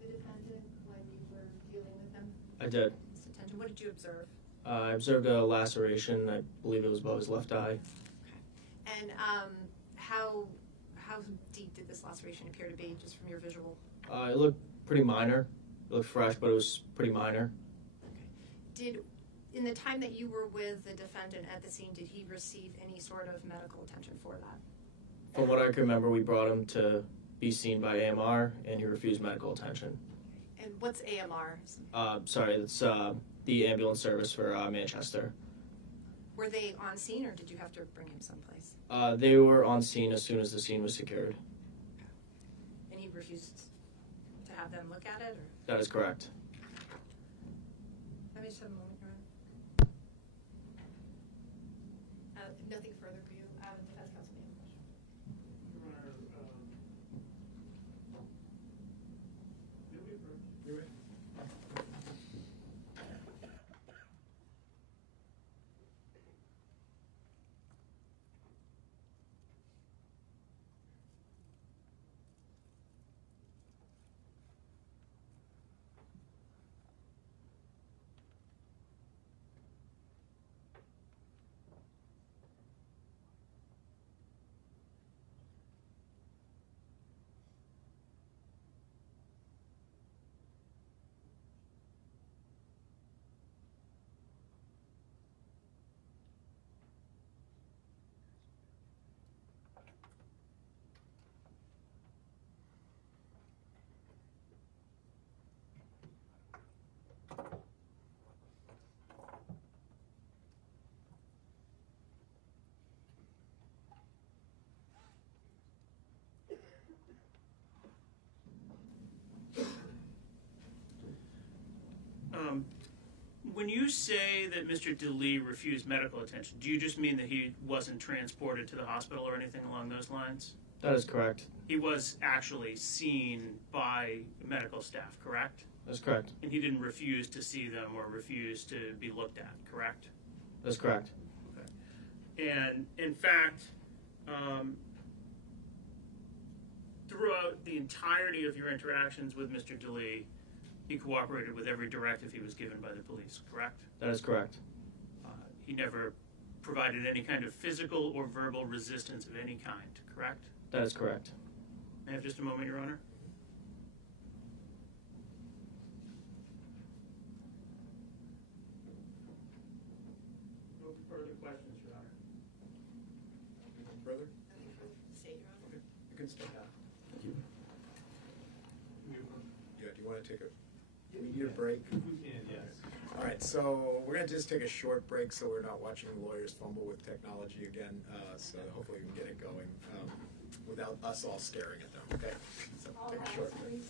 the defendant when you were dealing with him? I did. Attention. What did you observe? I observed a laceration. I believe it was above his left eye. Okay. And how deep did this laceration appear to be, just from your visual? It looked pretty minor. It looked fresh, but it was pretty minor. Okay. In the time that you were with the defendant at the scene, did he receive any sort of medical attention for that? From what I can remember, we brought him to be seen by AMR, and he refused medical attention. And what's AMR? Sorry, it's the ambulance service for Manchester. Were they on scene, or did you have to bring him someplace? They were on scene as soon as the scene was secured. Okay. And he refused to have them look at it, or? That is correct. Let me just have a moment, Your Honor. If nothing further for you, defense counsel, may have a question. Your Honor, when you say that Mr. Delee refused medical attention, do you just mean that he wasn't transported to the hospital or anything along those lines? That is correct. He was actually seen by medical staff, correct? That's correct. And he didn't refuse to see them or refuse to be looked at, correct? That's correct. Okay. And in fact, throughout the entirety of your interactions with Mr. Delee, he cooperated with every directive he was given by the police, correct? That is correct. He never provided any kind of physical or verbal resistance of any kind, correct? That is correct. May I have just a moment, Your Honor? No further questions, Your Honor. Anything further? Nothing further to state, Your Honor. Okay. You can stay down. Thank you. Yeah, do you want to take a immediate break? We can, yes. All right, so we're going to just take a short break so we're not watching lawyers fumble with technology again. So hopefully we can get it going without us all staring at them, okay? So take a short break.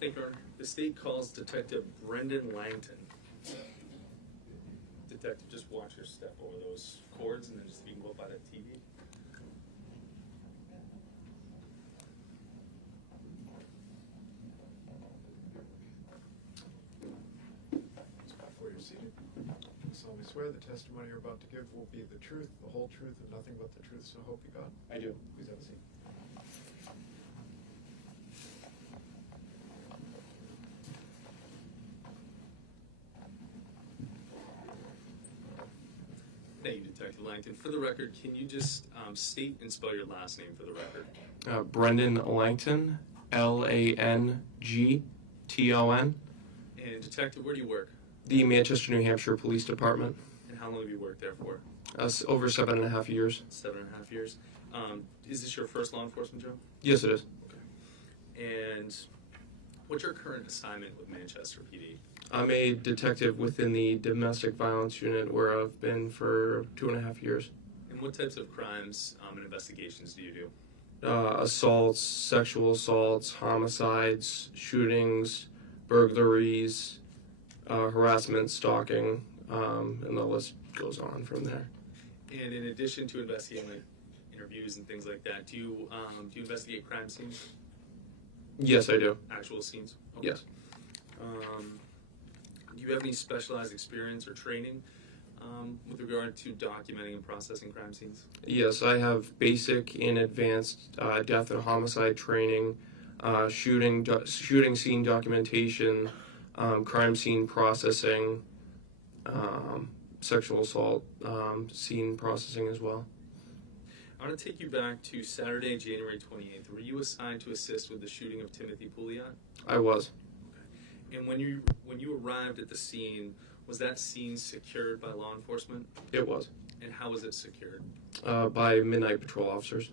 Thank you, Your Honor. The state calls Detective Brendon Langton. Detective, just watch your step over those cords, and then just if you can go by that TV. Before you're seated, I solemnly swear the testimony you're about to give will be the truth, the whole truth, and nothing but the truth, so help you God. I do. Please have a seat. Thank you, Detective Langton. For the record, can you just state and spell your last name for the record? Brendon Langton, Langton. And Detective, where do you work? The Manchester, New Hampshire Police Department. And how long have you worked there for? Over 7.5 years. 7.5 years. Is this your first law enforcement job? Yes, it is. Okay. And what's your current assignment with Manchester PD? I'm a detective within the domestic violence unit where I've been for 2.5 years. And what types of crimes and investigations do you do? Assaults, sexual assaults, homicides, shootings, burglaries, harassment, stalking, and the list goes on from there. And in addition to investigating like interviews and things like that, do you investigate crime scenes? Yes, I do. Actual scenes? Okay. Yes. Do you have any specialized experience or training with regard to documenting and processing crime scenes? Yes, I have basic and advanced death and homicide training, shooting scene documentation, crime scene processing, sexual assault scene processing as well. I want to take you back to Saturday, January 28th. Were you assigned to assist with the shooting of Timothy Pouliot? I was. Okay. And when you arrived at the scene, was that scene secured by law enforcement? It was. And how was it secured? By midnight patrol officers.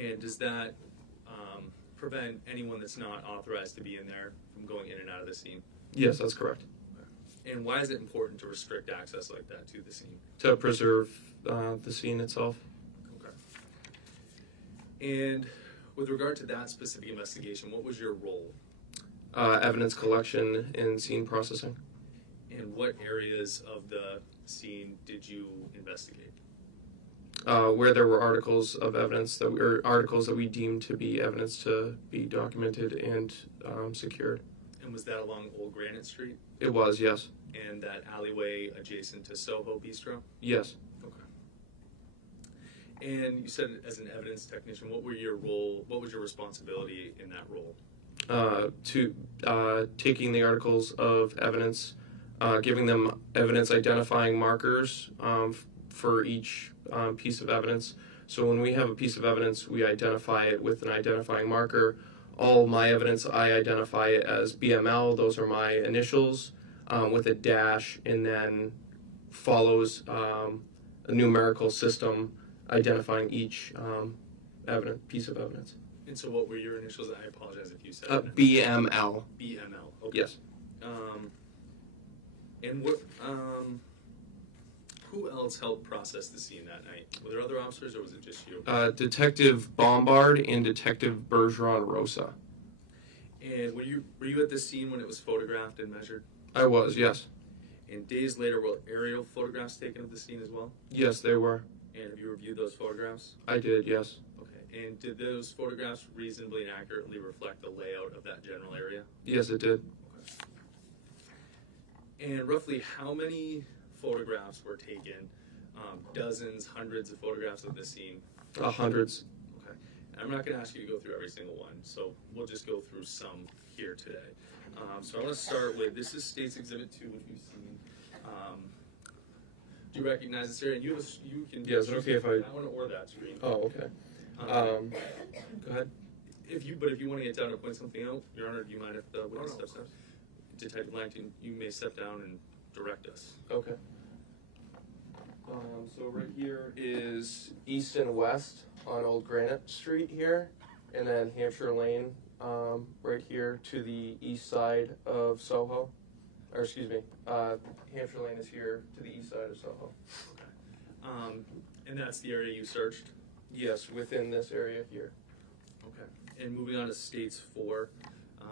And does that prevent anyone that's not authorized to be in there from going in and out of the scene? Yes, that's correct. Okay. And why is it important to restrict access like that to the scene? To preserve the scene itself. Okay. And with regard to that specific investigation, what was your role? Evidence collection and scene processing. And what areas of the scene did you investigate? Where there were articles of evidence articles that we deemed to be evidence to be documented and secured. And was that along Old Granite Street? It was, yes. And that alleyway adjacent to Soho Bistro? Yes. Okay. And you said as an evidence technician, what was your responsibility in that role? Taking the articles of evidence, giving them evidence identifying markers for each piece of evidence. So when we have a piece of evidence, we identify it with an identifying marker. All my evidence, I identify it as BML. Those are my initials with a dash, and then follows a numerical system identifying each piece of evidence. And so what were your initials? I apologize if you said BML. BML. Okay. Yes. And what? Who else helped process the scene that night? Were there other officers, or was it just you? Detective Bombard and Detective Bergeron Rosa. And were you at the scene when it was photographed and measured? I was, yes. And days later, were aerial photographs taken of the scene as well? Yes, they were. And have you reviewed those photographs? I did, yes. Okay. And did those photographs reasonably and accurately reflect the layout of that general area? Yes, it did. Okay. And roughly how many photographs were taken? Dozens, hundreds of photographs of the scene? Hundreds. Okay. And I'm not going to ask you to go through every single one, so we'll just go through some here today. So I want to start with, this is State's Exhibit 2, which we've seen. Do you recognize this area? You can. Yeah, is it okay if I? That one or that screen. Oh, okay. Go ahead. If you want to get down and point something out, Your Honor, do you mind if the witness steps out? Detective Langton, you may step down and direct us. Okay. So right here is east and west on Old Granite Street here, and then Hampshire Lane right here to the east side of Soho. Or excuse me, Hampshire Lane is here to the east side of Soho. Okay. And that's the area you searched? Yes, within this area here. Okay. And moving on to States 4,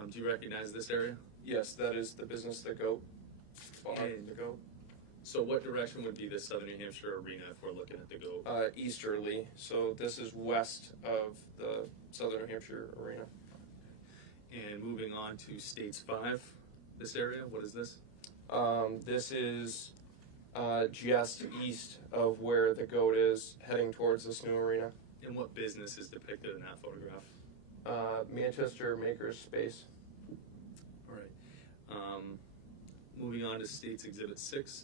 Do you recognize this area? Yes, that is the business, the goat. And The goat. So what direction would be the Southern New Hampshire arena if we're looking at the goat? Easterly. So this is west of the Southern New Hampshire arena. And moving on to States 5, this area, what is this? This is just east of where the goat is, heading towards this new arena. And what business is depicted in that photograph? Manchester Makers Space. All right. Moving on to States Exhibit 6.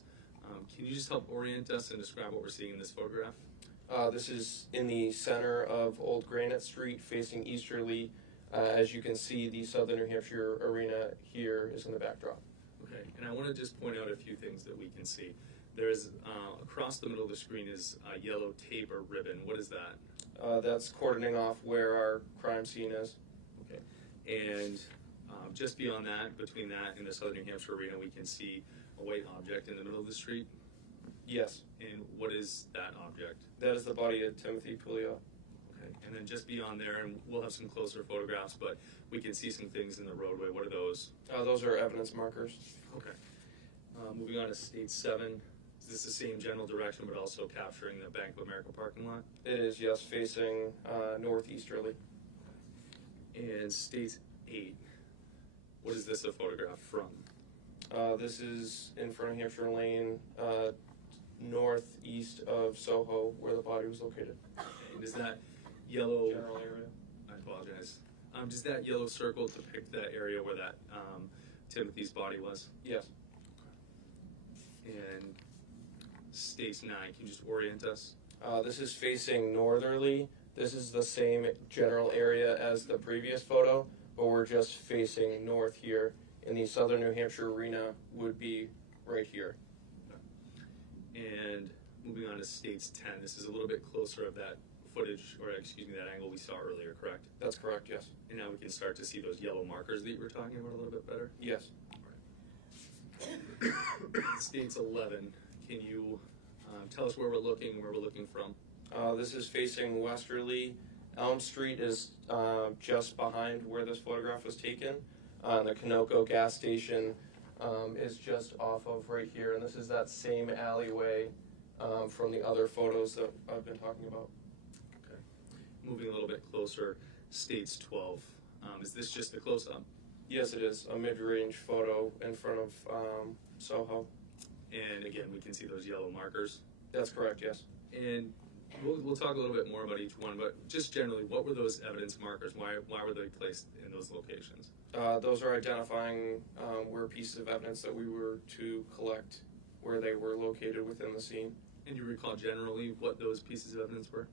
Can you just help orient us and describe what we're seeing in this photograph? This is in the center of Old Granite Street, facing easterly. As you can see, the Southern New Hampshire arena here is in the backdrop. Okay, and I want to just point out a few things that we can see. There's, across the middle of the screen is a yellow tape or ribbon. What is that? That's cordoning off where our crime scene is. Okay, and just beyond that, between that and the Southern New Hampshire arena, we can see a white object in the middle of the street. Yes. And what is that object? That is the body of Timothy Pouliot. Okay, and then just beyond there, and we'll have some closer photographs, but we can see some things in the roadway. What are those? Those are evidence markers. Okay. Moving on to State 7. Is this the same general direction, but also capturing the Bank of America parking lot? It is, yes, facing northeasterly. And State 8. What is this a photograph from? This is in front of Hampshire Lane, northeast of Soho, where the body was located. And is that yellow... General area. I apologize. Does that yellow circle depict that area where that Timothy's body was? Yes. And State 9, can you just orient us? This is facing northerly. This is the same general area as the previous photo, but we're just facing north here. And the Southern New Hampshire arena would be right here. And moving on to States 10, this is a little bit closer of that footage, or excuse me, that angle we saw earlier, correct? That's correct, yes. And now we can start to see those yellow markers that you were talking about a little bit better? Yes. States 11, can you tell us where we're looking from? This is facing westerly. Elm Street is just behind where this photograph was taken. The Kanoko gas station is just off of right here, and this is that same alleyway from the other photos that I've been talking about. Okay. Moving a little bit closer, States 12. Is this just a close-up? Yes, it is. A mid-range photo in front of Soho. And again, we can see those yellow markers. That's correct, yes. And we'll talk a little bit more about each one, but just generally, what were those evidence markers? Why were they placed in those locations? Those are identifying where pieces of evidence that we were to collect, where they were located within the scene. And you recall generally what those pieces of evidence were?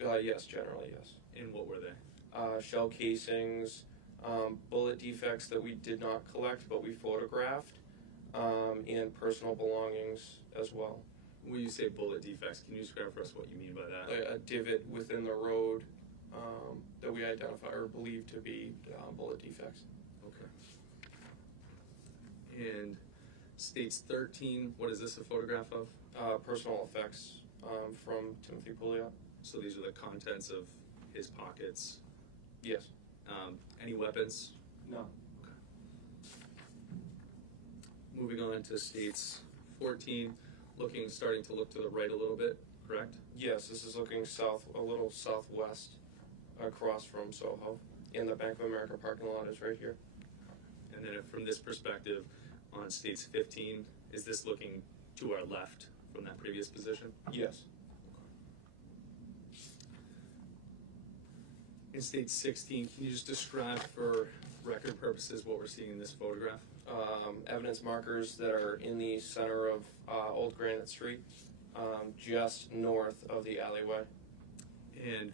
Yes, generally, yes. And what were they? Shell casings, bullet defects that we did not collect but we photographed, and personal belongings as well. When you say bullet defects, can you describe for us what you mean by that? A divot within the road that we identify or believe to be bullet defects. Okay. And States 13, what is this a photograph of? Personal effects from Timothy Pouliot. So these are the contents of his pockets? Yes. Any weapons? No. Okay. Moving on to States 14, starting to look to the right a little bit, correct? Yes, this is looking south, a little southwest, across from Soho. And the Bank of America parking lot is right here. And then from this perspective, on States 15, is this looking to our left from that previous position? Yes. In State 16, can you just describe for record purposes what we're seeing in this photograph? Evidence markers that are in the center of Old Granite Street, just north of the alleyway. And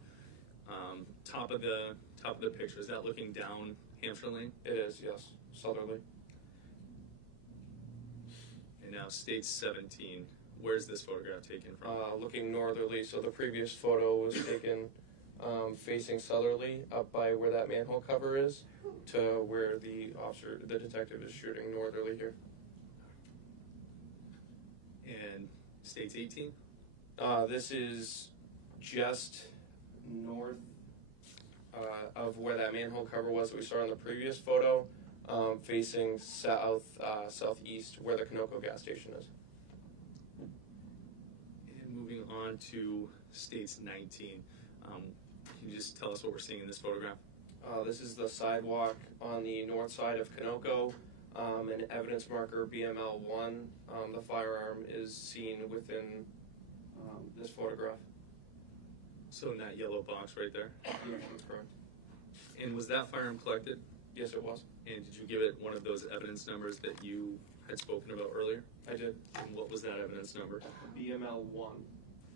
top of the picture, is that looking down Hampshire Lane? It is, yes, southerly. And now State 17, where's this photograph taken from? Looking northerly, so the previous photo was taken facing southerly, up by where that manhole cover is, to where the detective is shooting northerly here. And States 18? This is just north of where that manhole cover was that we saw in the previous photo, facing southeast where the Conoco gas station is. And moving on to States 19, can you just tell us what we're seeing in this photograph? This is the sidewalk on the north side of Conoco. An evidence marker BML1. The firearm is seen within this photograph. So in that yellow box right there? Yeah, that's correct. And was that firearm collected? Yes, it was. And did you give it one of those evidence numbers that you had spoken about earlier? I did. And what was that evidence number? BML1.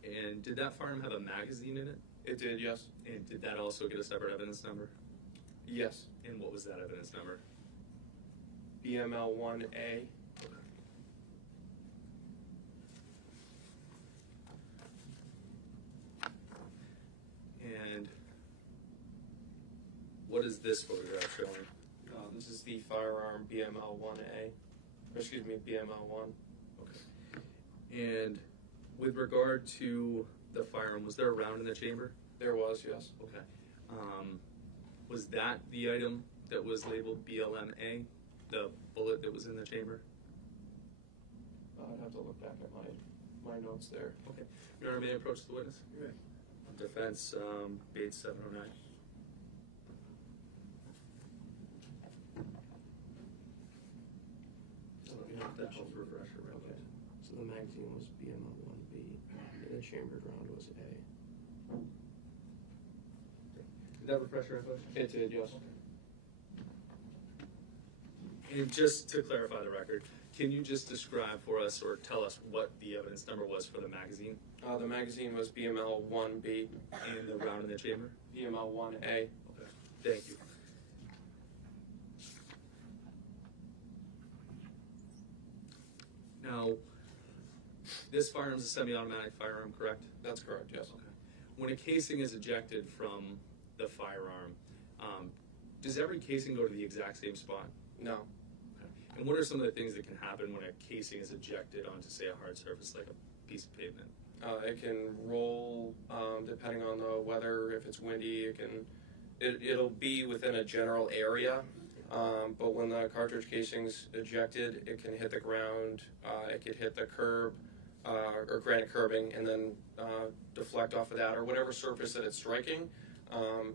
And did that firearm have a magazine in it? It did, yes. And did that also get a separate evidence number? Yes. And what was that evidence number? BML1A. And what is this photograph showing? This is the firearm BML1A. Or excuse me, BML1. Okay. And with regard to the firearm, was there a round in the chamber? There was, yes. Okay. Was that the item that was labeled BLMA, the bullet that was in the chamber? I'd have to look back at my notes there. Okay. Your Honor, may I approach the witness? Right. Defense, Bates 709. That was a refresher, right? Okay. So the magazine was BML1B, and the chambered round was A. Did that refresher info? It did, yes. And just to clarify the record, can you just describe for us or tell us what the evidence number was for the magazine? The magazine was BML1B. And the round in the chamber? BML1A. Okay, thank you. Now, this firearm is a semi-automatic firearm, correct? That's correct, yes. Okay. When a casing is ejected from the firearm, does every casing go to the exact same spot? No. Okay. And what are some of the things that can happen when a casing is ejected onto, say, a hard surface like a piece of pavement? It can roll depending on the weather. If it's windy, it'll be within a general area. But when the cartridge casing's ejected, it can hit the ground. It could hit the curb or granite curbing, and then deflect off of that, or whatever surface that it's striking.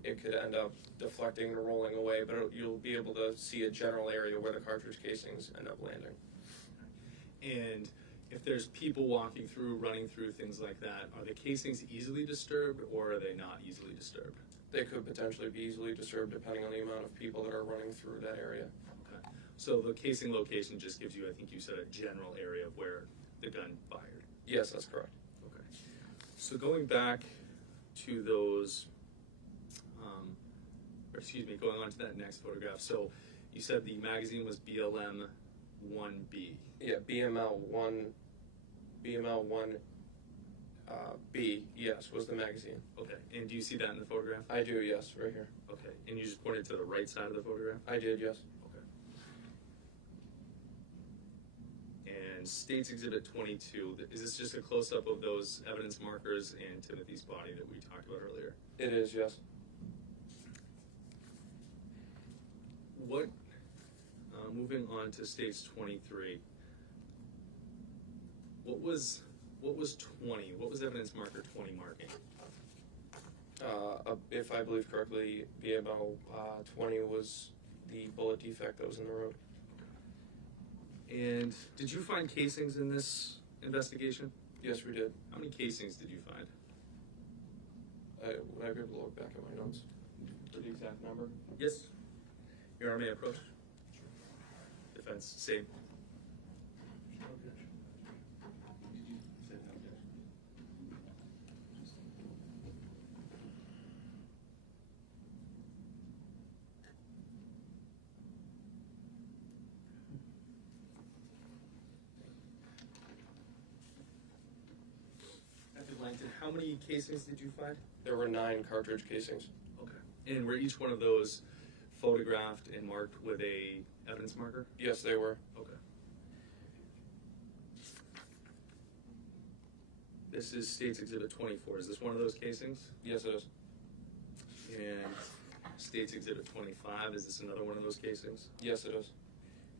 It could end up deflecting and rolling away. But you'll be able to see a general area where the cartridge casings end up landing. And if there's people walking through, running through, things like that, are the casings easily disturbed or are they not easily disturbed? They could potentially be easily disturbed depending on the amount of people that are running through that area. Okay. So the casing location just gives you, I think you said, a general area of where the gun fired. Yes, that's correct. Okay. So going back to those, going on to that next photograph. So you said the magazine was BLM 1B. Yeah, BML1 B, yes, was the magazine. Okay, and do you see that in the photograph? I do, yes, right here. Okay, and you just pointed to the right side of the photograph? I did, yes. Okay. And State's Exhibit 22, is this just a close-up of those evidence markers and Timothy's body that we talked about earlier? It is, yes. What, moving on to State's 23, what was 20? What was evidence marker 20 marking? If I believe correctly, BML 20 was the bullet defect that was in the road. And did you find casings in this investigation? Yes, we did. How many casings did you find? Would I be able to look back at my notes for the exact number? Yes. Your Honor, may I approach? Defense, same. Langton, how many casings did you find? There were 9 cartridge casings. Okay. And were each one of those photographed and marked with a evidence marker? Yes, they were. Okay. This is State's Exhibit 24. Is this one of those casings? Yes, it is. And State's Exhibit 25. Is this another one of those casings? Yes, it is.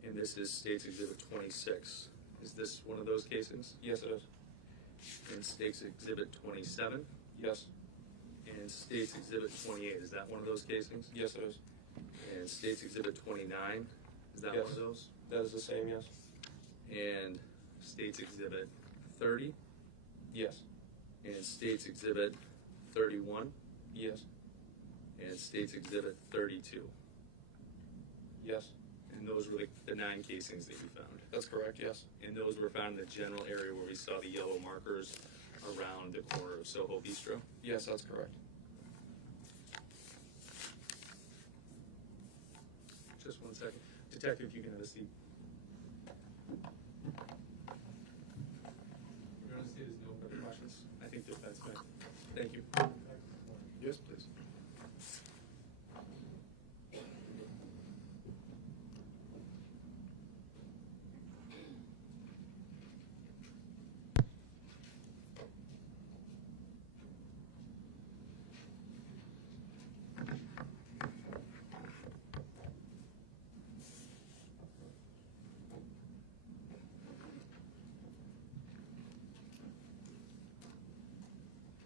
And this is State's Exhibit 26. Is this one of those casings? Yes, it is. And State's Exhibit 27? Yes. And State's Exhibit 28, is that one of those casings? Yes, it is. And State's Exhibit 29, is that one of those? That is the same, yes. And State's Exhibit 30? Yes. And State's Exhibit 31? Yes. And State's Exhibit 32? Yes. And those were the 9 casings that you found? That's correct, yes. And those were found in the general area where we saw the yellow markers around the corner of Soho Bistro? Yes, that's correct. Just one second. Detective, you can have a seat. Your Honor, there's no further questions. I think that's good. Thank you. Yes, please.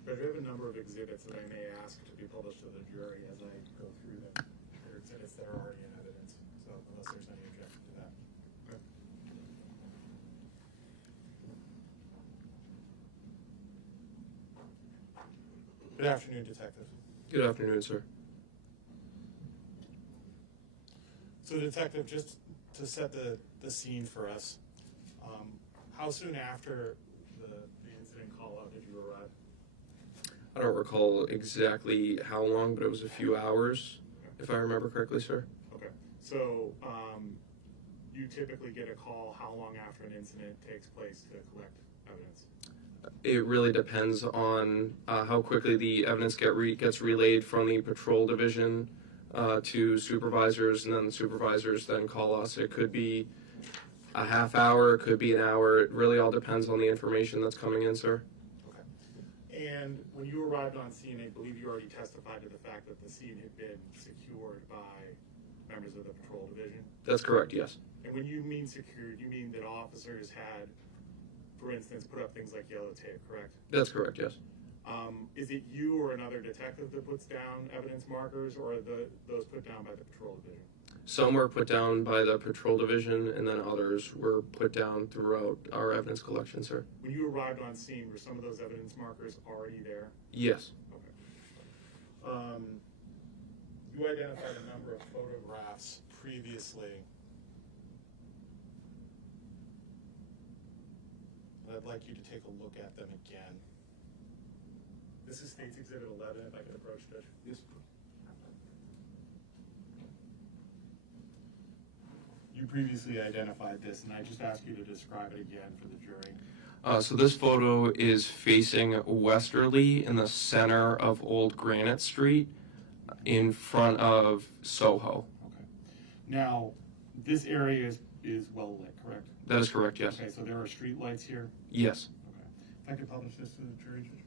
But we have a number of exhibits that I may ask to be published to the jury as I go through them. They're exhibits that are already in evidence, so unless there's any objection to that. Okay. Good afternoon, Detective. Good afternoon, sir. So, Detective, just to set the scene for us, how soon after the incident call-out did you arrive? I don't recall exactly how long, but it was a few hours, if I remember correctly, sir. Okay. So, you typically get a call how long after an incident takes place to collect evidence? It really depends on how quickly the evidence gets relayed from the patrol division to supervisors, and then the supervisors then call us. It could be a half hour, it could be an hour. It really all depends on the information that's coming in, sir. Okay. And when you arrived on scene, I believe you already testified to the fact that the scene had been secured by members of the patrol division? That's correct, yes. And when you mean secured, you mean that officers had, for instance, put up things like yellow tape, correct? That's correct, yes. Is it you or another detective that puts down evidence markers, or are those put down by the patrol division? Some were put down by the patrol division, and then others were put down throughout our evidence collection, sir. When you arrived on scene, were some of those evidence markers already there? Yes. Okay. You identified a number of photographs previously. I'd like you to take a look at them again. This is State's Exhibit 11, if I could approach Judge. Yes. You previously identified this, and I just ask you to describe it again for the jury. So this photo is facing westerly in the center of Old Granite Street in front of Soho. Okay. Now, this area is well lit, correct? That is correct, yes. Okay, so there are street lights here? Yes. Okay. If I could publish this to the jury, Judge.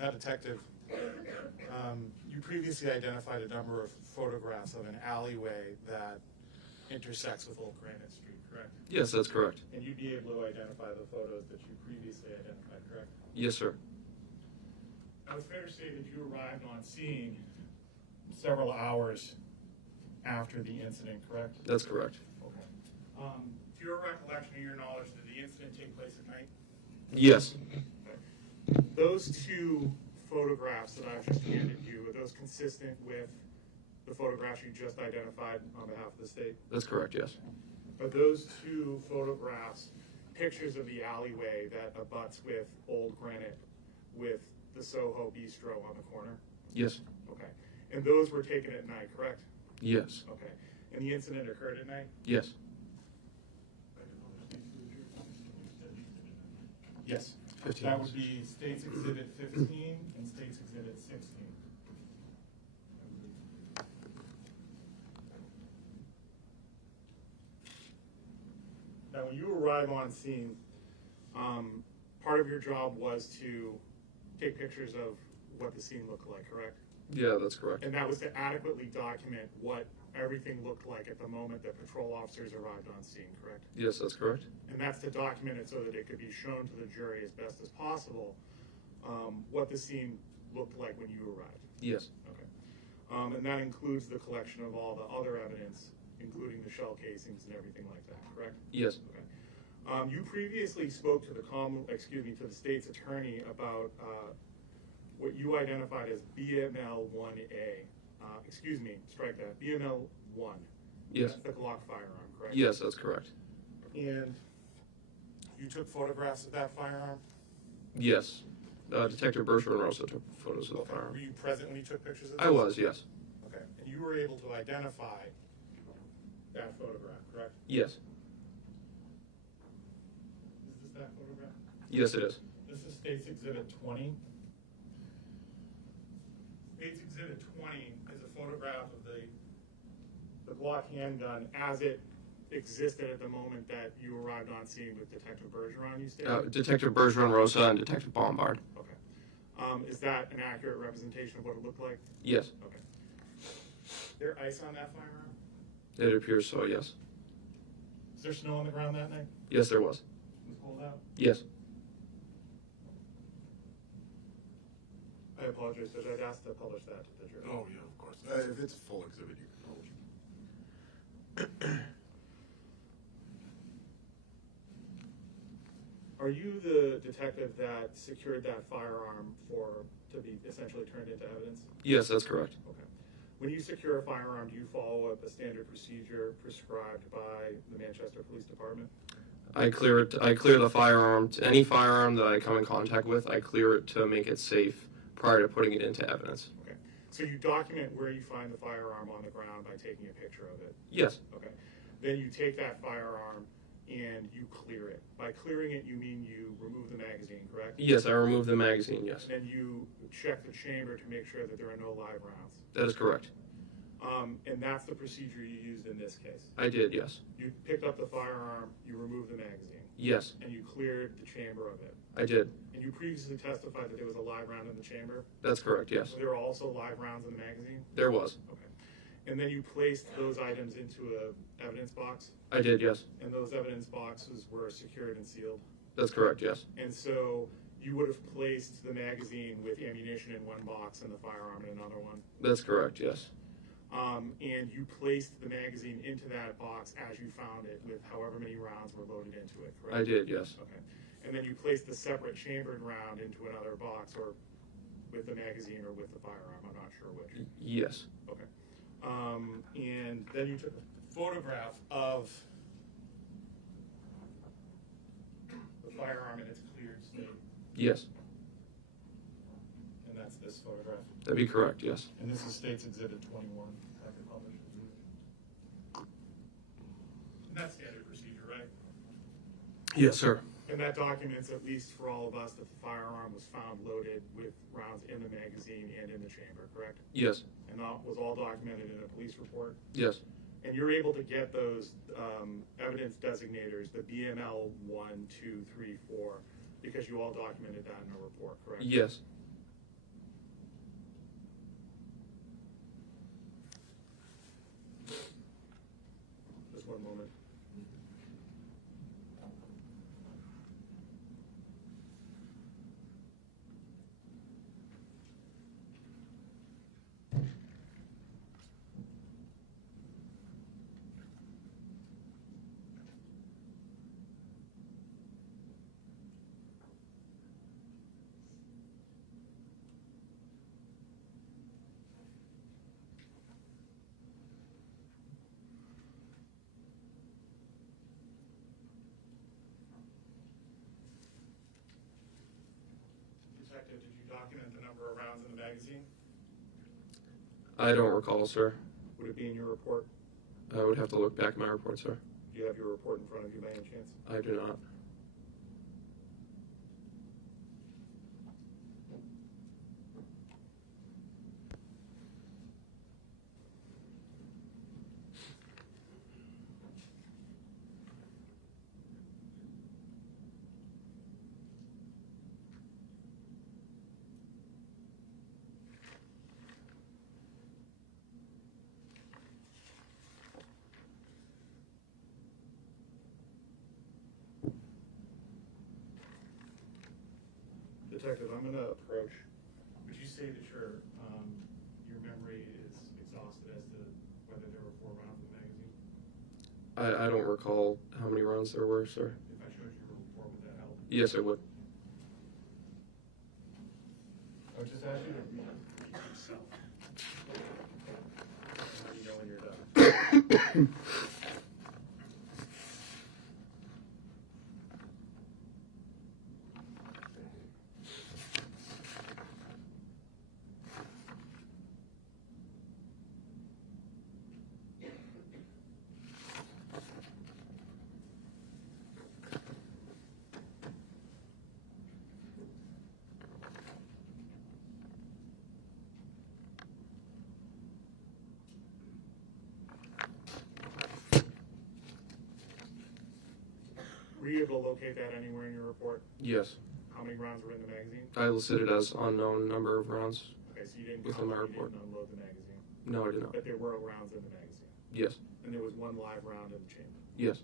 Now, Detective, you previously identified a number of photographs of an alleyway that intersects with Old Granite Street, correct? Yes, that's correct. And you'd be able to identify the photos that you previously identified, correct? Yes, sir. Now, it's fair to say that you arrived on scene several hours after the incident, correct? That's correct. Okay. To your recollection or your knowledge, did the incident take place at night? Yes. Those two photographs that I've just handed you, are those consistent with the photographs you just identified on behalf of the state? That's correct, yes. Are those two photographs pictures of the alleyway that abuts with Old Granite with the Soho Bistro on the corner? Yes. Okay. And those were taken at night, correct? Yes. Okay. And the incident occurred at night? Yes. Yes. 15. That would be State's Exhibit 15 and State's Exhibit 16. when you arrive on scene, part of your job was to take pictures of what the scene looked like, correct? Yeah, that's correct. And that was to adequately document what everything looked like at the moment that patrol officers arrived on scene, correct? Yes, that's correct. And that's to document it so that it could be shown to the jury as best as possible what the scene looked like when you arrived. Yes. Okay. And that includes the collection of all the other evidence, including the shell casings and everything like that, correct? Yes. Okay. You previously spoke to the state's attorney about what you identified as BML-1A. Strike that. BML-1. Yes. That's the Glock firearm, correct? Yes, that's correct. And you took photographs of that firearm? Yes. Detective Bergeron also took photos of the Were firearm. you present when you took pictures of this? I was, yes. Okay. And you were able to identify that photograph, correct? Yes. Is this that photograph? Yes, it is. This is State's Exhibit 20. State's Exhibit 20 is a photograph of the Glock handgun as it existed at the moment that you arrived on scene with Detective Bergeron, you stated? Detective Bergeron Rosa and Detective Bombard. Okay. Is that an accurate representation of what it looked like? Yes. Okay. Is there ice on that firearm? It appears so, yes. Is there snow on the ground that night? Yes, there was. It was cold out? Yes. I apologize, Judge. I'd asked to publish that to the jury. Oh, yeah, of course. If it's a full exhibit, you can publish it. Are you the detective that secured that firearm to be essentially turned into evidence? Yes, that's correct. Okay. When you secure a firearm, do you follow up a standard procedure prescribed by the Manchester Police Department? I clear the firearm. Any firearm that I come in contact with, I clear it to make it safe prior to putting it into evidence. Okay. So you document where you find the firearm on the ground by taking a picture of it? Yes. Okay. Then you take that firearm and you clear it. By clearing it, you mean you remove the magazine, correct? Yes, I removed the magazine, yes. And then you check the chamber to make sure that there are no live rounds. That is correct. And that's the procedure you used in this case? I did, yes. You picked up the firearm, you removed the magazine? Yes. And you cleared the chamber of it? I did. And you previously testified that there was a live round in the chamber? That's correct, yes. Were there also live rounds in the magazine? There was. Okay. And then you placed those items into an evidence box? I did, yes. And those evidence boxes were secured and sealed? That's correct, yes. And so you would have placed the magazine with ammunition in one box and the firearm in another one? That's correct, yes. And you placed the magazine into that box as you found it with however many rounds were loaded into it, correct? I did, yes. Okay. And then you placed the separate chambered round into another box, or with the magazine or with the firearm, I'm not sure which. Yes. Okay. And then you took a photograph of the firearm in its cleared state. Yes. And that's this photograph. That'd be correct, yes. And this is State's Exhibit 21. I could publish it. And that's standard procedure, right? Yes, sir. And that documents, at least for all of us, that the firearm was found loaded with rounds in the magazine and in the chamber, correct? Yes. And that was all documented in a police report? Yes. And you're able to get those evidence designators, the BML 1, 2, 3, 4, because you all documented that in a report, correct? Yes. Just one moment. Detective, did you document the number of rounds in the magazine? I don't recall, sir. Would it be in your report? I would have to look back at my report, sir. Do you have your report in front of you by any chance? I do not. Detective, I'm going to approach. Would you say that your memory is exhausted as to whether there were 4 rounds in the magazine? I don't recall how many rounds there were, sir. If I showed you your report, would that help? Yes, it would. I would just ask you to read yourself. Let me know when you're done. Were you able to locate that anywhere in your report? Yes. How many rounds were in the magazine? I listed it as unknown number of rounds. Okay, so you didn't within my you report. didn't unload the magazine? No, I did not. But there were rounds in the magazine? Yes. And there was 1 live round in the chamber? Yes.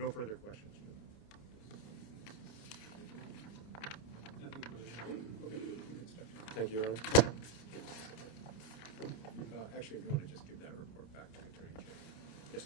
No further questions? Thank you, Your Honor. Actually, if you want to just give that report back to the Attorney General. Yes.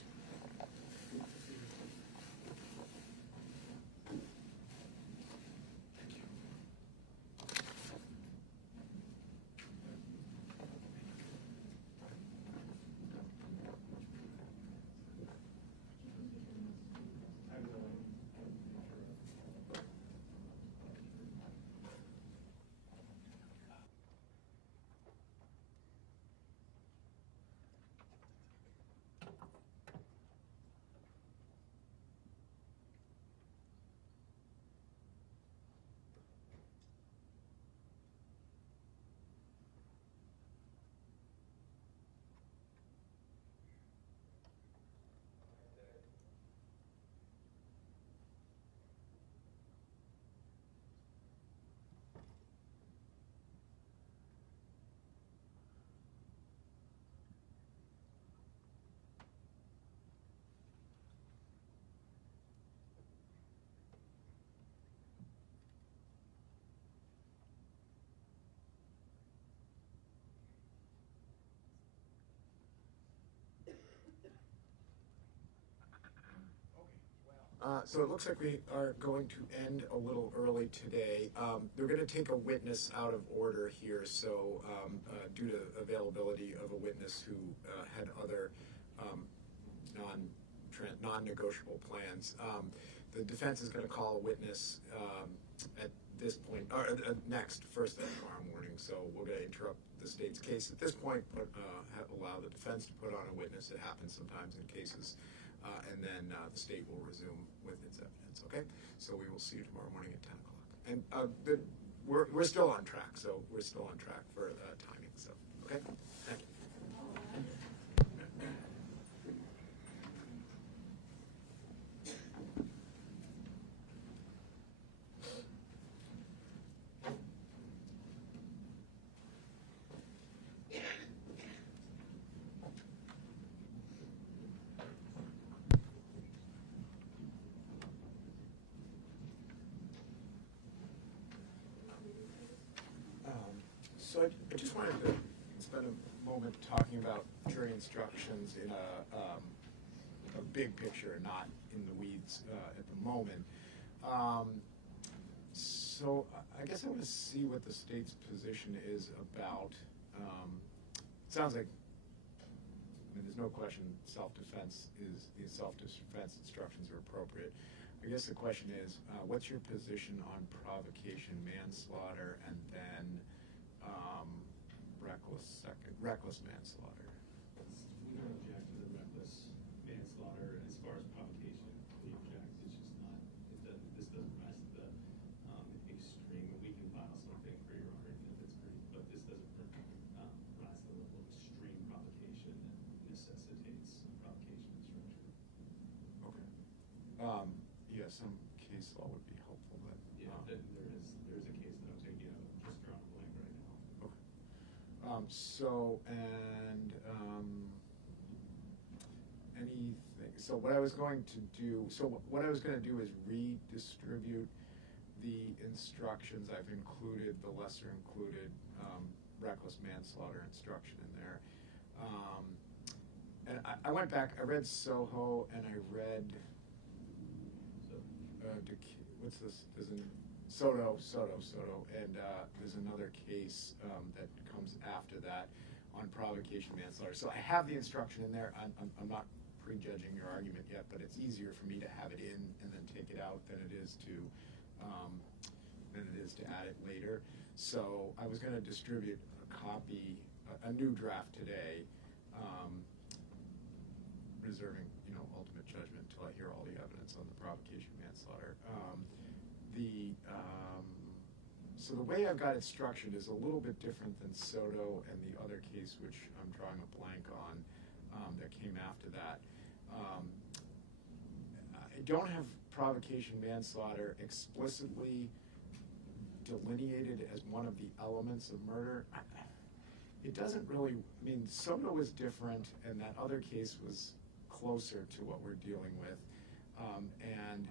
So it looks like we are going to end a little early today. They're going to take a witness out of order here, so due to availability of a witness who had other non-negotiable plans. The defense is going to call a witness at this point, or next, first thing tomorrow morning, so we're going to interrupt the state's case at this point, but allow the defense to put on a witness. It happens sometimes in cases. And then the state will resume with its evidence, okay? So we will see you tomorrow morning at 10 o'clock. And we're still on track, so we're still on track for timing, so, okay? Thank you. So I just wanted to spend a moment talking about jury instructions in a big picture, not in the weeds at the moment. So I guess I want to see what the state's position is about. It sounds like, I mean, there's no question self-defense instructions are appropriate. I guess the question is, what's your position on provocation, manslaughter, and then reckless manslaughter? We don't object to the reckless manslaughter. As far as provocation, we object. It's just not. This doesn't rise to the extreme. We can file something for your argument if it's brief, but this doesn't rise to the level of extreme provocation that necessitates provocation instruction. Okay. Yeah, some case law would be helpful. But There's a case that I'm taking out. I'm just drawing a blank right now. Okay. So anything. So what I was going to do. So what I was going to do is redistribute the instructions, I've included the lesser included reckless manslaughter instruction in there. And I went back, I read Soho, and I read, what's this? There's Soto, and there's another case that comes after that on provocation manslaughter. So I have the instruction in there. I'm not prejudging your argument yet, but it's easier for me to have it in and then take it out than it is to add it later. So I was going to distribute a copy, a new draft today, reserving ultimate judgment until I hear all the evidence on the provocation manslaughter. So the way I've got it structured is a little bit different than Soto and the other case, which I'm drawing a blank on, that came after that. I don't have provocation manslaughter explicitly delineated as one of the elements of murder. It doesn't really, Soto is different, and that other case was closer to what we're dealing with. And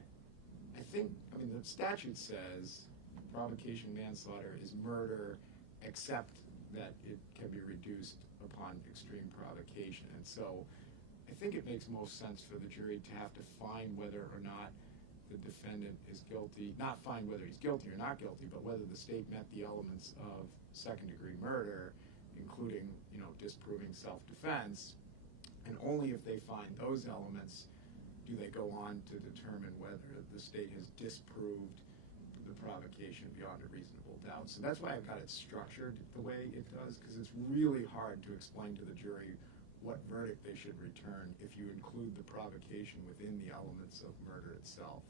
I think, the statute says provocation manslaughter is murder, except that it can be reduced upon extreme provocation. And so I think it makes most sense for the jury to have to find whether or not the defendant is guilty, not find whether he's guilty or not guilty, but whether the state met the elements of second-degree murder, including, disproving self-defense. And only if they find those elements do they go on to determine whether the state has disproved the provocation beyond a reasonable doubt. So that's why I've got it structured the way it does, because it's really hard to explain to the jury what verdict they should return if you include the provocation within the elements of murder itself.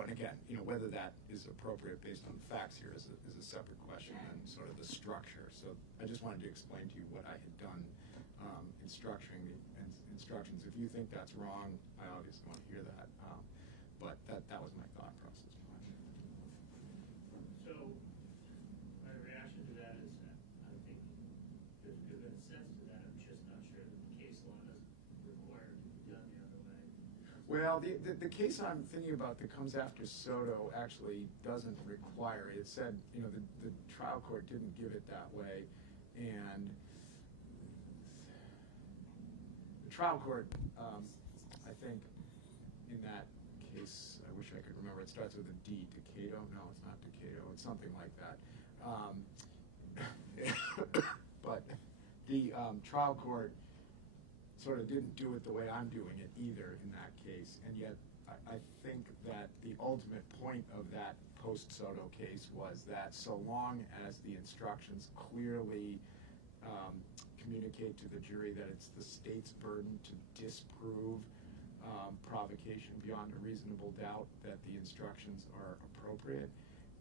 And again, whether that is appropriate based on the facts here is a separate question than sort of the structure. So I just wanted to explain to you what I had done in structuring the instructions. If you think that's wrong, I obviously want to hear that. But that was my thought process. So my reaction to that is I think there's a good bit of sense to that. I'm just not sure that the case law doesn't require it to be done the other way. Well, the case I'm thinking about that comes after Soto actually doesn't require it. It said, the trial court didn't give it that way, and the trial court, I think, in that case, I wish I could remember, it starts with a D, Decato? No, it's not Decato, it's something like that. But the trial court sort of didn't do it the way I'm doing it either in that case, and yet I think that the ultimate point of that post-Soto case was that so long as the instructions clearly communicate to the jury that it's the state's burden to disprove provocation beyond a reasonable doubt, that the instructions are appropriate.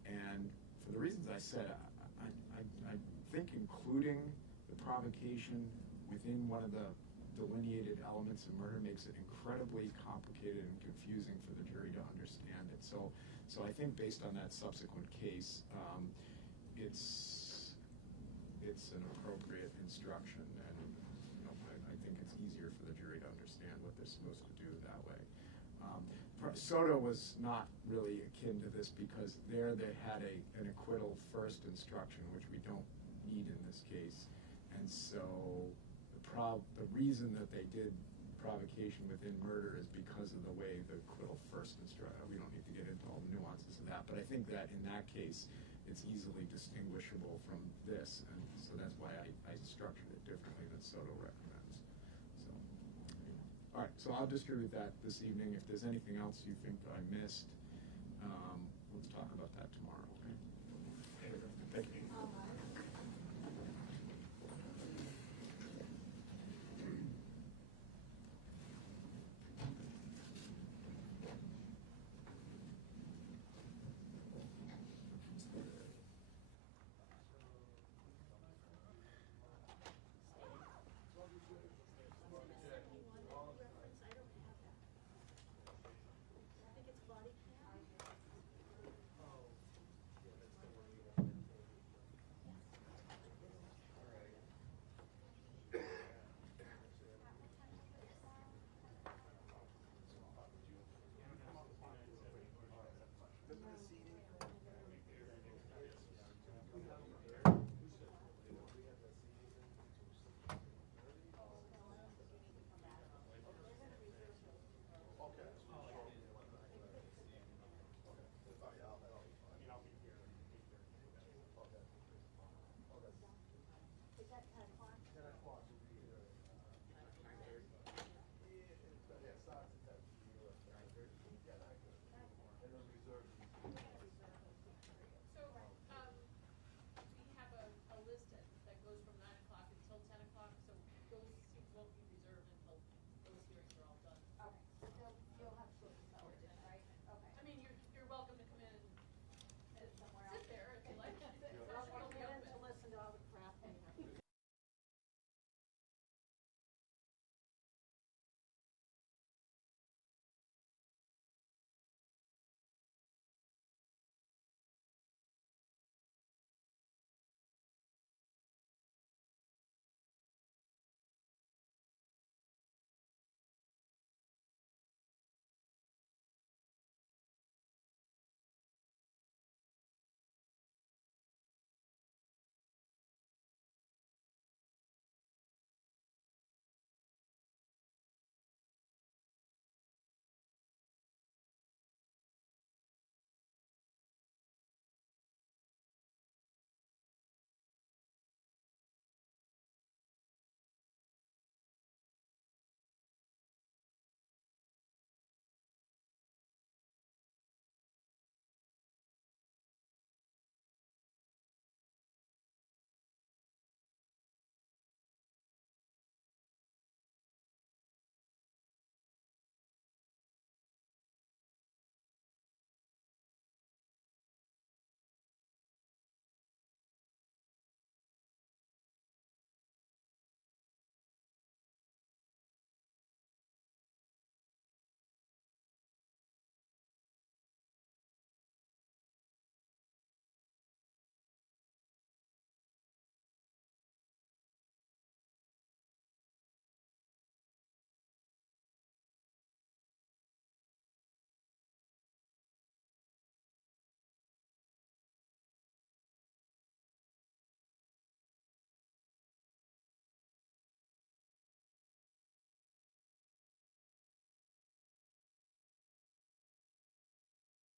And for the reasons I said, I think including the provocation within one of the delineated elements of murder makes it incredibly complicated and confusing for the jury to understand it. So I think based on that subsequent case, it's an appropriate instruction, and I think it's easier for the jury to understand what they're supposed to do that way. Soto was not really akin to this because there they had an acquittal first instruction, which we don't need in this case, and so the reason that they did provocation within murder is because of the way the acquittal first instruction. We don't need to get into all the nuances of that, but I think that in that case it's easily distinguishable from this, and so that's why I structured it differently than Soto recommends. So, all right, so I'll distribute that this evening. If there's anything else you think I missed, let's talk about that tomorrow.